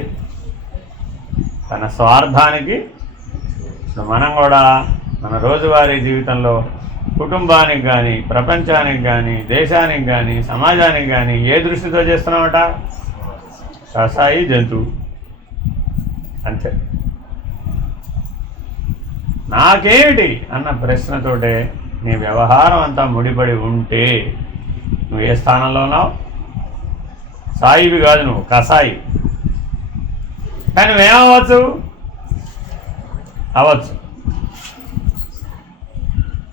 తన స్వార్థానికి. మనం కూడా మన రోజువారీ జీవితంలో కుటుంబానికి కానీ, ప్రపంచానికి కానీ, దేశానికి కానీ, సమాజానికి కానీ ఏ దృష్టితో చేస్తున్నామట? కషాయి జంతువు అంతే. నాకేమిటి అన్న ప్రశ్నతోటే నీ వ్యవహారం అంతా ముడిపడి ఉంటే నువ్వు ఏ స్థానంలో ఉన్నావు? సాయివి కాదు, నువ్వు కషాయి. కానీ నువ్వేమవ్వచ్చు? అవ్వచ్చు.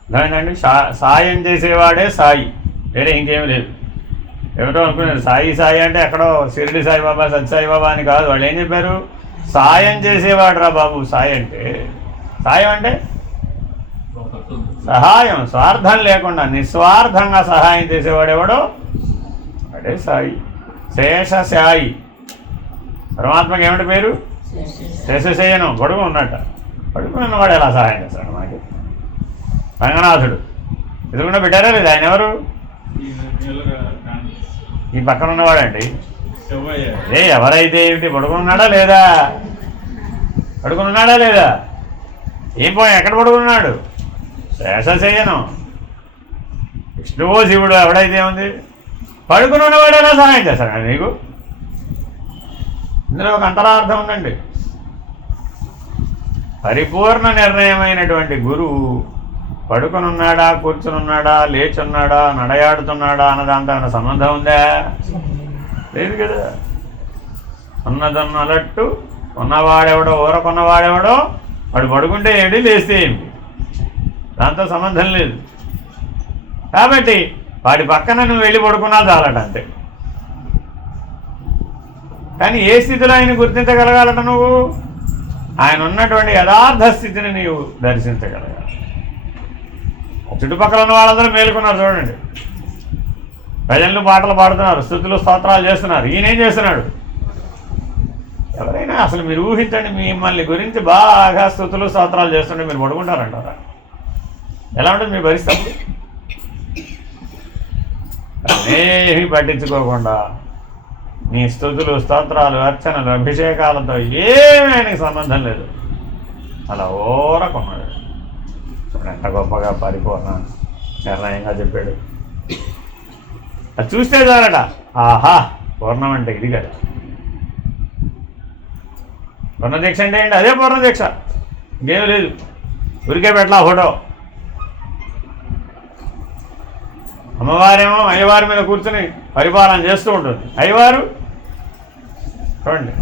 అర్థమైందండి? సాయం చేసేవాడే సాయి, వేరే ఇంకేమీ లేదు. ఎవరో అనుకున్నారు సాయి సాయి అంటే ఎక్కడో షిరిడి సాయిబాబా, సత్యసాయిబాబా అని కాదు. వాళ్ళు ఏం చెప్పారు? సాయం చేసేవాడు రా బాబు సాయి అంటే. సాయం అంటే సహాయం, స్వార్థం లేకుండా నిస్వార్థంగా సహాయం చేసేవాడెవడో అడే సాయి. శేషశాయి. పరమాత్మకి ఏమిటి పేరు? శేషశయనం. గొడుగు ఉన్నట్ట. పడుకున్నవాడు ఎలా సహాయం చేస్తాడు మనకి? రంగనాథుడు ఎదుగుండా పెట్టారా లేదు? ఆయన ఎవరు? ఈ పక్కన ఉన్నవాడండి. ఎవరైతే ఏమిటి? పడుకున్నాడా లేదా? పడుకున్నాడా లేదా? ఏం పోయి ఎక్కడ పడుకున్నాడు? శేషశయనం. విష్ణువో శివుడు ఎవడైతే ఉంది? పడుకుని ఉన్నవాడు ఎలా సహాయం చేస్తాడు నీకు? ఇందులో ఒక అంతరార్థం ఉందండి. పరిపూర్ణ నిర్ణయమైనటువంటి గురువు పడుకునున్నాడా, కూర్చునున్నాడా, లేచున్నాడా, నడయాడుతున్నాడా అన్నదాంతో ఏమైనా సంబంధం ఉందా? లేదు కదా. ఉన్నదన్నలట్టు ఉన్నవాడెవడో ఊరకున్నవాడెవడో వాడు పడుకుంటే ఏంటి, లేస్తే ఏంటి, దాంతో సంబంధం లేదు. కాబట్టి వాడి పక్కన నువ్వు వెళ్ళి పడుకున్నా చాలట అంతే. కానీ ఏ స్థితిలో ఆయన గుర్తించగలగాలట? నువ్వు ఆయన ఉన్నటువంటి యథార్థ స్థితిని నీవు దర్శించగలగాలి. చుట్టుపక్కల ఉన్న వాళ్ళందరూ మేలుకున్నారు చూడండి. ప్రజలు పాటలు పాడుతున్నారు, స్తుతులు స్తోత్రాలు చేస్తున్నారు. ఈయనేం చేస్తున్నాడు? ఎవరైనా అసలు మీరు ఊహించండి, మిమ్మల్ని గురించి బాగా స్తుతులు స్తోత్రాలు చేస్తుంటే మీరు పడుకుంటారంటారా? ఎలా ఉంటుంది మీ పరిస్థితి? ఏమీ పట్టించుకోకుండా నీ స్తుతులు స్తోత్రాలు అర్చనలు అభిషేకాలతో ఏమీ ఆయనకి సంబంధం లేదు, అలా ఓరకున్నాడు. ఎంత గొప్పగా పరిపూర్ణ నిర్ణయంగా చెప్పాడు. అది చూస్తే చాలట, ఆహా పూర్ణం అంటే ఇది కదా. పూర్ణదీక్ష అంటే ఏంటి? అదే పూర్ణదీక్ష, ఇంకేం లేదు. ఉరికే పెట్టలా ఫోటో. అమ్మవారేమో అయ్యవారి మీద కూర్చుని పరిపాలన చేస్తూ ఉంటుంది. అయ్యవారు చూడండి,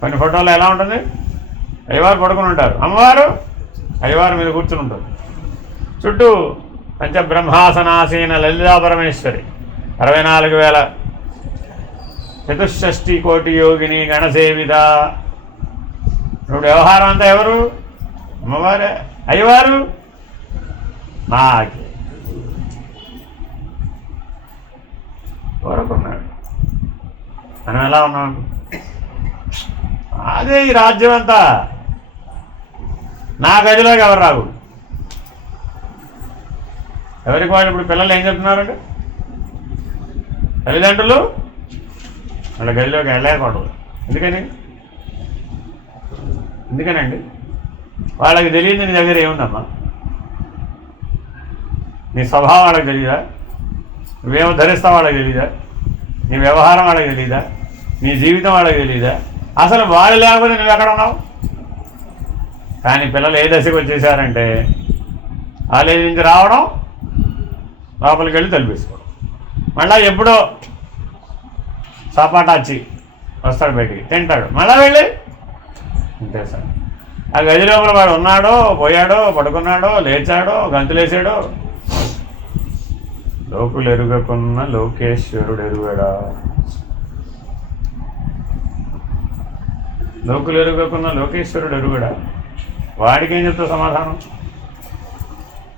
కొన్ని ఫోటోలు ఎలా ఉంటుంది, అయ్యవారు పడుకుని ఉంటారు, అమ్మవారు అయ్యవారి మీద కూర్చుని ఉంటుంది. చుట్టూ పంచబ్రహ్మాసనాసీన లలితా పరమేశ్వరి, 64,000 చతుషష్ఠి కోటి యోగిని గణసేవిత. ఇప్పుడు వ్యవహారం అంతా ఎవరు? అమ్మవారే. అయ్యవారు నాకే కోరుకున్నాడు. మనం ఎలా ఉన్నాం? అదే ఈ రాజ్యం అంతా. నా గదిలోకి ఎవరు రాదు. ఎవరికి వాళ్ళు ఇప్పుడు పిల్లలు ఏం చెప్తున్నారంటే, తల్లిదండ్రులు వాళ్ళ గదిలోకి వెళ్ళకూడదు. ఎందుకనండి వాళ్ళకి తెలియదు నీ దగ్గర ఏముందమ్మా. నీ స్వభావం వాళ్ళకి తెలియదా? నువ్వేమో ధరిస్తావు వాళ్ళకి తెలీదా? నీ వ్యవహారం వాళ్ళకి తెలీదా? నీ జీవితం వాళ్ళకి తెలీదా? అసలు వాళ్ళు లేకపోతే నువ్వు ఎక్కడ ఉన్నావు? కానీ పిల్లలు ఏ దశకు వచ్చేసారంటే, కాలేజీ నుంచి రావడం, లోపలికి వెళ్ళి తలిపేసుకోవడం, మళ్ళీ ఎప్పుడో సపాటాచి వస్తాడు, బయటికి తింటాడు, మళ్ళీ వెళ్ళి అంతే సార్. ఆ గది లోపల వాడు ఉన్నాడో, పోయాడో, పడుకున్నాడో, లేచాడో, గంతులేసాడో, లోకులు ఎరుగకున్న లోకేశ్వరుడు ఎరుగడా. లోకులు ఎరుగకున్న లోకేశ్వరుడు ఎరుగడా. వాడికి ఏం చెప్తా సమాధానం?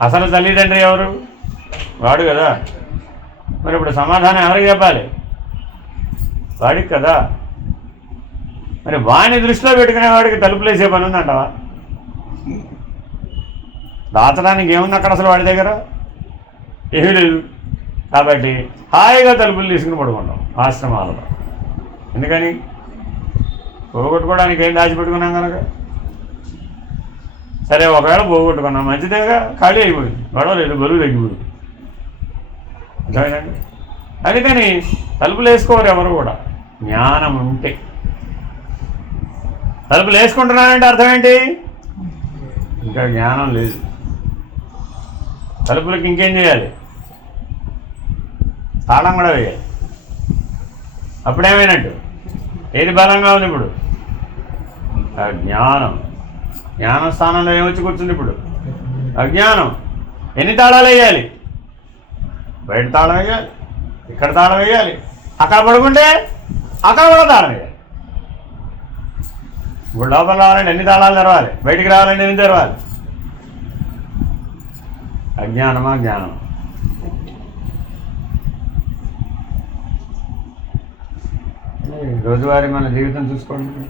అసలు తల్లిదండ్రి ఎవరు? వాడు కదా. మరి ఇప్పుడు సమాధానం ఎవరికి చెప్పాలి? వాడికి కదా. మరి వాడిని దృష్టిలో పెట్టుకునే వాడికి తలుపులేసే పని ఉందంటావా? దాచడానికి ఏముంది అక్కడ అసలు వాడి దగ్గర? ఏమీ లేదు. కాబట్టి హాయిగా తలుపులు తీసుకుని పడుకుంటాం ఆశ్రమాలలో. ఎందుకని? పోగొట్టుకోవడానికి ఏం దాచిపెట్టుకున్నాం కనుక. సరే, ఒకవేళ పోగొట్టుకున్నాం, మంచిదేగా, ఖాళీ అయిపోయింది, గొడవ లేదు, బరువు తగ్గిపోయింది. అర్థమైందండి? అందుకని తలుపులు వేసుకోరు ఎవరు కూడా. జ్ఞానం ఉంటే. తలుపులు వేసుకుంటున్నానంటే అర్థం ఏంటి? ఇంకా జ్ఞానం లేదు. తలుపులకి ఇంకేం చేయాలి? తాళం కూడా వేయాలి. అప్పుడేమైనట్టు? ఏది బలంగా ఉంది ఇప్పుడు? అజ్ఞానం. జ్ఞానం స్థానంలో ఏమొచ్చి కూర్చుంది ఇప్పుడు? అజ్ఞానం. ఎన్ని తాళాలు వేయాలి? బయట తాళం వేయాలి, ఇక్కడ తాళం వేయాలి, అక్కడ పడుకుంటే అక్కడ కూడా తాళం వేయాలి. ఇప్పుడు లోపల రావాలంటే ఎన్ని తాళాలు తెరవాలి? బయటికి రావాలంటే ఎన్ని తెరవాలి? అజ్ఞానమా జ్ఞానం? రోజువారీ మన జీవితం చూసుకోండి.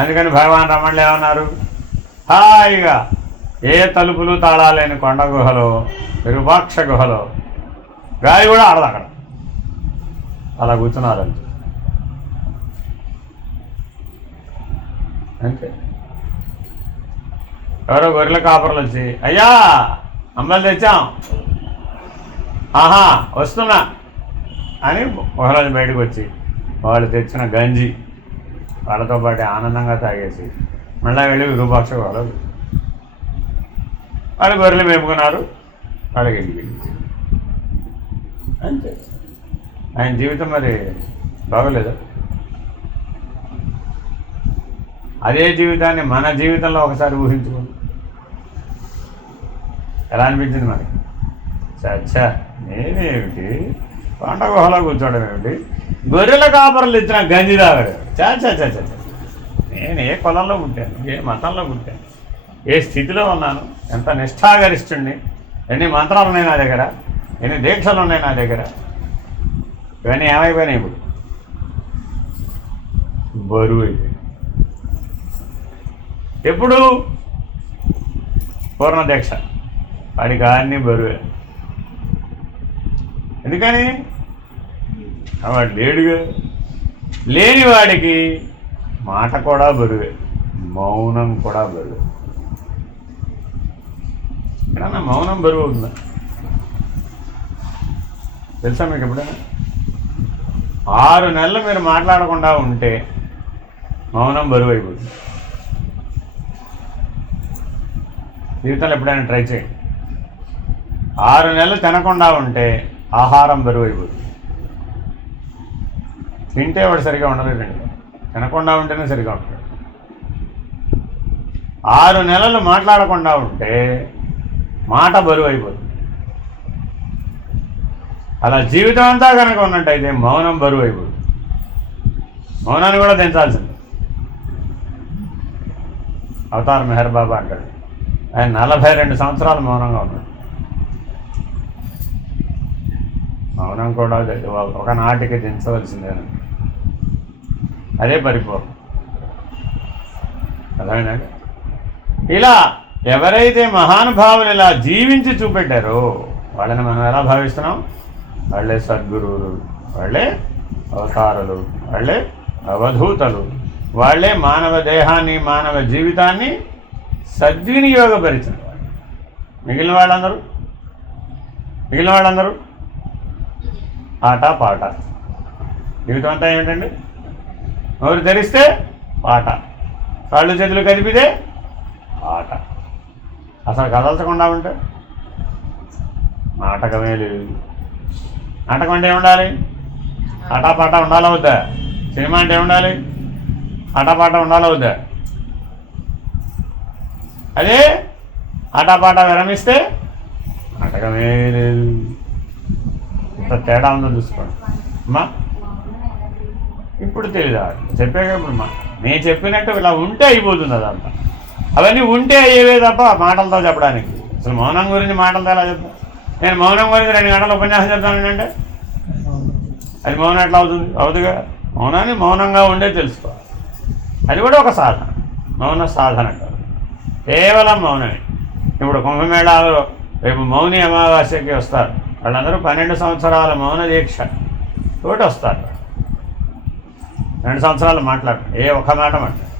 అందుకని భగవాన్ రమణులు ఏమన్నారు? హాయిగా ఏ తలుపులు తాళాలేని కొండ గుహలో, విరూపాక్ష గుహలో గాలి కూడా ఆడదు అక్కడ, అలా కూర్చున్నారంటే అంతే. ఎవరో గొర్రెల కాపర్లు వచ్చి, అయ్యా అంబలు తెచ్చాం, ఆహా వస్తున్నా అని ఒకరోజు బయటకు వచ్చి వాళ్ళు తెచ్చిన గంజి వాళ్ళతో పాటు ఆనందంగా తాగేసి మళ్ళీ వెళ్ళి విరూపాక్ష వాళ్ళు గొర్రెలు మేపుకున్నారు, వాళ్ళకి ఇంటికి అంతే. ఆయన జీవితం మరి బాగోలేదు. అదే జీవితాన్ని మన జీవితంలో ఒకసారి ఊహించుకోండి, ఎలా అనిపించింది మనకి? చచ్చా నేనేమిటి పంట గుహలో కూర్చోవడం ఏమిటి, గొర్రెల కాపర్లు ఇచ్చిన గంజి తాగడం, చచ్చా నేను ఏ కులంలో పుట్టాను, ఏ మతంలో పుట్టాను, ఏ స్థితిలో ఉన్నాను, ఎంత నిష్ఠాగరిష్ఠుణ్ణి, ఎన్ని మంత్రాలు ఉన్నాయి నా దగ్గర, ఎన్ని దీక్షలు ఉన్నాయి నా దగ్గర, ఇవన్నీ ఏమైపోయినాయి ఇప్పుడు? బరువు అయిపోయింది. ఎప్పుడు పూర్ణ దీక్ష వాడికి అన్నీ బరువే. ఎందుకని వాడు లేడుగా. లేని వాడికి మాట కూడా బరువే, మౌనం కూడా బరువే. ఎక్కడన్నా మౌనం బరువు అవుతుందా? తెలుసా మీకు? ఎప్పుడైనా 6 నెలలు మీరు మాట్లాడకుండా ఉంటే మౌనం బరువు అయిపోతుంది. జీవితంలో ఎప్పుడైనా ట్రై చేయండి. 6 నెలలు తినకుండా ఉంటే ఆహారం బరువు అయిపోతుంది. తింటే వాడు సరిగా ఉండలేదండి, తినకుండా ఉంటేనే సరిగా ఉంటాడు. 6 నెలలు మాట్లాడకుండా ఉంటే మాట బరువు అయిపోతుంది. అలా జీవితం అంతా కనుక ఉన్నట్టయితే మౌనం బరువు అయిపోతుంది. మౌనాన్ని కూడా దించాల్సింది. అవతార్ మెహర్ బాబా అంటాడు, ఆయన 42 సంవత్సరాలు మౌనంగా ఉన్నాడు. మౌనం కూడా ఒకనాటికి దించవలసిందేనండి, అదే పరిపూర్ణం. అర్థమైందండి? ఇలా ఎవరైతే మహానుభావులు ఇలా జీవించి చూపెట్టారో వాళ్ళని మనం ఎలా భావిస్తున్నాం? వాళ్ళే సద్గురువులు, వాళ్ళే అవతారులు, వాళ్ళే అవధూతలు, వాళ్ళే మానవ దేహాన్ని, మానవ జీవితాన్ని సద్వినియోగపరిచిన వాళ్ళు. మిగిలిన వాళ్ళందరూ ఆట పాట. జీవితం అంతా ఏమిటండి? నోరు తెరిస్తే పాట, కాళ్ళు చేతులు కదిపితే ఆట. అసలు కదల్చకుండా ఉంటే నాటకమే లేదు. నాటకం అంటే ఏముండాలి? ఆటపాట ఉండాలా వద్దా? సినిమా అంటే ఏముండాలి? ఆటపాట ఉండాలా వద్దా? అదే ఆటపాట విరమిస్తే నాటకమే లేదు. ఇంత తేడా ఉందో చూసుకోండి అమ్మా. ఇప్పుడు తెలియదా? చెప్పాక ఇప్పుడు నేను చెప్పినట్టు ఇలా ఉంటే అయిపోతుంది అదంతా. అవన్నీ ఉంటే అయ్యేవే తప్ప మాటలతో చెప్పడానికి. అసలు మౌనం గురించి మాటలతో ఎలా చెప్తా? నేను మౌనం గురించి 2 గంటల ఉపన్యాసం చెప్తానంటే అది మౌనం ఎట్లా అవుతుంది? అవుతుగా. మౌనాన్ని మౌనంగా ఉండే తెలుసుకోవాలి. అది కూడా ఒక సాధన, మౌన సాధన కాదు, కేవలం మౌనమే. ఇప్పుడు కుంభమేళాలో రేపు మౌని అమావాస్యకి వస్తారు. వాళ్ళందరూ 12 సంవత్సరాల మౌన దీక్ష తోటి వస్తారు. 2 సంవత్సరాలు మాట్లాడరు, ఏ ఒక్క మాట మాట్లాడు.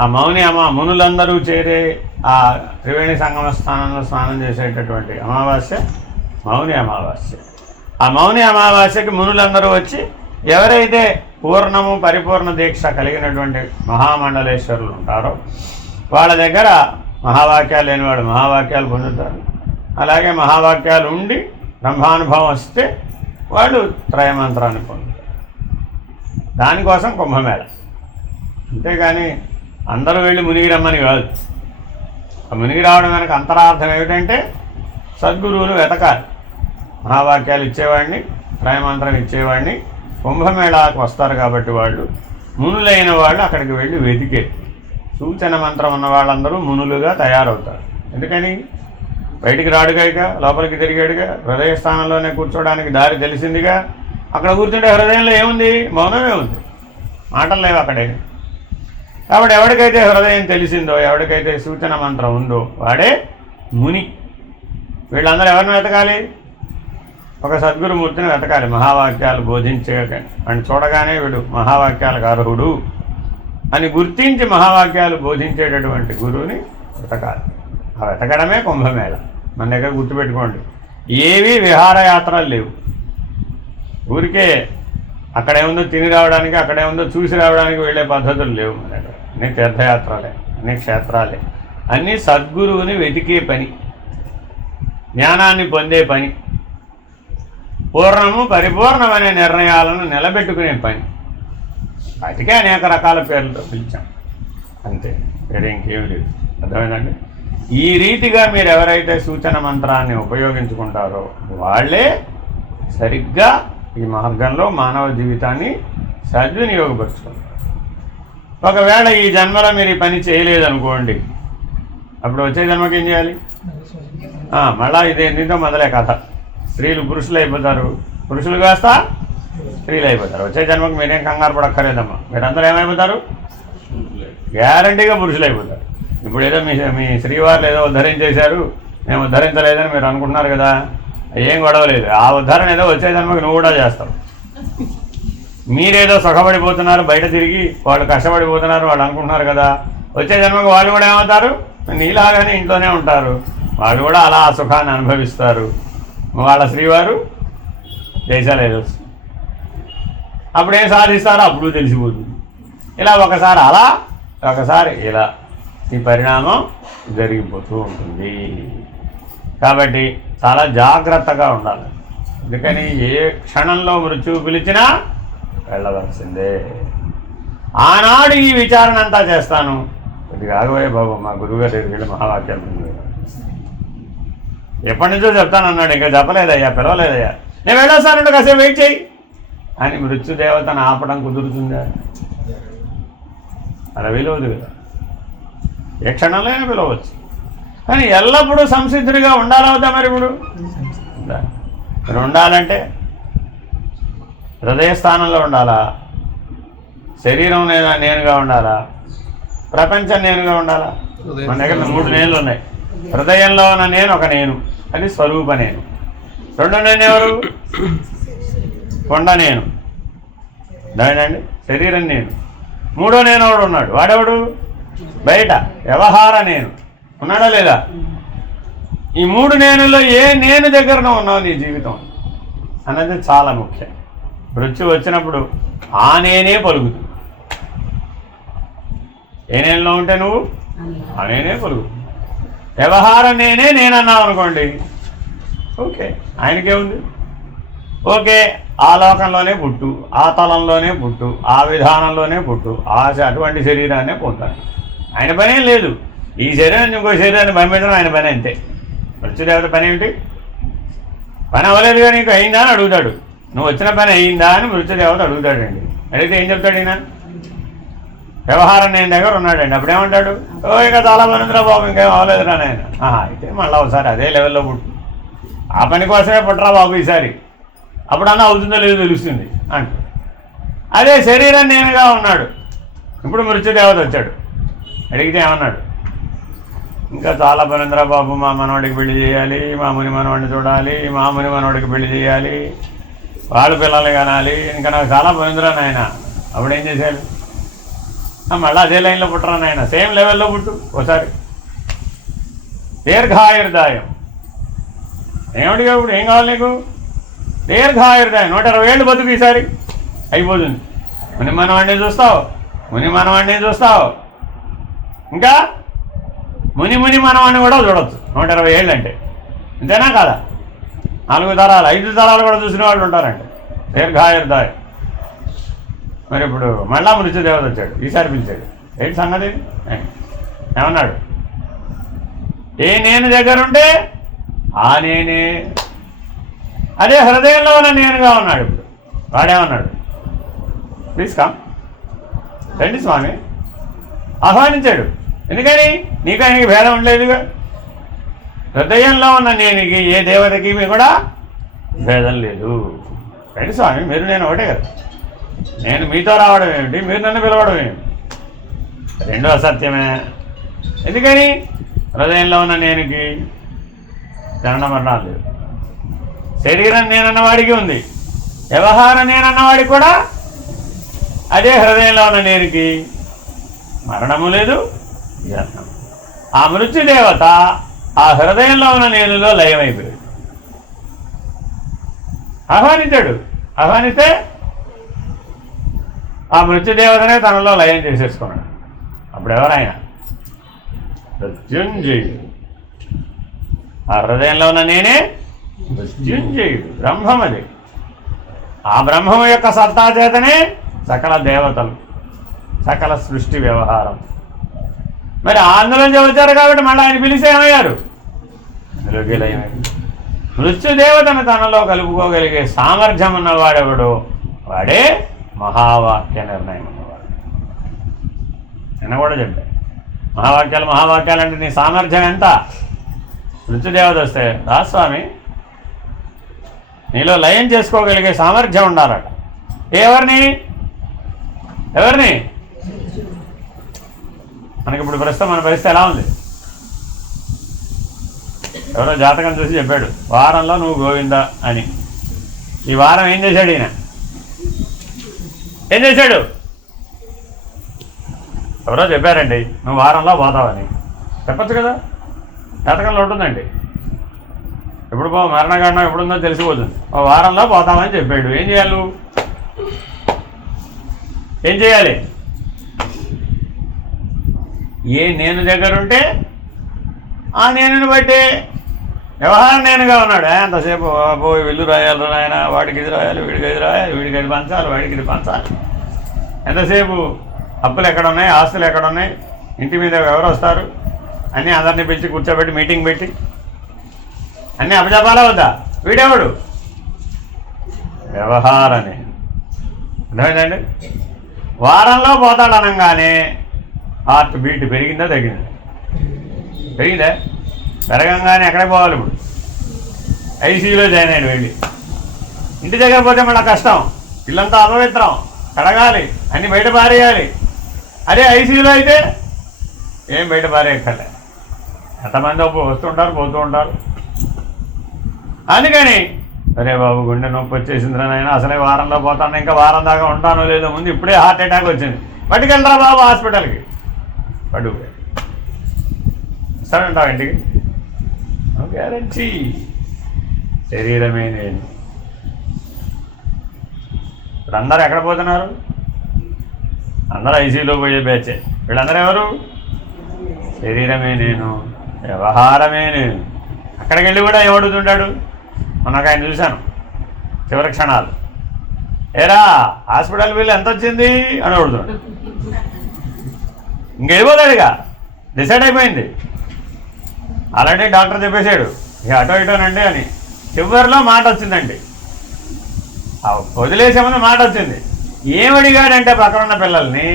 ఆ మౌని మునులందరూ చేరే ఆ త్రివేణి సంగమ స్థానంలో స్నానం చేసేటటువంటి అమావాస్య మౌని అమావాస్య. ఆ మౌని అమావాస్యకి మునులందరూ వచ్చి ఎవరైతే పూర్ణము పరిపూర్ణ దీక్ష కలిగినటువంటి మహామండలేశ్వరులు ఉంటారో వాళ్ళ దగ్గర మహావాక్యాలు లేనివాడు మహావాక్యాలు పొందుతారు. అలాగే మహావాక్యాలు ఉండి బ్రహ్మానుభవం వస్తే వాళ్ళు త్రయమంత్రాన్ని పొందుతారు. దానికోసం కుంభమేళ. అంతేగాని అందరూ వెళ్ళి మునిగి రమ్మని కాదు. ఆ మునిగి రావడం వెనక అంతరార్థం ఏమిటంటే సద్గురువులు వెతకాలి. మహావాక్యాలు ఇచ్చేవాడిని, త్రయమంత్రం ఇచ్చేవాడిని కుంభమేళాకు వస్తారు కాబట్టి వాళ్ళు మునులైన వాళ్ళు అక్కడికి వెళ్ళి వెతికేది. సూచన మంత్రం ఉన్న వాళ్ళందరూ మునులుగా తయారవుతారు. ఎందుకని? బయటికి రాడుగా, లోపలికి తిరిగాడుగా, హృదయ స్థానంలోనే కూర్చోడానికి దారి తెలిసిందిగా. అక్కడ కూర్చుంటే హృదయంలో ఏముంది? మౌనమే ఉంది, మాటలు లేవు అక్కడే. కాబట్టి ఎవరికైతే హృదయం తెలిసిందో, ఎవరికైతే సూచన మంత్రం ఉందో వాడే ముని. వీళ్ళందరూ ఎవరిని వెతకాలి? ఒక సద్గురుమూర్తిని వెతకాలి. మహావాక్యాలు బోధించే అని చూడగానే వీడు మహావాక్యాలకు అర్హుడు అని గుర్తించి మహావాక్యాలు బోధించేటటువంటి గురువుని వెతకాలి. ఆ వెతకడమే కుంభమేళ. మన దగ్గర గుర్తుపెట్టుకోండి, ఏవీ విహారయాత్రలు లేవు. ఊరికే అక్కడేముందో తిని రావడానికి, అక్కడేముందో చూసి రావడానికి వెళ్ళే పద్ధతులు లేవు. మన దగ్గర అన్నీ తీర్థయాత్రలే, అన్ని క్షేత్రాలే, అన్నీ సద్గురువుని వెతికే పని, జ్ఞానాన్ని పొందే పని, పూర్ణము పరిపూర్ణమనే నిర్ణయాలను నిలబెట్టుకునే పని. వాటికే అనేక రకాల పేర్లతో పిలిచాం, అంతే, వేరే ఇంకేం లేదు. అర్థమైందండి? ఈ రీతిగా మీరు ఎవరైతే సూచన మంత్రాన్ని ఉపయోగించుకుంటారో వాళ్ళే సరిగ్గా ఈ మార్గంలో మానవ జీవితాన్ని సద్వినియోగపరుచుకుంటారు. ఒకవేళ ఈ జన్మలో మీరు ఈ పని చేయలేదనుకోండి, అప్పుడు వచ్చే జన్మకి ఏం చేయాలి? మళ్ళా ఇదే దీంతో మొదలే కథ. స్త్రీలు పురుషులు అయిపోతారు, పురుషులు కాస్త స్త్రీలు అయిపోతారు. వచ్చే జన్మకు మీరేం కంగారు పడక్కర్లేదమ్మా, మీరందరూ ఏమైపోతారు? గ్యారంటీగా పురుషులు అయిపోతారు. ఇప్పుడు ఏదో మీ శ్రీవారులు ఏదో ఉద్ధరించేశారు, మేము ఉద్ధరించలేదని మీరు అనుకుంటున్నారు కదా, ఏం గొడవ లేదు. ఆ ఉద్ధరణ ఏదో వచ్చే జన్మకి నువ్వు కూడా చేస్తావు. మీరేదో సుఖపడిపోతున్నారు, బయట తిరిగి వాళ్ళు కష్టపడిపోతున్నారు వాళ్ళు అనుకుంటున్నారు కదా, వచ్చే జన్మకి వాళ్ళు కూడా ఏమవుతారు? నీలాగానే ఇంట్లోనే ఉంటారు, వాళ్ళు కూడా అలా ఆ సుఖాన్ని అనుభవిస్తారు. వాళ్ళ శ్రీవారు దేశాలు ఏదో అప్పుడు ఏం సాధిస్తారో అప్పుడు తెలిసిపోతుంది. ఇలా ఒకసారి అలా, ఒకసారి ఇలా ఈ పరిణామం జరిగిపోతూ ఉంటుంది. కాబట్టి చాలా జాగ్రత్తగా ఉండాలి. అందుకని ఏ క్షణంలో మృత్యువు పిలిచినా వెళ్ళవలసిందే. ఆనాడు ఈ విచారణ అంతా చేస్తాను, ఇది కాకపోయే బాబు మా గురువుగారు దగ్గరికి వెళ్ళి మహావాక్యాలు ఎప్పటి నుంచో చెప్తానన్నాడు, ఇంకా చెప్పలేదయ్యా, పిలవలేదయ్యా, నేను వెళ్ళొస్తానంటే కాసేపు వెయిట్ చేయి అని మృత్యుదేవతను ఆపడం కుదురుతుందా? అలా వీలవదు కదా. ఏ క్షణంలో అయినా పిలవచ్చు, కానీ ఎల్లప్పుడూ సంసిద్ధుడిగా ఉండాలవుతా. మరి ఇప్పుడు మీరు ఉండాలంటే హృదయ స్థానంలో ఉండాలా, శరీరం నేనుగా ఉండాలా, ప్రపంచం నేనుగా ఉండాలా? మన దగ్గర 3 నేనులు ఉన్నాయి. హృదయంలో ఉన్న నేను ఒక నేను, అది స్వరూప నేను. 2 నేను ఎవరు? కొండ నేను, దానండి శరీరం నేను. 3వ నేను ఎవడు ఉన్నాడు? వాడెవడు? బయట వ్యవహార నేను ఉన్నాడా లేదా? ఈ 3 నేనుల్లో ఏ నేను దగ్గరన ఉన్నావు నీ జీవితం అన్నది చాలా ముఖ్యం. మృత్యు వచ్చినప్పుడు ఆ నేనే పలుకుతుంది. ఏ నేనులో ఉంటే నువ్వు ఆ నేనే పలుకుతుంది. వ్యవహారం నేనన్నావు అనుకోండి, ఓకే, ఆయనకేముంది, ఓకే, ఆ లోకంలోనే పుట్టు, ఆ తలంలోనే పుట్టు, ఆ విధానంలోనే పుట్టు, అటువంటి శరీరాన్నే పొందాలి. ఆయన పని ఏం లేదు. ఈ శరీరాన్ని ఇంకో శరీరాన్ని పంపించడం ఆయన పని అంతే. మృత్యుదేవత పని ఏమిటి? పని అవ్వలేదుగా నీకు, అయిందా అని అడుగుతాడు. నువ్వు వచ్చిన పని అయిందా అని మృత్యుదేవత అడుగుతాడండి. అడిగితే ఏం చెప్తాడు ఈయన? వ్యవహారం నేను దగ్గర ఉన్నాడండి. అప్పుడేమంటాడు? ఇంకా చాలా మందిరా బాబు, ఇంకేం అవ్వలేదురా నాయన. అయితే మళ్ళీ ఒకసారి అదే లెవెల్లో పుట్టు, ఆ పని కోసమే పుట్టరా బాబు ఈసారి, అప్పుడు అన్న అవుతుందో లేదో తెలుస్తుంది అంటే. అదే శరీరం నేనుగా ఉన్నాడు. ఇప్పుడు మృత్యుదేవత వచ్చాడు, అడిగితే ఏమన్నాడు? ఇంకా చాలా పనిందిరా బాబు, మా మనవాడికి పెళ్లి చేయాలి, మా ముని మనవాడిని చూడాలి, మా ముని మనవాడికి పెళ్లి చేయాలి, వాళ్ళ పిల్లల్ని కనాలి, ఇంకా నాకు చాలా పనిందిరా నాయన. అప్పుడు ఏం చేసేయాలి? మళ్ళీ అదే లైన్లో పుట్టరా నాయన, సేమ్ లెవెల్లో పుట్టు ఒకసారి. దీర్ఘాయుర్దాయం ఏమిటిగా? ఇప్పుడు ఏం కావాలి నీకు? దీర్ఘాయుర్దాయం, 120 ఏళ్ళు బతుకు ఈసారి అయిపోతుంది. ముని మనవాడిని చూస్తావు, ఇంకా ముని మనవాడిని కూడా చూడవచ్చు 120 ఏళ్ళు అంటే. అంతేనా కాదా? 4 తరాలు 5 తరాలు కూడా చూసిన వాళ్ళు ఉంటారంటే దీర్ఘాయుర్దాయం. మరి ఇప్పుడు మళ్ళా మృత్యుదేవత వచ్చాడు, ఈసారి పిలిచాడు. ఏంటి సంగతి? ఏమన్నాడు? ఏ నేను దగ్గర ఉంటే ఆ నేనే, అదే హృదయంలో ఉన్న నేనుగా ఉన్నాడు. ఇప్పుడు వాడేమన్నాడు? ప్లీజ్ కమ్, రండి స్వామి, ఆహ్వానించాడు. ఎందుకని? నీకు ఆయనకి భేదం ఉండలేదుగా. హృదయంలో ఉన్న నేనికి ఏ దేవతకి కూడా భేదం లేదు. రండి స్వామి, మీరు నేను ఒకటే కదా. నేను మీతో రావడం ఏమిటి, మీరు నన్ను పిలవడం ఏమిటి? 2 అసత్యమే. ఎందుకని? హృదయంలో ఉన్న నేనుకి జనన మరణాలు లేదు. శరీరం నేనన్నవాడికి ఉంది, వ్యవహారం నేనన్నవాడికి కూడా అదే హృదయంలో ఉన్న నేనుకి మరణము లేదు, జన్మం. ఆ మృత్యుదేవత ఆ హృదయంలో ఉన్న నేనులో లయమైపోయాడు. ఆహ్వానించాడు. ఆహ్వానిస్తే ఆ మృత్యుదేవతనే తనలో లయం చేసేసుకున్నాడు. అప్పుడు ఎవరైనా మృత్యుంజయుడు, ఆ హృదయంలో ఉన్న నేనే మృత్యుంజయుడు, బ్రహ్మం అది. ఆ బ్రహ్మం యొక్క సత్తా చేతనే సకల దేవతలు, సకల సృష్టి వ్యవహారం. మరి అందులోంచి వచ్చారు కాబట్టి మళ్ళీ ఆయన పిలిచి ఏమయ్యారు? అందులోకి లయమయ్యారు. మృత్యుదేవతను తనలో కలుపుకోగలిగే సామర్థ్యం ఉన్నవాడెవడో వాడే మహావాక్య నిర్ణయం ఉన్నవాడు. నిన్న కూడా చెప్పాను, మహావాక్యాలు అంటే నీ సామర్థ్యం ఎంత? మృత్యుదేవత వస్తే రాస్వామి నీలో లయం చేసుకోగలిగే సామర్థ్యం ఉండాలట. ఎవరిని మనకి ఇప్పుడు ప్రస్తుతం మన పరిస్థితి ఎలా ఉంది? ఎవరో జాతకం చూసి చెప్పాడు, వారంలో నువ్వు గోవిందా అని. ఈ వారం ఏం చేశాడు ఈయన? ఏం చేశాడు? ఎవరో చెప్పారండి నువ్వు వారంలో పోతావని. చెప్పచ్చు కదా, జాతకంలో ఉంటుందండి. ఎప్పుడు మరణకాండం ఎప్పుడుందో తెలిసిపోతుంది. ఓ వారంలో పోతామని చెప్పాడు. ఏం చేయాలి నువ్వు? ఏం చేయాలి? ఏ నేను దగ్గర ఉంటే ఆ నేనుని బట్టి వ్యవహారం నేనుగా ఉన్నాడు. అంతసేపు పోయి వెళ్ళు రాయాలి ఆయన, వాడికి ఇది రాయాలి, వీడికి ఇది రాయాలి, వీడికి ఇది పంచాలి, వాడికి ఇది పంచాలి. ఎంతసేపు అప్పులు ఎక్కడ ఉన్నాయి, ఆస్తులు ఎక్కడ ఉన్నాయి, ఇంటి మీద ఎవరు వస్తారు అన్నీ అందరినీ పిలిచి కూర్చోబెట్టి మీటింగ్ పెట్టి అన్నీ అపజపాలా వద్దా? వీడెవడు? వ్యవహారనే. అర్థమైందండి? వారంలో పోతాడు అనగానే హార్ట్ బీట్ పెరిగిందా తగ్గిందా? పెరిగిందా? పెరగంగానే ఎక్కడికి పోవాలి? ఇప్పుడు ఐసీయూలో జాయిన్ అయ్యాడు. వెళ్ళి ఇంటి దగ్గర పోతే మళ్ళీ కష్టం, ఇల్లంతా అపవిత్రం, కడగాలి, అన్నీ బయట పారేయాలి. అదే ఐసీయూలో అయితే ఏం బయట పారేయక్కర్లే. ఎంతమంది వస్తుంటారు పోతూ ఉంటారు. అందుకని అరే బాబు గుండె నొప్పి వచ్చేసిందిరా నాయన, అసలే వారంలో పోతాను, ఇంకా వారం దాకా ఉంటానో లేదో, ముందు ఇప్పుడే హార్ట్ అటాక్ వచ్చింది, పట్టుకెళ్ళరా బాబు హాస్పిటల్కి. పడు వస్తాడంటావు ఇంటికి? గ్యారంటీ. శరీరమే నేను. ఇప్పుడు అందరూ ఎక్కడ పోతున్నారు? అందరూ ఐసీయూలో పోయే బ్యాచే. వీళ్ళందరూ ఎవరు? శరీరమే నేను, వ్యవహారమే నేను. అక్కడికి వెళ్ళి కూడా ఏమడుగుతుంటాడు? మనకు ఆయన చూశాను చివరి క్షణాలు, ఏరా హాస్పిటల్ బిల్లు ఎంత వచ్చింది అని అడుగుతున్నాడు. ఇంకెళ్ళిపోతాడుగా, డిసైడ్ అయిపోయింది. ఆల్రెడీ డాక్టర్ చెప్పేశాడు ఇక అటో ఇటోనండి అని. చివరిలో మాట వచ్చిందండి, వదిలేసే ముందు మాట వచ్చింది. ఏమడిగాడంటే పక్కన ఉన్న పిల్లల్ని,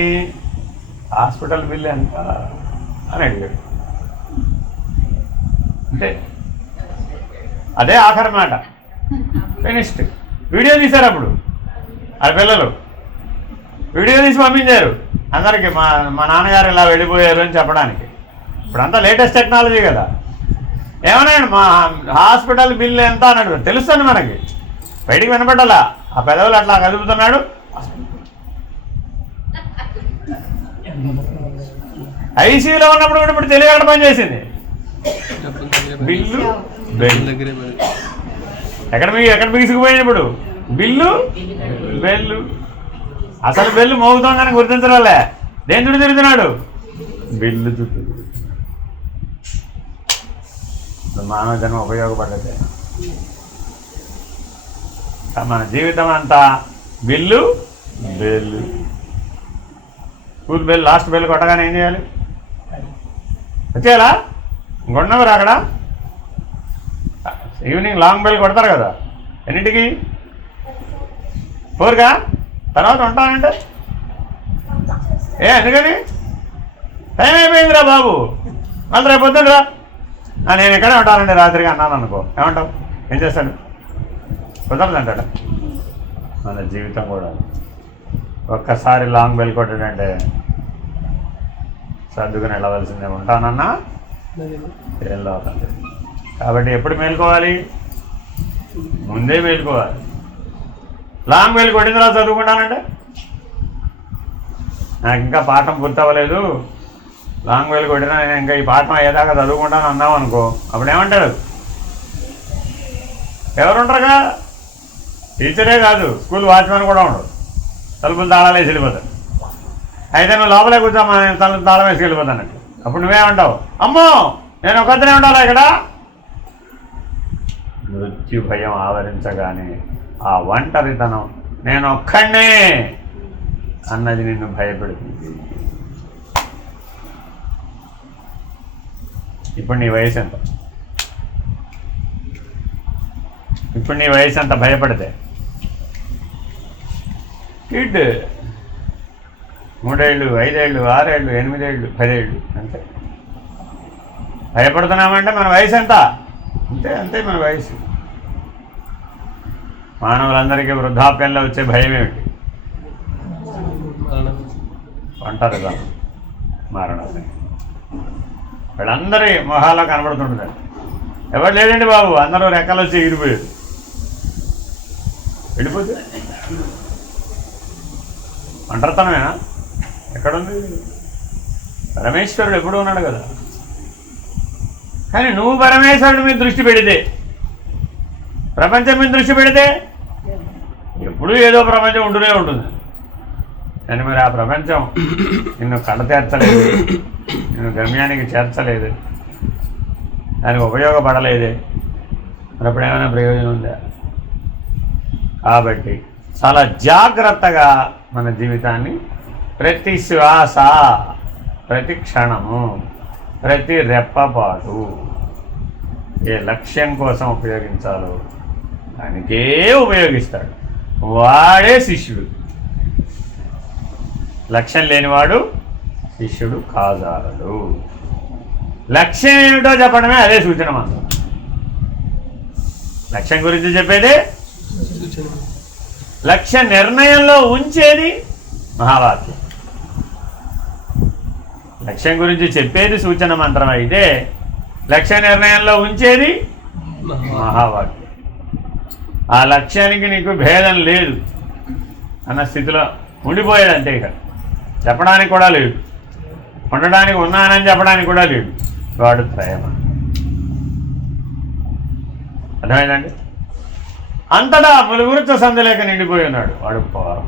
హాస్పిటల్ బిల్లు ఎంత అని అడిగాడు. అంటే అదే ఆఖరి మాట. ఫినిష్డ్. వీడియో తీశారు అప్పుడు ఆ పిల్లలు, వీడియో తీసి పంపించారు అందరికీ. మా నాన్నగారు ఇలా వెళ్ళిపోయారు అని చెప్పడానికి. ఇప్పుడంతా లేటెస్ట్ టెక్నాలజీ కదా. ఏమన్నాడు? మా హాస్పిటల్ బిల్లు ఎంత అన్నాడు. తెలుస్తుంది మనకి, బయటికి వినపడ్డాలా. ఆ పెదవులు అట్లా కదుపుతున్నాడు. ఐసీయూలో ఉన్నప్పుడు కూడా ఇప్పుడు తెలివి ఎక్కడ పనిచేసింది? బిల్లు ఎక్కడ బిగిసిపోయింది ఇప్పుడు? Bill bell. అసలు బెల్లు మోగుతోందని గుర్తించరాలే. దేని చుట్టూ తిరుగుతున్నాడు? బిల్లు చుట్టూ. మానవ జన్మ ఉపయోగపడ్డదే. మన జీవితం అంతా bill bell. School bell last bell కొట్టగానే ఏం చేయాలి? వచ్చేయాలా? ఇంకొన్నవరు అక్కడ ఈవినింగ్ లాంగ్ బెల్ కొడతారు కదా. ఎన్నింటికి? 4గా? తర్వాత ఉంటానంటే ఎందుకని? టైం అయిపోయిందిరా బాబు, మళ్ళీ రేపు పొద్దునరా. నేను ఇక్కడే ఉంటానండి రాత్రికి అన్నాను అనుకో, ఏమంటావు? ఏం చేస్తాడు? కుదరదు అంటాడు. మన జీవితం కూడా ఒక్కసారి లాంగ్ బెల్ కొట్టాడంటే సర్దుకుని వెళ్ళవలసిందే. ఉంటానన్నా ఏం లోపం. కాబట్టి ఎప్పుడు మేలుకోవాలి? ముందే మేలుకోవాలి. లాంగ్ బెల్ కొట్టిన తర్వాత చదువుకుంటానంటే నాకు ఇంకా పాఠం పూర్తవ్వలేదు, లాంగ్ బెల్ కొట్టినా నేను ఇంకా ఈ పాఠం అయ్యేదాకా చదువుకుంటాను అన్నావు అనుకో, అప్పుడు ఏమంటాడు? ఎవరుంటారుగా? టీచరే కాదు, స్కూల్ వాచ్మెన్ కూడా ఉండడు. తలుపులు తాళాలు వేసి వెళ్ళిపోతాడు. అయితే నువ్వు లోపలే కూర్చో తలుపు తాళం వేసి వెళ్ళిపోతానంటే అప్పుడు నువ్వేమంటావు? అమ్మో నేను ఒకరినే ఉండాలా ఇక్కడ? మృత్యు భయం ఆవరించగానే ఆ ఒంటరితనం నేను ఒక్కడే అన్నది నిన్ను భయపెడుతుంది. ఇప్పుడు నీ వయసు ఎంత? ఇప్పుడు నీ వయసు ఎంత భయపడితే? కిడ్ 3 ఏళ్ళు 5 ఏళ్ళు 6 ఏళ్ళు 8 ఏళ్ళు 10 ఏళ్ళు అంతే. భయపడుతున్నామంటే మన వయసు ఎంత? అంతే అంతే మన వయసు. మానవులందరికీ వృద్ధాప్యంలో వచ్చే భయం ఏమిటి? ఒంటరిగా మరణం. వీళ్ళందరి మొహాల్లో కనబడుతుంటుంది. ఎవరు లేదండి బాబు, అందరూ రెక్కలు వచ్చి ఎగిరిపోయారు. వెళ్ళిపోతే ఒంటరితనమేనా? ఎక్కడుంది? పరమేశ్వరుడు ఎప్పుడు ఉన్నాడు కదా. కానీ నువ్వు పరమేశ్వరుడి మీద దృష్టి పెడితే, ప్రపంచం మీద దృష్టి పెడితే ఎప్పుడూ ఏదో ప్రపంచం ఉంటూనే ఉంటుంది. కానీ మరి ఆ ప్రపంచం నిన్ను కడతేర్చలేదు, నిన్ను గమ్యానికి చేర్చలేదు, దానికి ఉపయోగపడలేదే, మరి అప్పుడు ఏమైనా ప్రయోజనం ఉందా? కాబట్టి చాలా జాగ్రత్తగా మన జీవితాన్ని ప్రతి శ్వాస, ప్రతి క్షణము, ప్రతి రెప్పపాటు ఏ లక్ష్యం కోసం ఉపయోగించాలో దానికే ఉపయోగిస్తాడు. వాడే శిష్యుడు. లక్ష్యం లేనివాడు శిష్యుడు కాజాలడు. లక్ష్యం ఏమిటో చెప్పడమే అదే సూచన మంత్రం. లక్ష్యం గురించి చెప్పేదే లక్ష్య నిర్ణయంలో ఉంచేది మహావాక్యం. లక్ష్యం గురించి చెప్పేది సూచన మంత్రం అయితే లక్ష్య నిర్ణయంలో ఉంచేది మహావాక్యం. ఆ లక్ష్యానికి నీకు భేదం లేదు అన్న స్థితిలో ఉండిపోయేదంతే. ఇక చెప్పడానికి కూడా లేదు, ఉండడానికి ఉన్నానని చెప్పడానికి కూడా లేదు. వాడు ప్రేమ. అర్థమైందండి? అంతటా ములుగురుచ సంధిలేక నిండిపోయి ఉన్నాడు వాడు పౌర్ణ.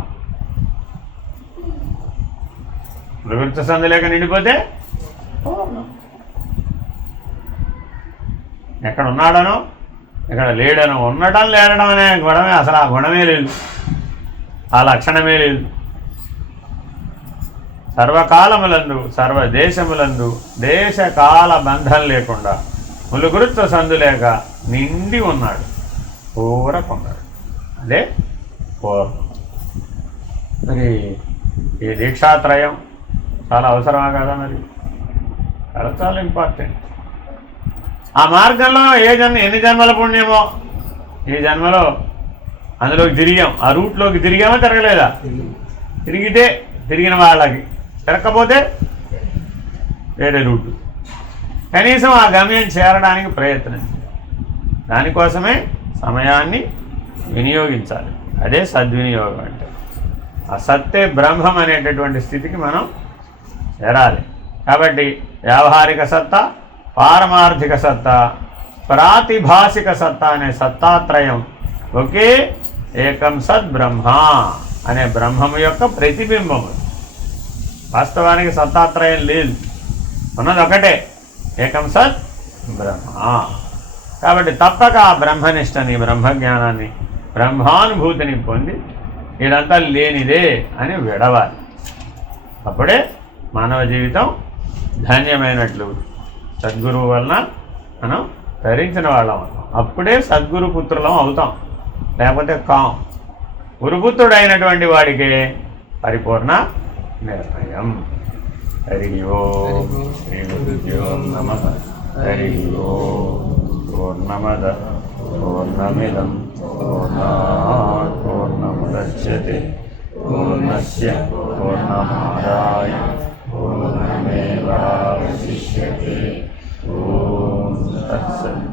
ములుగురుచ సంధిలేక నిండిపోతే ఎక్కడ ఉన్నాడనో ఎక్కడ లేడనో, ఉండటం లేడడం అనే గుణమే అసలు ఆ గుణమే లేదు, ఆ లక్షణమే లేదు. సర్వకాలములందు సర్వదేశములందు దేశకాల బంధం లేకుండా ములుగురుత్వ సందులేక నిండి ఉన్నాడు, పూరకున్నాడు. అదే పూర్వం. మరి ఈ దీక్షాత్రయం చాలా అవసరమా కదా? మరి చాలా చాలా ఇంపార్టెంట్. ఆ మార్గంలో ఎన్ని జన్మల పుణ్యమో ఈ జన్మలో అందులోకి తిరిగాం. ఆ రూట్లోకి తిరిగామో తిరగలేదా? తిరిగితే తిరిగిన వాళ్ళకి, తిరగకపోతే వేరే రూటు. కనీసం ఆ గమ్యం చేరడానికి ప్రయత్నం. దానికోసమే సమయాన్ని వినియోగించాలి. అదే సద్వినియోగం అంటే. ఆ సత్తే బ్రహ్మం అనేటటువంటి స్థితికి మనం చేరాలి. కాబట్టి వ్యావహారిక సత్తా, పారమార్థిక సత్తా, ప్రాతిభాసిక సత్తా అనే సత్తాత్రయం ఒకే ఏకం సద్ బ్రహ్మ అనే బ్రహ్మము యొక్క ప్రతిబింబము. వాస్తవానికి సత్తాత్రయం లేదు, ఉన్నది ఒకటే ఏకం సత్ బ్రహ్మ. కాబట్టి తప్పక ఆ బ్రహ్మనిష్టని, బ్రహ్మజ్ఞానాన్ని, బ్రహ్మానుభూతిని పొంది ఇదంతా లేనిదే అని విడవాలి. అప్పుడే మానవ జీవితం ధన్యమైనట్లు. సద్గురువు వలన మనం ధరించిన వాళ్ళం అవుతాం. అప్పుడే సద్గురు పుత్రులం అవుతాం, లేకపోతే కాం. గురుపుత్రుడైనటువంటి వాడికే పరిపూర్ణ నిర్ణయం. హరి ఓం శ్రీ గురుభ్యో నమః. హరి ఓం. పూర్ణమద పూర్ణమిదం పూర్ణాత్ పూర్ణముదచ్యతే పూర్ణస్య పూర్ణమాదాయ పూర్ణమేవావశిష్యతే. ఓం తత్సత్.